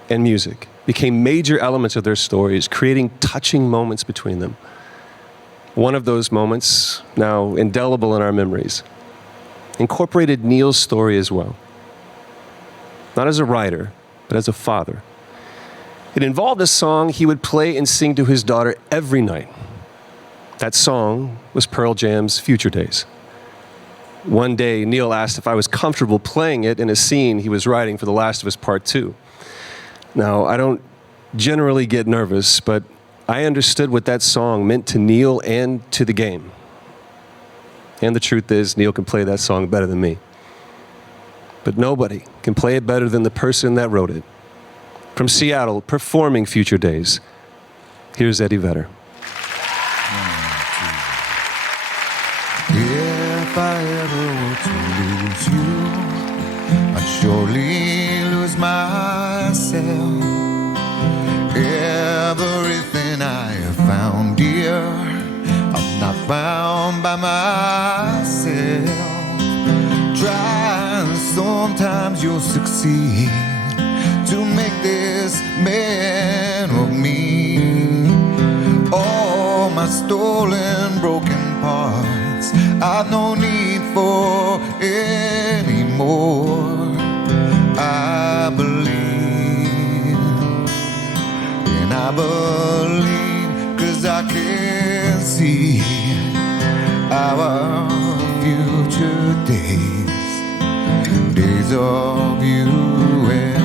and music became major elements of their stories, creating touching moments between them. One of those moments, now indelible in our memories, incorporated Neil's story as well. Not as a writer, but as a father. It involved a song he would play and sing to his daughter every night. That song was Pearl Jam's Future Days. One day, Neil asked if I was comfortable playing it in a scene he was writing for The Last of Us Part 2. Now, I don't generally get nervous, but I understood what that song meant to Neil and to the game. And the truth is, Neil can play that song better than me. But nobody can play it better than the person that wrote it. From Seattle, performing Future Days, here's Eddie Vedder. If I ever were to lose you, I'd surely lose myself. Everything I have found, dear, I'm not found by myself. Try and sometimes you'll succeed to make this man of me. All my stolen, broken parts I've no need for anymore. I believe, and I believe 'cause I can see our future days, days of you and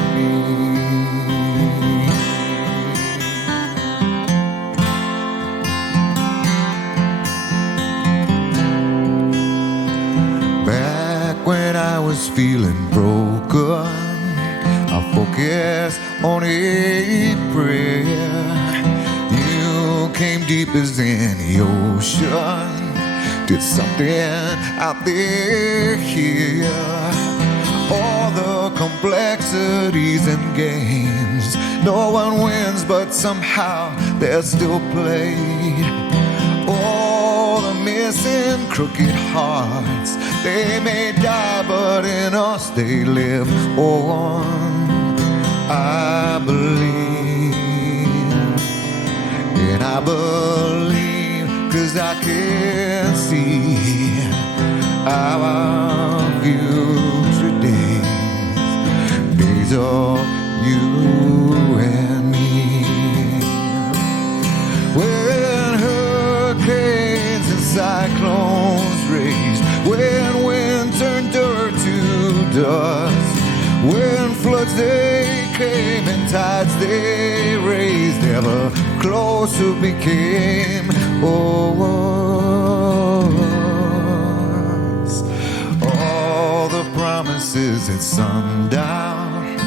when I was feeling broken, I focused on a prayer. You came deep as any ocean, did something out there here. All the complexities and games, no one wins, but somehow they're still played. All the missing crooked hearts, they may die, but in us they live on. I believe, and I believe 'cause I can see our future days, days of you and me. When hurricanes and cyclones rage, when wind turned dirt to dust, when floods they came and tides they raised, ever closer became us. All the promises at sundown,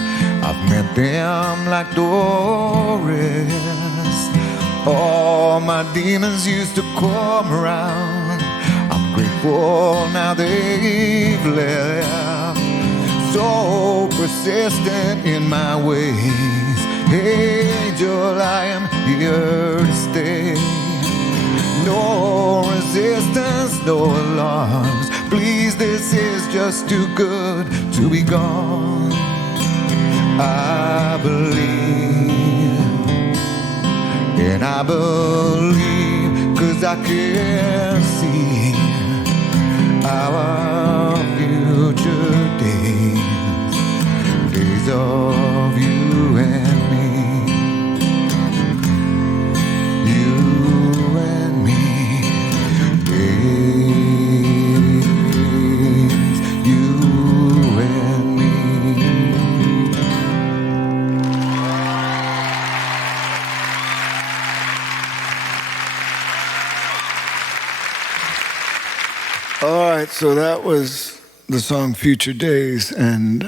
I've met them like Doris. All my demons used to come around, I'm grateful now they've left. So persistent in my ways, angel, I am here to stay. No resistance, no alarms, please, this is just too good to be gone. I believe, and I believe 'cause I can see our future days, days of you and me, you and me, days, you and me. All right, so that was the song Future Days, and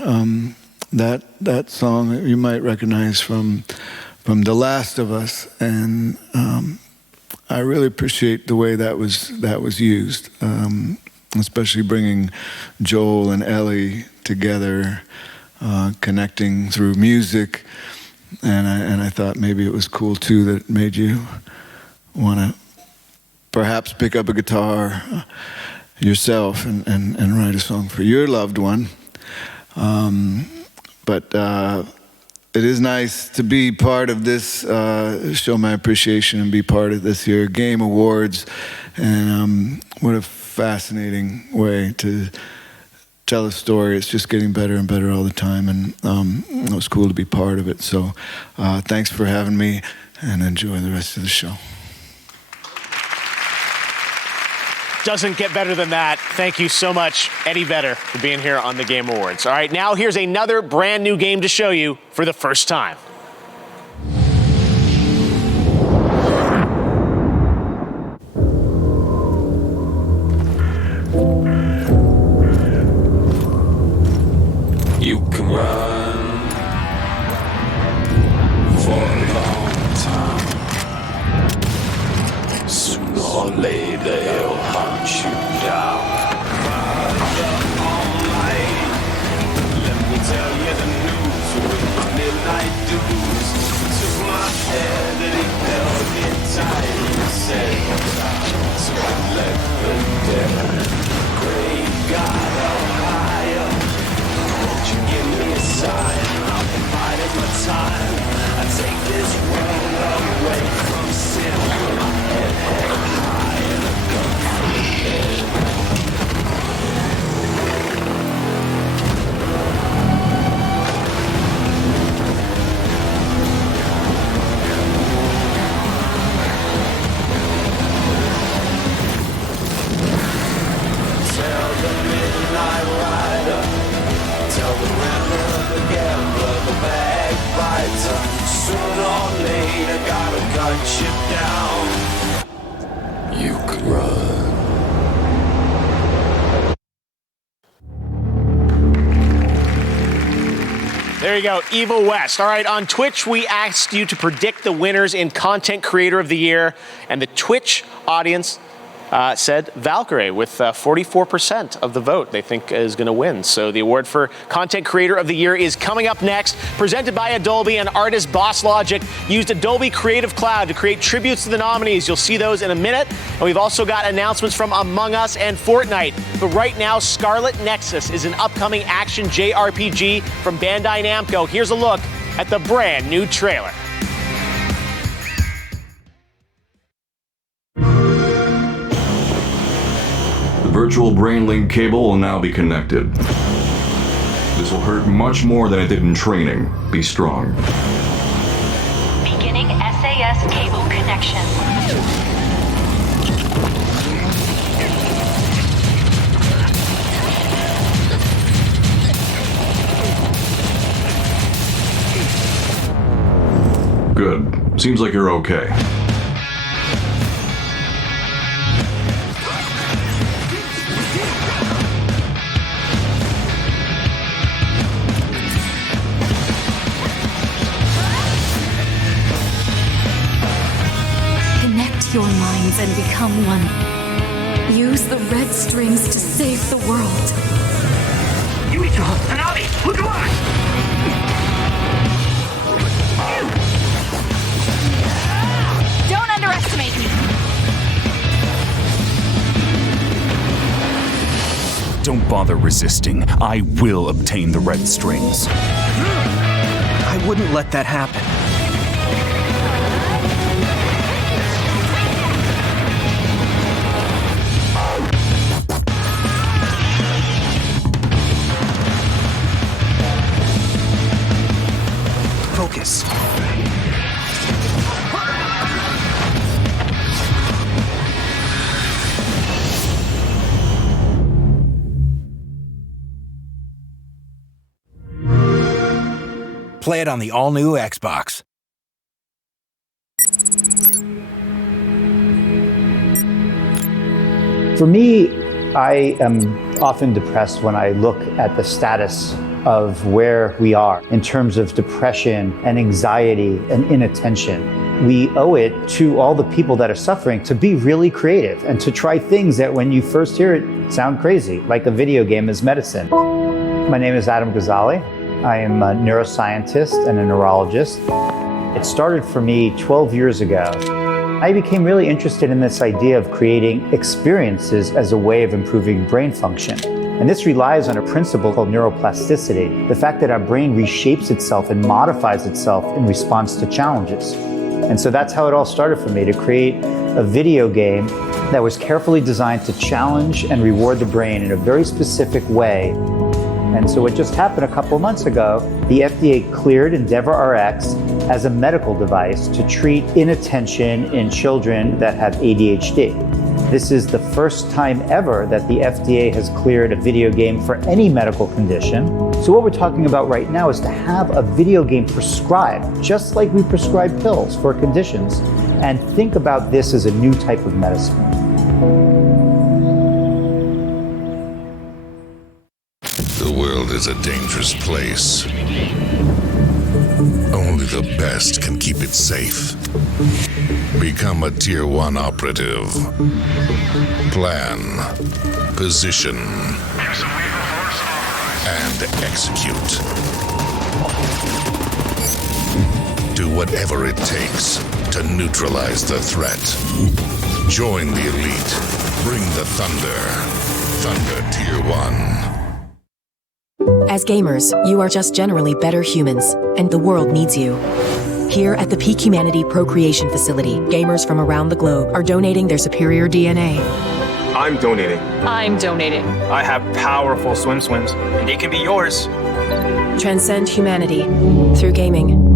that song you might recognize from The Last of Us, and I really appreciate the way that was used, especially bringing Joel and Ellie together, connecting through music, and I thought maybe it was cool too that it made you want to perhaps pick up a guitar yourself and write a song for your loved one. But it is nice to be part of this, show my appreciation and be part of this year Game Awards. And what a fascinating way to tell a story. It's just getting better and better all the time, and it was cool to be part of it. So thanks for having me, and enjoy the rest of the show. Doesn't get better than that. Thank you so much, Eddie Vedder, for being here on the Game Awards. All right, now here's another brand new game to show you for the first time. You can run for a long time. Sooner or later, they'll hunt you down. All night. Let me tell you the news with my midnight dues. Took my head and he held me tight and said, so I let the dead. Great God, higher. Won't you give me a sign? I'll be biding my time. I take this world away from sin. With my head held high and a gun for the head. Tell the midnight rider, tell the rambler, the gambler, the backbiter, sooner or later gotta cut you down. You could run. There you go, Evil West. All right, on Twitch, we asked you to predict the winners in Content Creator of the Year, and the Twitch audience said Valkyrie with 44% of the vote they think is going to win. So the award for Content Creator of the Year is coming up next. Presented by Adobe, and artist Boss Logic used Adobe Creative Cloud to create tributes to the nominees. You'll see those in a minute. And we've also got announcements from Among Us and Fortnite. But right now, Scarlet Nexus is an upcoming action JRPG from Bandai Namco. Here's a look at the brand new trailer. The virtual brain link cable will now be connected. This will hurt much more than it did in training. Be strong. Beginning SAS cable connection. Good. Seems like you're okay. Connect your minds and become one. Use the red strings to save the world. Yuito, Hanabi, look alive! Don't underestimate me. Don't bother resisting. I will obtain the red strings. I wouldn't let that happen. Focus. Play it on the all-new Xbox. For me, I am often depressed when I look at the status of where we are in terms of depression and anxiety and inattention. We owe it to all the people that are suffering to be really creative and to try things that when you first hear it sound crazy, like a video game as medicine. My name is Adam Ghazali. I am a neuroscientist and a neurologist. It started for me 12 years ago. I became really interested in this idea of creating experiences as a way of improving brain function. And this relies on a principle called neuroplasticity, the fact that our brain reshapes itself and modifies itself in response to challenges. And so that's how it all started for me, to create a video game that was carefully designed to challenge and reward the brain in a very specific way. And so what just happened a couple of months ago, the FDA cleared EndeavorRx as a medical device to treat inattention in children that have ADHD. This is the first time ever that the FDA has cleared a video game for any medical condition. So what we're talking about right now is to have a video game prescribed, just like we prescribe pills for conditions, and think about this as a new type of medicine. The world is a dangerous place. Only the best can keep it safe. Become a Tier 1 operative. Plan, position, and execute. Do whatever it takes to neutralize the threat. Join the elite. Bring the thunder. Thunder Tier 1. As gamers, you are just generally better humans, and the world needs you. Here at the Peak Humanity Procreation Facility, gamers from around the globe are donating their superior DNA. I'm donating. I'm donating. I have powerful swims, and they can be yours. Transcend humanity through gaming.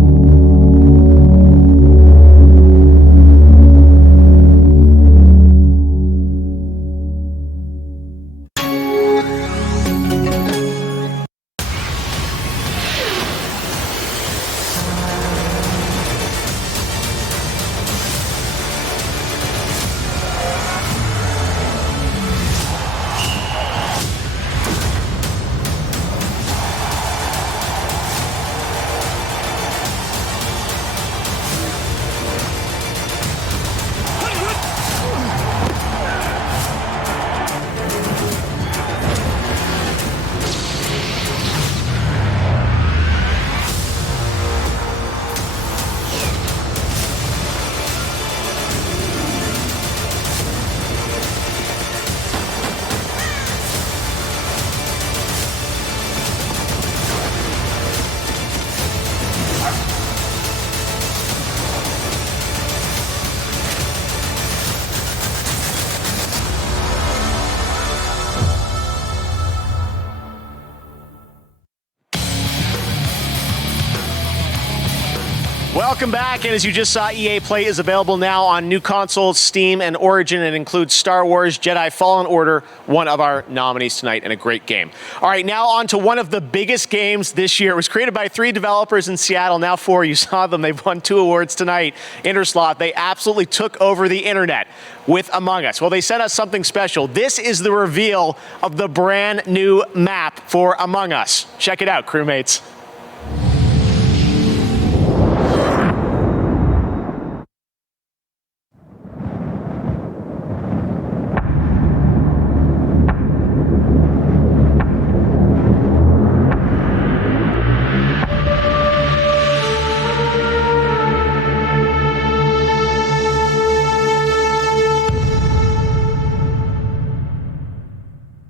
Welcome back, and as you just saw, EA Play is available now on new consoles, Steam, and Origin. It includes Star Wars Jedi Fallen Order, one of our nominees tonight, and a great game. All right, now on to one of the biggest games this year. It was created by 3 developers in Seattle, now 4. You saw them. They've won 2 awards tonight. Interslot, they absolutely took over the internet with Among Us. Well, they sent us something special. This is the reveal of the brand new map for Among Us. Check it out, crewmates.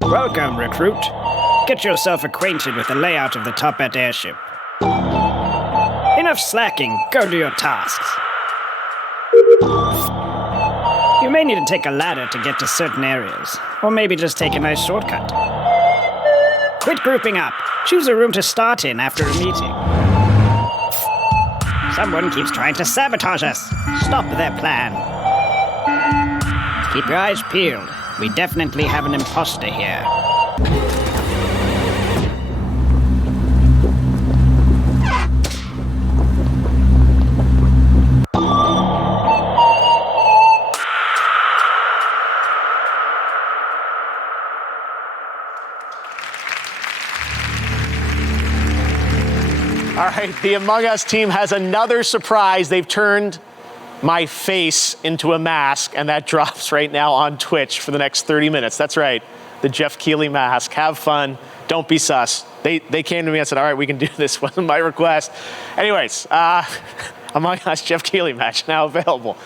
Welcome, recruit. Get yourself acquainted with the layout of the Toppat airship. Enough slacking, go do your tasks. You may need to take a ladder to get to certain areas, or maybe just take a nice shortcut. Quit grouping up. Choose a room to start in after a meeting. Someone keeps trying to sabotage us. Stop their plan. Keep your eyes peeled. We definitely have an imposter here. All right, the Among Us team has another surprise. They've turned my face into a mask, and that drops right now on Twitch for the next 30 minutes. That's right, the Jeff Keighley mask. Have fun. Don't be sus. They came to me and said, all right, we can do this. Wasn't my request. Anyways, Among Us Jeff Keighley match now available.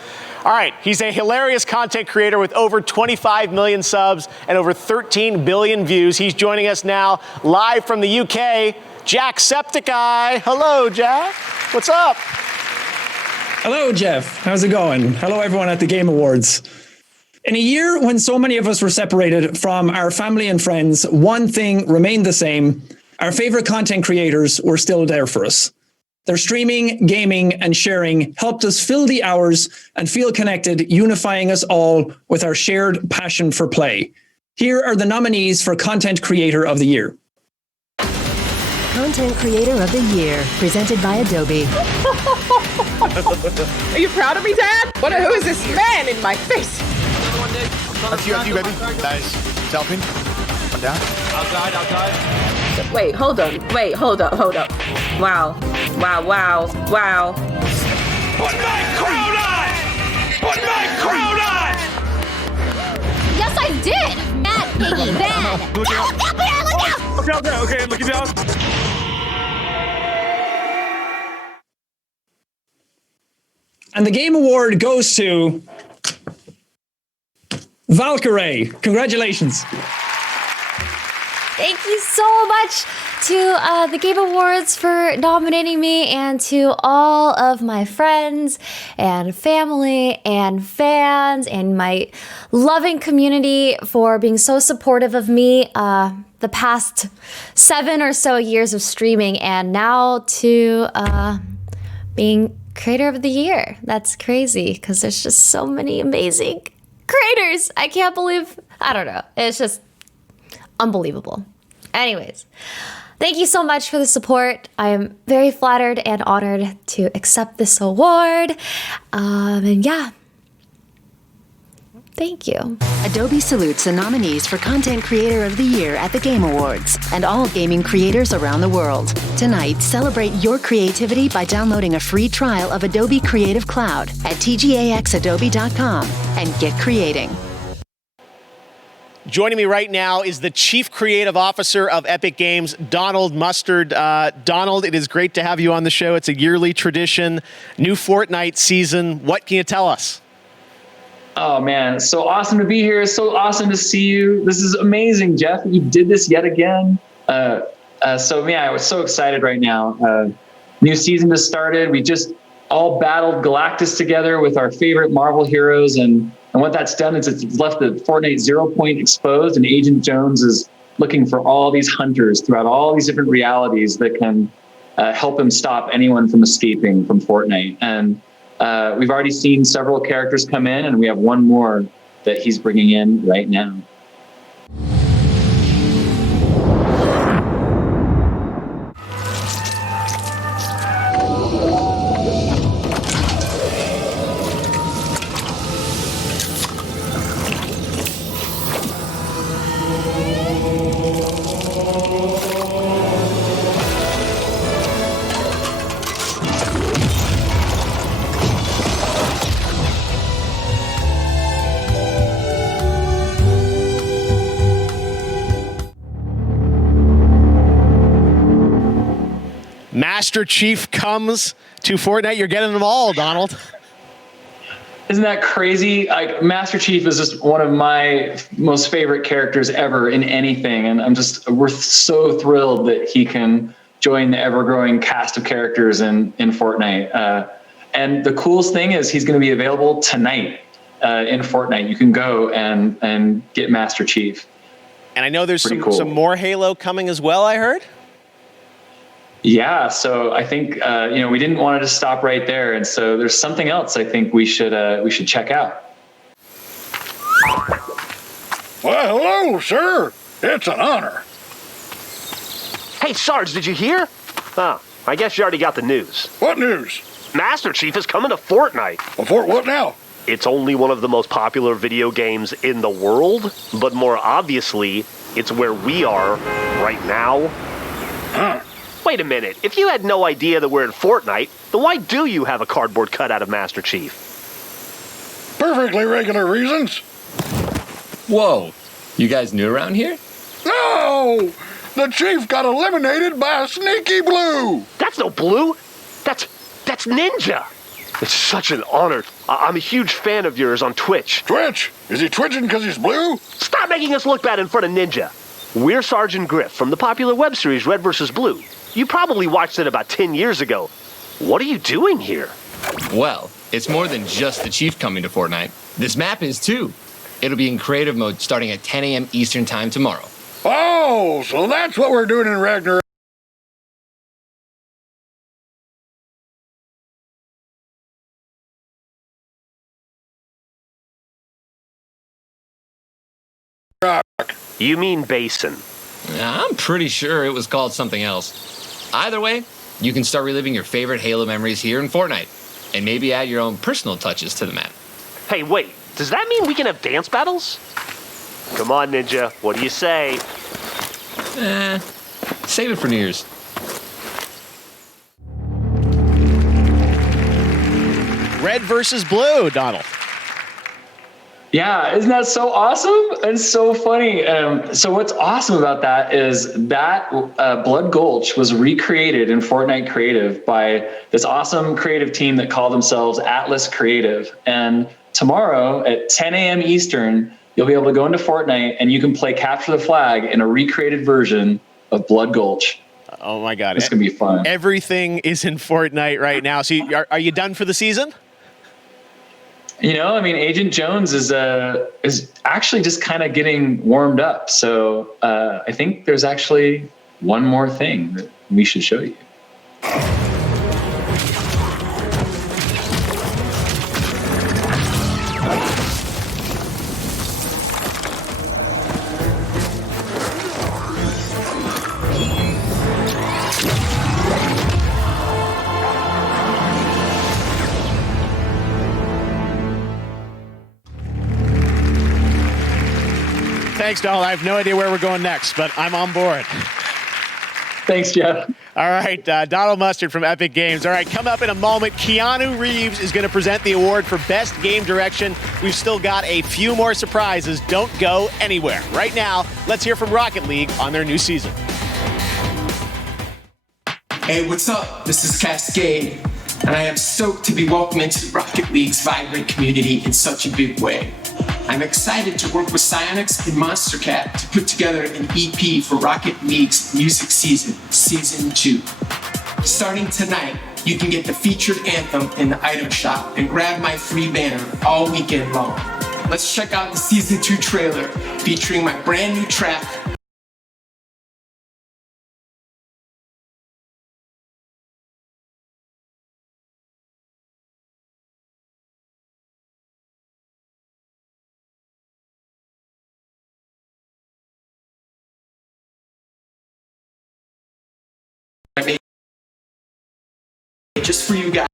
All right, he's a hilarious content creator with over 25 million subs and over 13 billion views. He's joining us now live from the UK, Jacksepticeye. Hello, Jack. What's up? Hello, Jeff. How's it going? Hello, everyone at the Game Awards. In a year when so many of us were separated from our family and friends, one thing remained the same. Our favorite content creators were still there for us. Their streaming, gaming, and sharing helped us fill the hours and feel connected, unifying us all with our shared passion for play. Here are the nominees for Content Creator of the Year. Content Creator of the Year, presented by Adobe. Are you proud of me, Dad? Who is this man in my face? That's you, baby. Guys, selfie. I'm down. Outside. Wait, hold up. Wow. Put my crown on! Put my crown on! Yes, I did! Bad piggy, bad! Look out! Look out! Okay, looking down. And the Game Award goes to Valkyrie. Congratulations. Thank you so much to the Game Awards for nominating me, and to all of my friends and family and fans and my loving community for being so supportive of me the past 7 or so years of streaming, and now to being Creator of the Year. That's crazy because there's just so many amazing creators. I can't believe, I don't know. It's just unbelievable. Anyways, thank you so much for the support. I am very flattered and honored to accept this award. And yeah, thank you. Adobe salutes the nominees for Content Creator of the Year at the Game Awards and all gaming creators around the world. Tonight, celebrate your creativity by downloading a free trial of Adobe Creative Cloud at tgaxadobe.com and get creating. Joining me right now is the Chief Creative Officer of Epic Games, Donald Mustard. Donald, it is great to have you on the show. It's a yearly tradition, new Fortnite season. What can you tell us? Oh man, it's so awesome to be here. It's so awesome to see you. This is amazing, Jeff. You did this yet again. I was so excited right now. New season just started. We just all battled Galactus together with our favorite Marvel heroes, and what that's done is it's left the Fortnite 0 point exposed, and Agent Jones is looking for all these hunters throughout all these different realities that can help him stop anyone from escaping from Fortnite. And we've already seen several characters come in, and we have one more that he's bringing in right now. Master Chief comes to Fortnite. You're getting them all, Donald. Isn't that crazy? Like, Master Chief is just one of my most favorite characters ever in anything, and we're so thrilled that he can join the ever-growing cast of characters in Fortnite. And the coolest thing is he's going to be available tonight in Fortnite. You can go and get Master Chief. And I know there's some more Halo coming as well, I heard. Yeah, so I think we didn't want to just stop right there, and so there's something else I think we should check out. Well, hello, sir. It's an honor. Hey, Sarge, did you hear? Oh, I guess you already got the news. What news? Master Chief is coming to Fortnite. Well, Fort what now? It's only one of the most popular video games in the world, but more obviously, it's where we are right now. Huh. Wait a minute, if you had no idea that we're in Fortnite, then why do you have a cardboard cutout of Master Chief? Perfectly regular reasons. Whoa, you guys new around here? No! The Chief got eliminated by a sneaky Blue! That's no Blue! That's Ninja! It's such an honor. I'm a huge fan of yours on Twitch. Twitch? Is he twitching because he's blue? Stop making us look bad in front of Ninja. We're Sergeant Griff from the popular web series Red vs. Blue. You probably watched it about 10 years ago. What are you doing here? Well, it's more than just the Chief coming to Fortnite. This map is too. It'll be in creative mode starting at 10 a.m. Eastern Time tomorrow. Oh, so that's what we're doing in Ragnarok. You mean Basin? I'm pretty sure it was called something else. Either way, you can start reliving your favorite Halo memories here in Fortnite, and maybe add your own personal touches to the map. Hey, wait, does that mean we can have dance battles? Come on, Ninja, what do you say? Save it for New Year's. Red versus blue, Donald. Yeah, isn't that so awesome and so funny? So what's awesome about that is that Blood Gulch was recreated in Fortnite Creative by this awesome creative team that call themselves Atlas Creative. And tomorrow at 10 a.m. Eastern, you'll be able to go into Fortnite and you can play Capture the Flag in a recreated version of Blood Gulch. Oh my God. It's going to be fun. Everything is in Fortnite right now. So are you done for the season? You know, I mean, Agent Jones is actually just kind of getting warmed up. So I think there's actually one more thing that we should show you. Thanks, Donald. I have no idea where we're going next, but I'm on board. Thanks, Jeff. All right, Donald Mustard from Epic Games. All right, coming up in a moment, Keanu Reeves is going to present the award for Best Game Direction. We've still got a few more surprises. Don't go anywhere. Right now, let's hear from Rocket League on their new season. Hey, what's up? This is Cascade, and I am stoked to be welcomed into Rocket League's vibrant community in such a big way. I'm excited to work with Psyonix and Monster Cat to put together an EP for Rocket League's music season, Season 2. Starting tonight, you can get the featured anthem in the item shop and grab my free banner all weekend long. Let's check out the Season 2 trailer featuring my brand new track, just for you guys,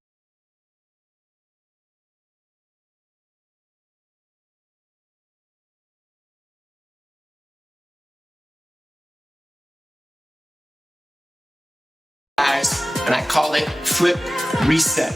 and I call it Flip Reset.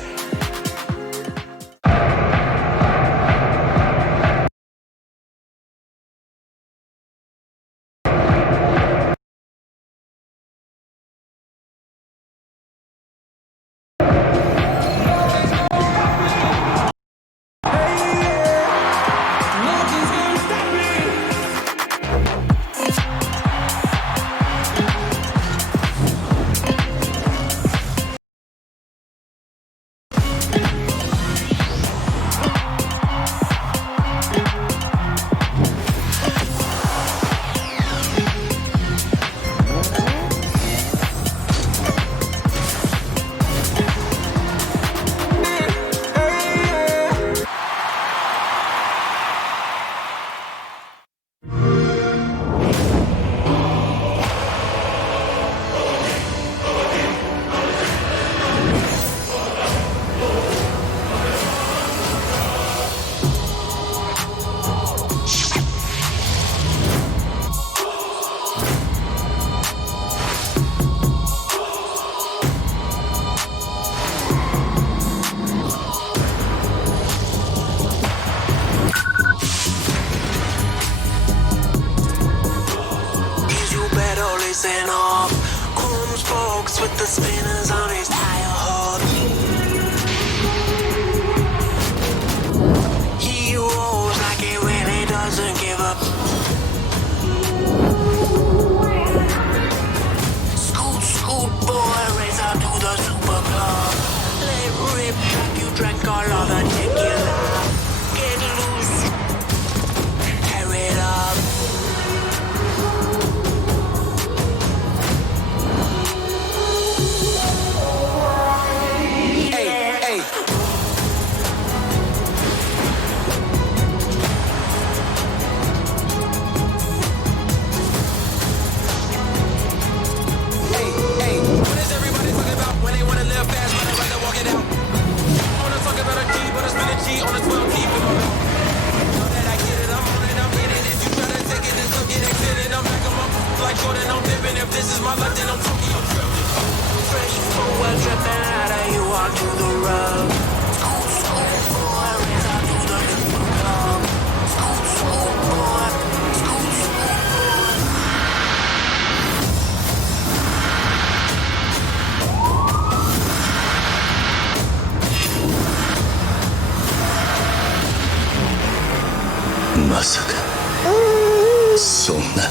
Drink all of the tequila. Get loose. Tear it up. Hey, hey. If this is my life, then I'm Tokyo dripping. Fresh forward dripping out of you all to the road. Scoot, scoot, boy, raise up to the new club. Scoot, scoot, boy, scoot, scoot, boy. Masaka. Sonna.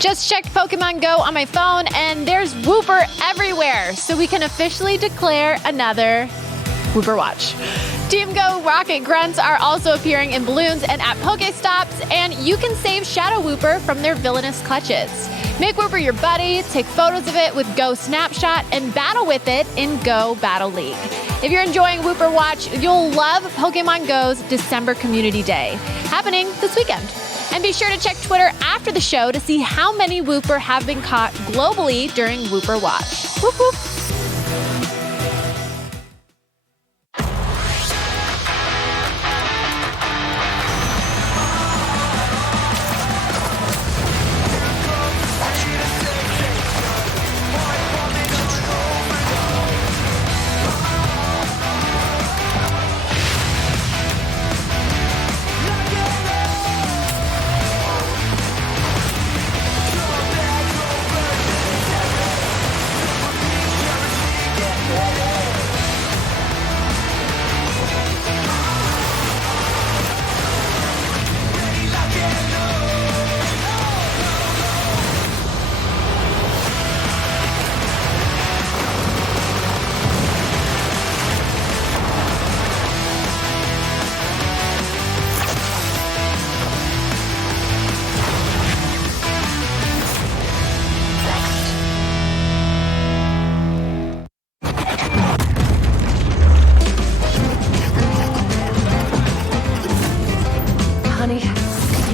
Just checked Pokemon Go on my phone, and there's Wooper everywhere, so we can officially declare another Wooper Watch. Team Go Rocket Grunts are also appearing in balloons and at Pokestops, and you can save Shadow Wooper from their villainous clutches. Make Wooper your buddy, take photos of it with Go Snapshot, and battle with it in Go Battle League. If you're enjoying Wooper Watch, you'll love Pokemon Go's December Community Day, happening this weekend. And be sure to check Twitter after the show to see how many Wooper have been caught globally during Wooper Watch. Whoop whoop.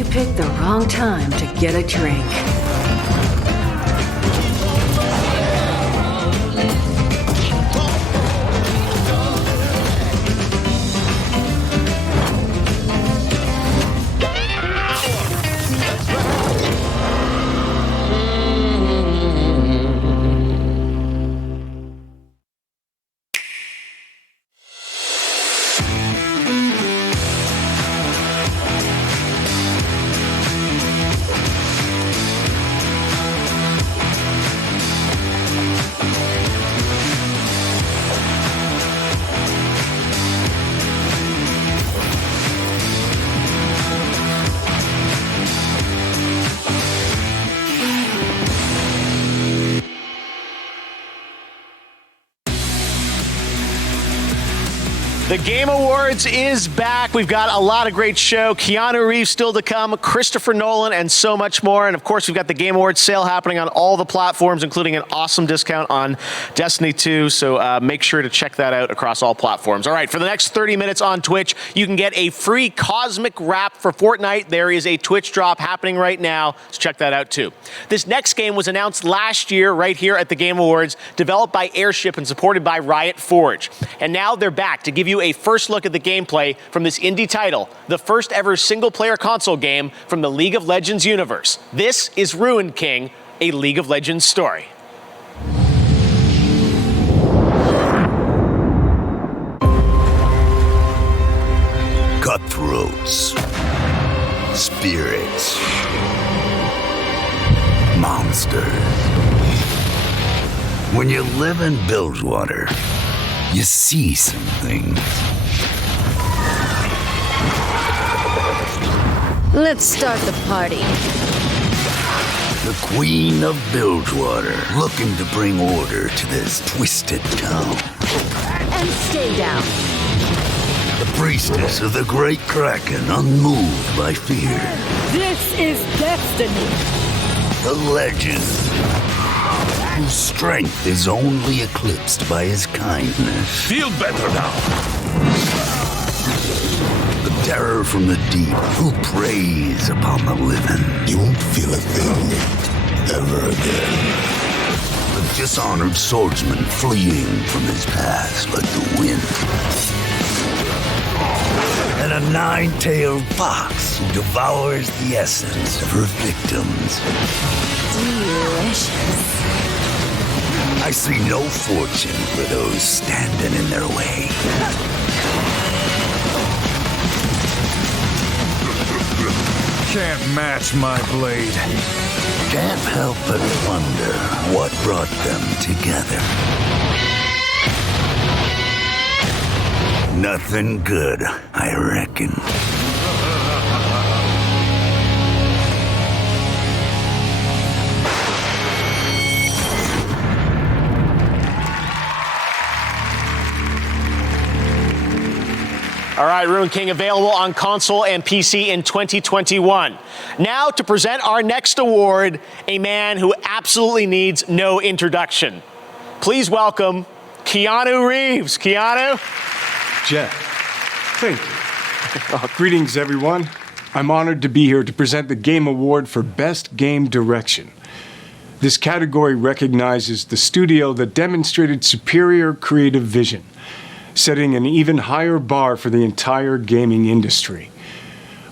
Picked the wrong time to get a drink. The Game Awards is back. We've got a lot of great show. Keanu Reeves still to come, Christopher Nolan, and so much more. And of course, we've got the Game Awards sale happening on all the platforms, including an awesome discount on Destiny 2. So make sure to check that out across all platforms. All right, for the next 30 minutes on Twitch, you can get a free Cosmic Wrap for Fortnite. There is a Twitch drop happening right now, so check that out too. This next game was announced last year right here at the Game Awards, developed by Airship and supported by Riot Forge. And now they're back to give you a first look at the gameplay from this indie title, the first ever single-player console game from the League of Legends universe. This is Ruined King, a League of Legends story. Cutthroats, spirits, monsters. monsters. When you live in Bilgewater, you see some things. Let's start the party. The Queen of Bilgewater, looking to bring order to this twisted town. And stay down. The priestess of the Great Kraken, unmoved by fear. This is destiny. The legend, whose strength is only eclipsed by his kindness. Feel better now. The terror from the deep, who preys upon the living. You won't feel a thing ever again. The dishonored swordsman fleeing from his past like the wind. And a nine-tailed fox who devours the essence of her victims. Delicious. I see no fortune for those standing in their way. Can't match my blade. Can't help but wonder what brought them together. Nothing good, I reckon. All right, Ruin King available on console and PC in 2021. Now to present our next award, a man who absolutely needs no introduction. Please welcome Keanu Reeves. Keanu? Jeff, thank you. Greetings, everyone. I'm honored to be here to present the Game Award for Best Game Direction. This category recognizes the studio that demonstrated superior creative vision, setting an even higher bar for the entire gaming industry.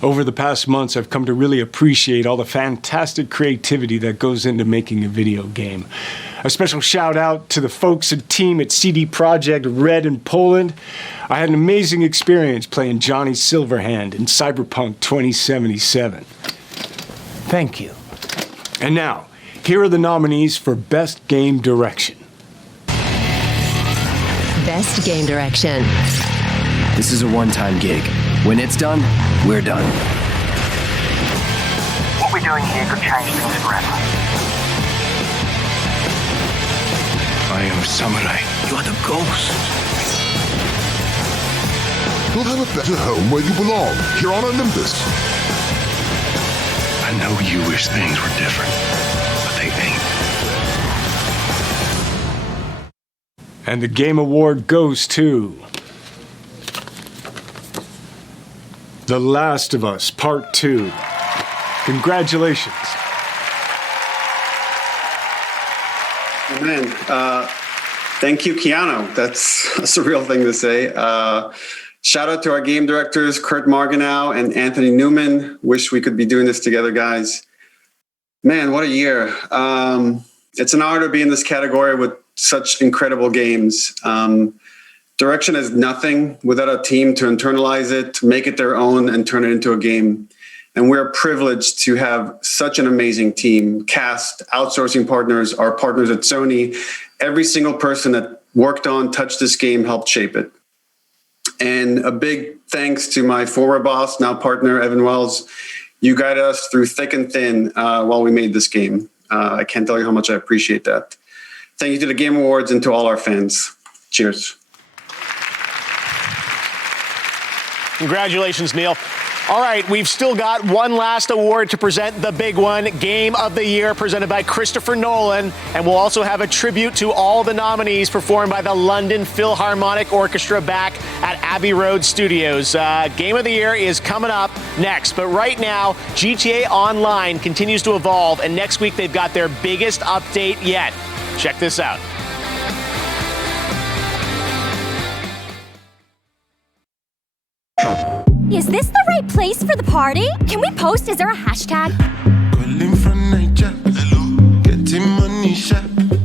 Over the past months, I've come to really appreciate all the fantastic creativity that goes into making a video game. A special shout out to the folks and team at CD Projekt Red in Poland. I had an amazing experience playing Johnny Silverhand in Cyberpunk 2077. Thank you. And now, here are the nominees for Best Game Direction. Best Game Direction. This is a one-time gig. When it's done, we're done. What we're doing here could change things forever. I am a samurai. You are the ghost. You'll have a better home where you belong, here on Olympus. I know you wish things were different, but they ain't. And the Game Award goes to The Last of Us Part 2. Congratulations. Man, thank you, Keanu. That's a surreal thing to say. Shout out to our game directors, Kurt Marganow and Anthony Newman. Wish we could be doing this together, guys. Man, what a year. It's an honor to be in this category with such incredible games. Direction is nothing without a team to internalize it, to make it their own, and turn it into a game. And we're privileged to have such an amazing team, cast, outsourcing partners, our partners at Sony. Every single person that worked on, touched this game, helped shape it. And a big thanks to my former boss, now partner, Evan Wells. You guided us through thick and thin while we made this game. I can't tell you how much I appreciate that. Thank you to the Game Awards and to all our fans. Cheers. Congratulations, Neil. All right, we've still got one last award to present, the big one, Game of the Year, presented by Christopher Nolan. And we'll also have a tribute to all the nominees performed by the London Philharmonic Orchestra back at Abbey Road Studios. Game of the Year is coming up next. But right now, GTA Online continues to evolve, and next week they've got their biggest update yet. Check this out. Is this the right place for the party? Can we post? Is there a hashtag?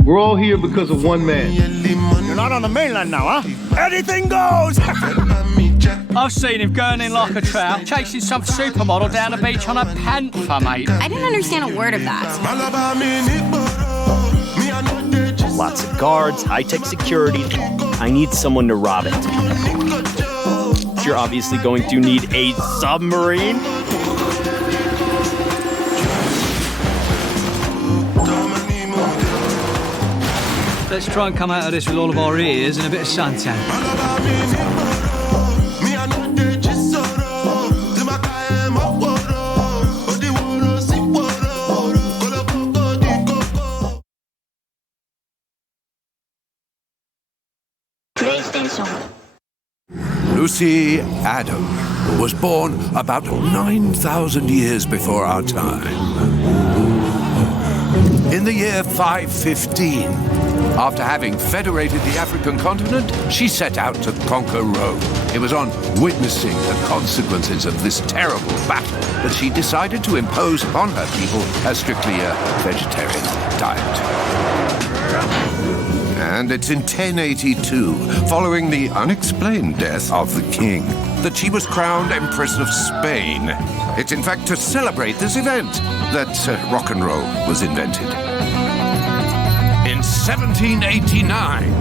We're all here because of one man. You're not on the mainland now, huh? Anything goes! I've seen him going in like a trout, chasing some supermodel down the beach on a panther, mate. I didn't understand a word of that. Lots of guards, high-tech security. I need someone to rob it. You're obviously going to need a submarine. Let's try and come out of this with all of our ears and a bit of suntan. Lucy Adam was born about 9,000 years before our time. In the year 515, after having federated the African continent, she set out to conquer Rome. It was on witnessing the consequences of this terrible battle that she decided to impose upon her people a strictly vegetarian diet. And it's in 1082, following the unexplained death of the king, that she was crowned Empress of Spain. It's in fact to celebrate this event that rock and roll was invented. In 1789,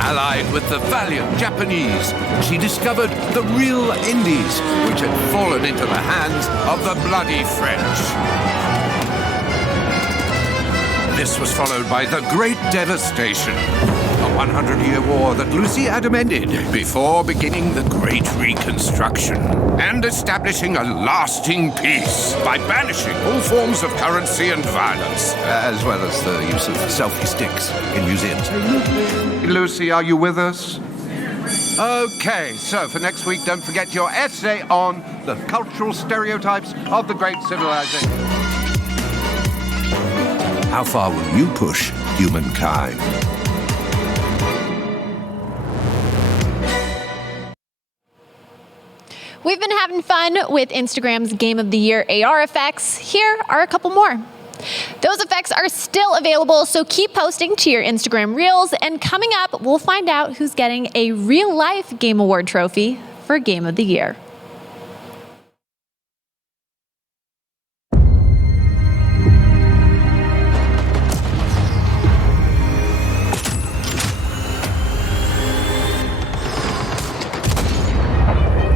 allied with the valiant Japanese, she discovered the real Indies, which had fallen into the hands of the bloody French. This was followed by the Great Devastation, a 100-year war that Lucy Adam ended before beginning the Great Reconstruction and establishing a lasting peace by banishing all forms of currency and violence, as well as the use of selfie sticks in museums. Lucy, are you with us? Okay, so for next week, don't forget your essay on the cultural stereotypes of the great civilization. How far will you push humankind? We've been having fun with Instagram's Game of the Year AR effects. Here are a couple more. Those effects are still available, so keep posting to your Instagram Reels, and coming up, we'll find out who's getting a real-life Game Award trophy for Game of the Year.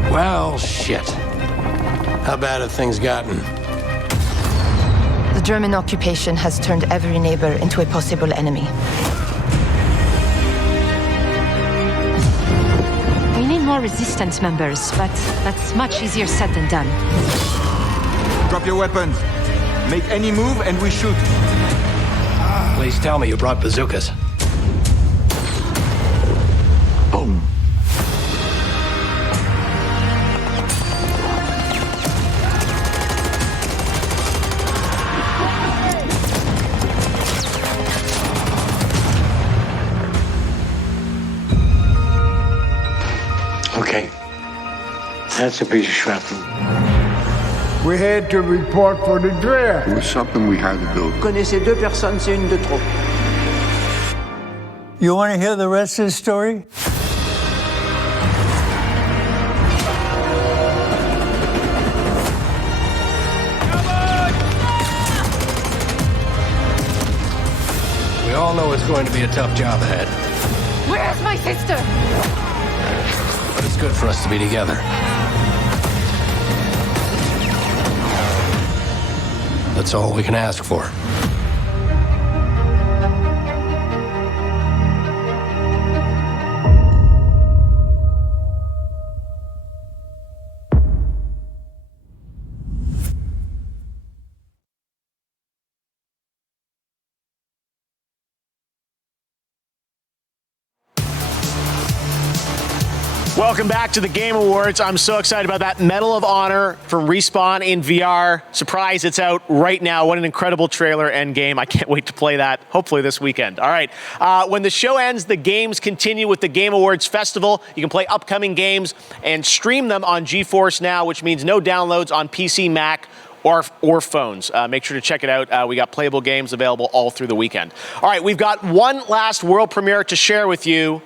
Well, shit. How bad have things gotten? The German occupation has turned every neighbor into a possible enemy. We need more resistance members, but that's much easier said than done. Drop your weapons. Make any move and we shoot. Please tell me you brought bazookas. Boom. Okay. That's a piece of shrapnel. We had to report for the draft. It was something we had to do. Connaissez deux personnes, c'est une de trop. You want to hear the rest of the story? We all know it's going to be a tough job ahead. Where's my sister? But it's good for us to be together. That's all we can ask for. Welcome back to the Game Awards. I'm so excited about that Medal of Honor from Respawn in VR. Surprise, it's out right now. What an incredible trailer and game. I can't wait to play that, hopefully this weekend. All right, when the show ends, the games continue with the Game Awards Festival. You can play upcoming games and stream them on GeForce Now, which means no downloads on PC, Mac, or phones. Make sure to check it out. We got playable games available all through the weekend. All right, we've got one last world premiere to share with you.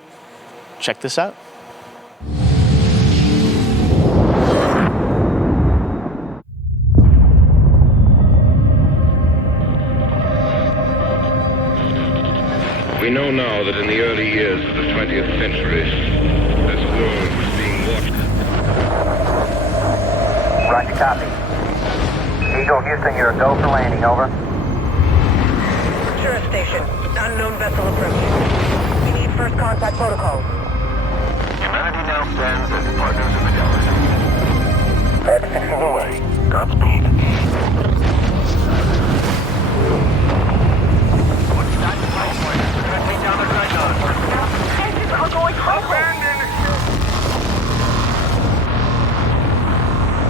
Check this out. We know now that in the early years of the 20th century, this world was being watched. Roger, copy. Eagle, Houston, you're a go for landing, over. Sure, station. Unknown vessel approaching. We need first contact protocols. Humanity now stands as partners in the galaxy. X6 away. Godspeed. What's that? We're gonna take down the Dreadnought. Engines are going abandoned!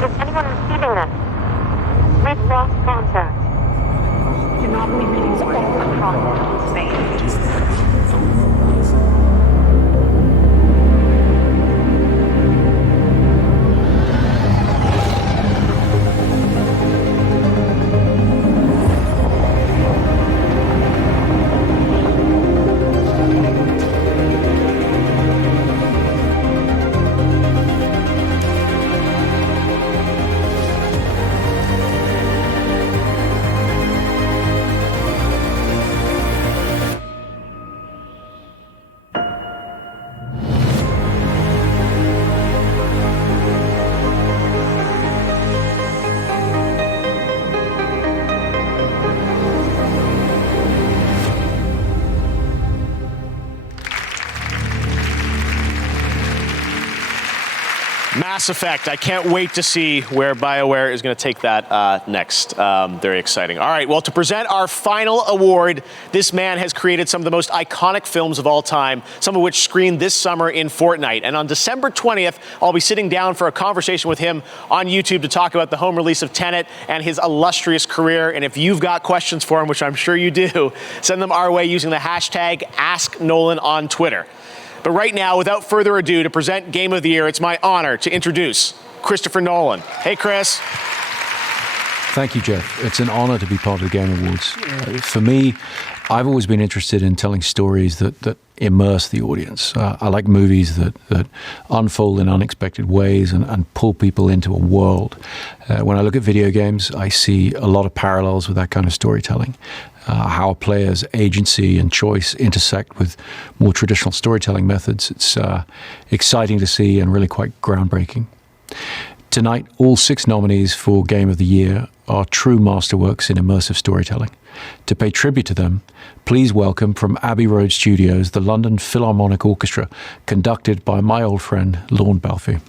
Is anyone receiving this? We've lost contact. Do not leave readings across space. Mass Effect. I can't wait to see where BioWare is going to take that next. Very exciting. All right, well, to present our final award, this man has created some of the most iconic films of all time, some of which screened this summer in Fortnite. And on December 20th, I'll be sitting down for a conversation with him on YouTube to talk about the home release of Tenet and his illustrious career. And if you've got questions for him, which I'm sure you do, send them our way using the hashtag AskNolan on Twitter. But right now, without further ado, to present Game of the Year, it's my honor to introduce Christopher Nolan. Hey, Chris. Thank you, Jeff. It's an honor to be part of the Game Awards. For me, I've always been interested in telling stories that immerse the audience. I like movies that unfold in unexpected ways and pull people into a world. When I look at video games, I see a lot of parallels with that kind of storytelling. How a player's agency and choice intersect with more traditional storytelling methods. It's exciting to see and really quite groundbreaking. Tonight, all 6 nominees for Game of the Year are true masterworks in immersive storytelling. To pay tribute to them, please welcome from Abbey Road Studios the London Philharmonic Orchestra, conducted by my old friend Lorne Balfe.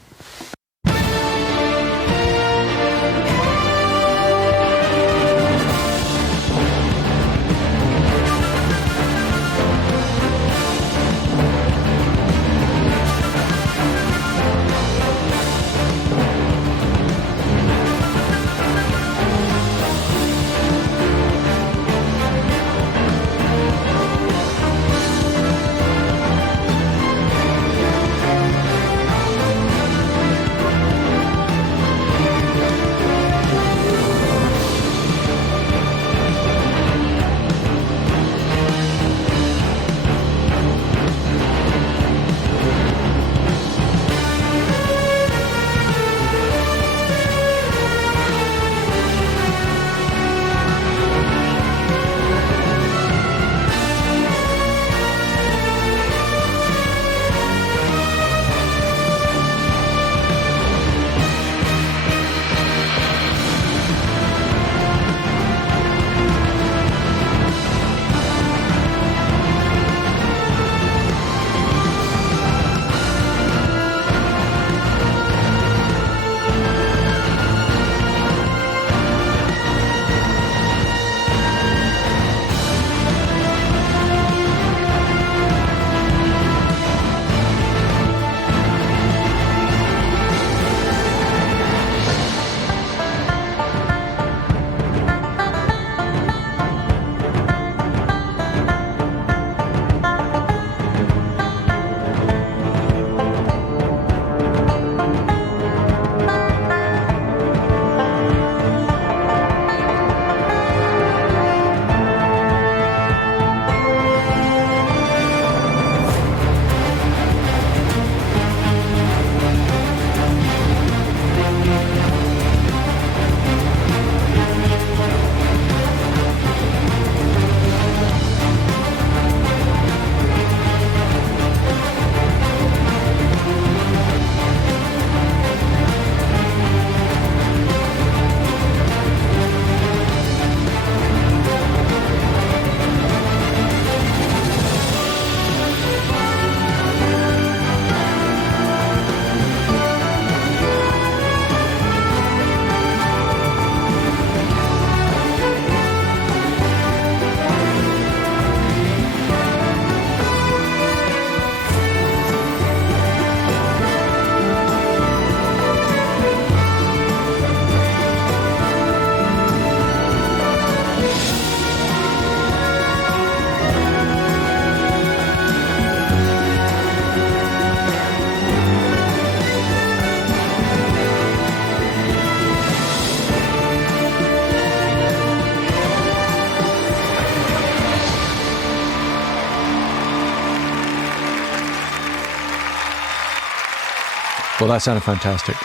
Well, that sounded fantastic.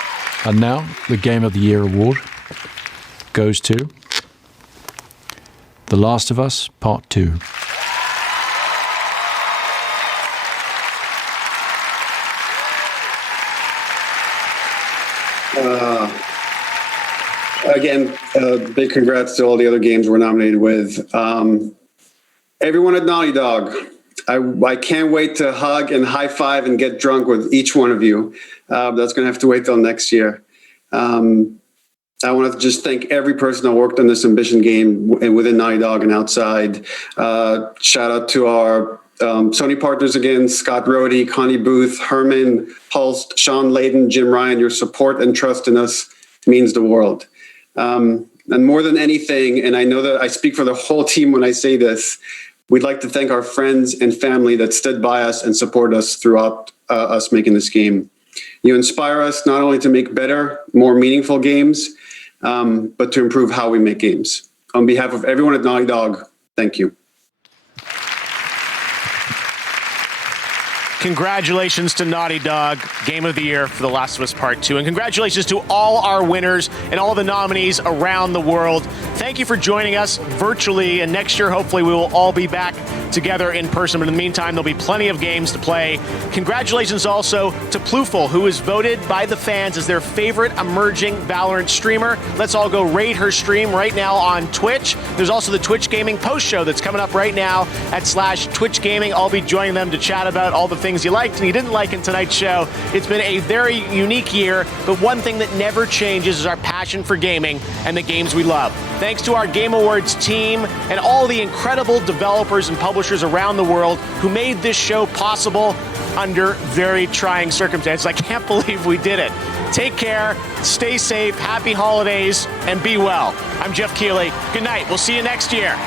And now, the Game of the Year award goes to The Last of Us Part 2. Again, big congrats to all the other games we're nominated with. Everyone at Naughty Dog, I can't wait to hug and high five and get drunk with each one of you. That's going to have to wait till next year. I want to just thank every person that worked on this Ambition game within Naughty Dog and outside. Shout out to our Sony partners again, Scott Rohde, Connie Booth, Herman, Hulst, Sean Layden, Jim Ryan. Your support and trust in us means the world. And more than anything, and I know that I speak for the whole team when I say this, we'd like to thank our friends and family that stood by us and support us throughout us making this game. You inspire us not only to make better, more meaningful games, but to improve how we make games. On behalf of everyone at Naughty Dog, thank you. Congratulations to Naughty Dog, Game of the Year for The Last of Us Part 2. And congratulations to all our winners and all the nominees around the world. Thank you for joining us virtually. And next year, hopefully, we will all be back together in person. But in the meantime, there'll be plenty of games to play. Congratulations also to Plouful, who was voted by the fans as their favorite emerging Valorant streamer. Let's all go raid her stream right now on Twitch. There's also the Twitch Gaming post show that's coming up right now at /Twitch Gaming. I'll be joining them to chat about all the things you liked and you didn't like in tonight's show. It's been a very unique year, but one thing that never changes is our passion for gaming and the games we love. Thanks to our Game Awards team and all the incredible developers and publishers around the world who made this show possible under very trying circumstances. I can't believe we did it. Take care, stay safe, happy holidays, and be well. I'm Jeff Keighley. Good night. We'll see you next year.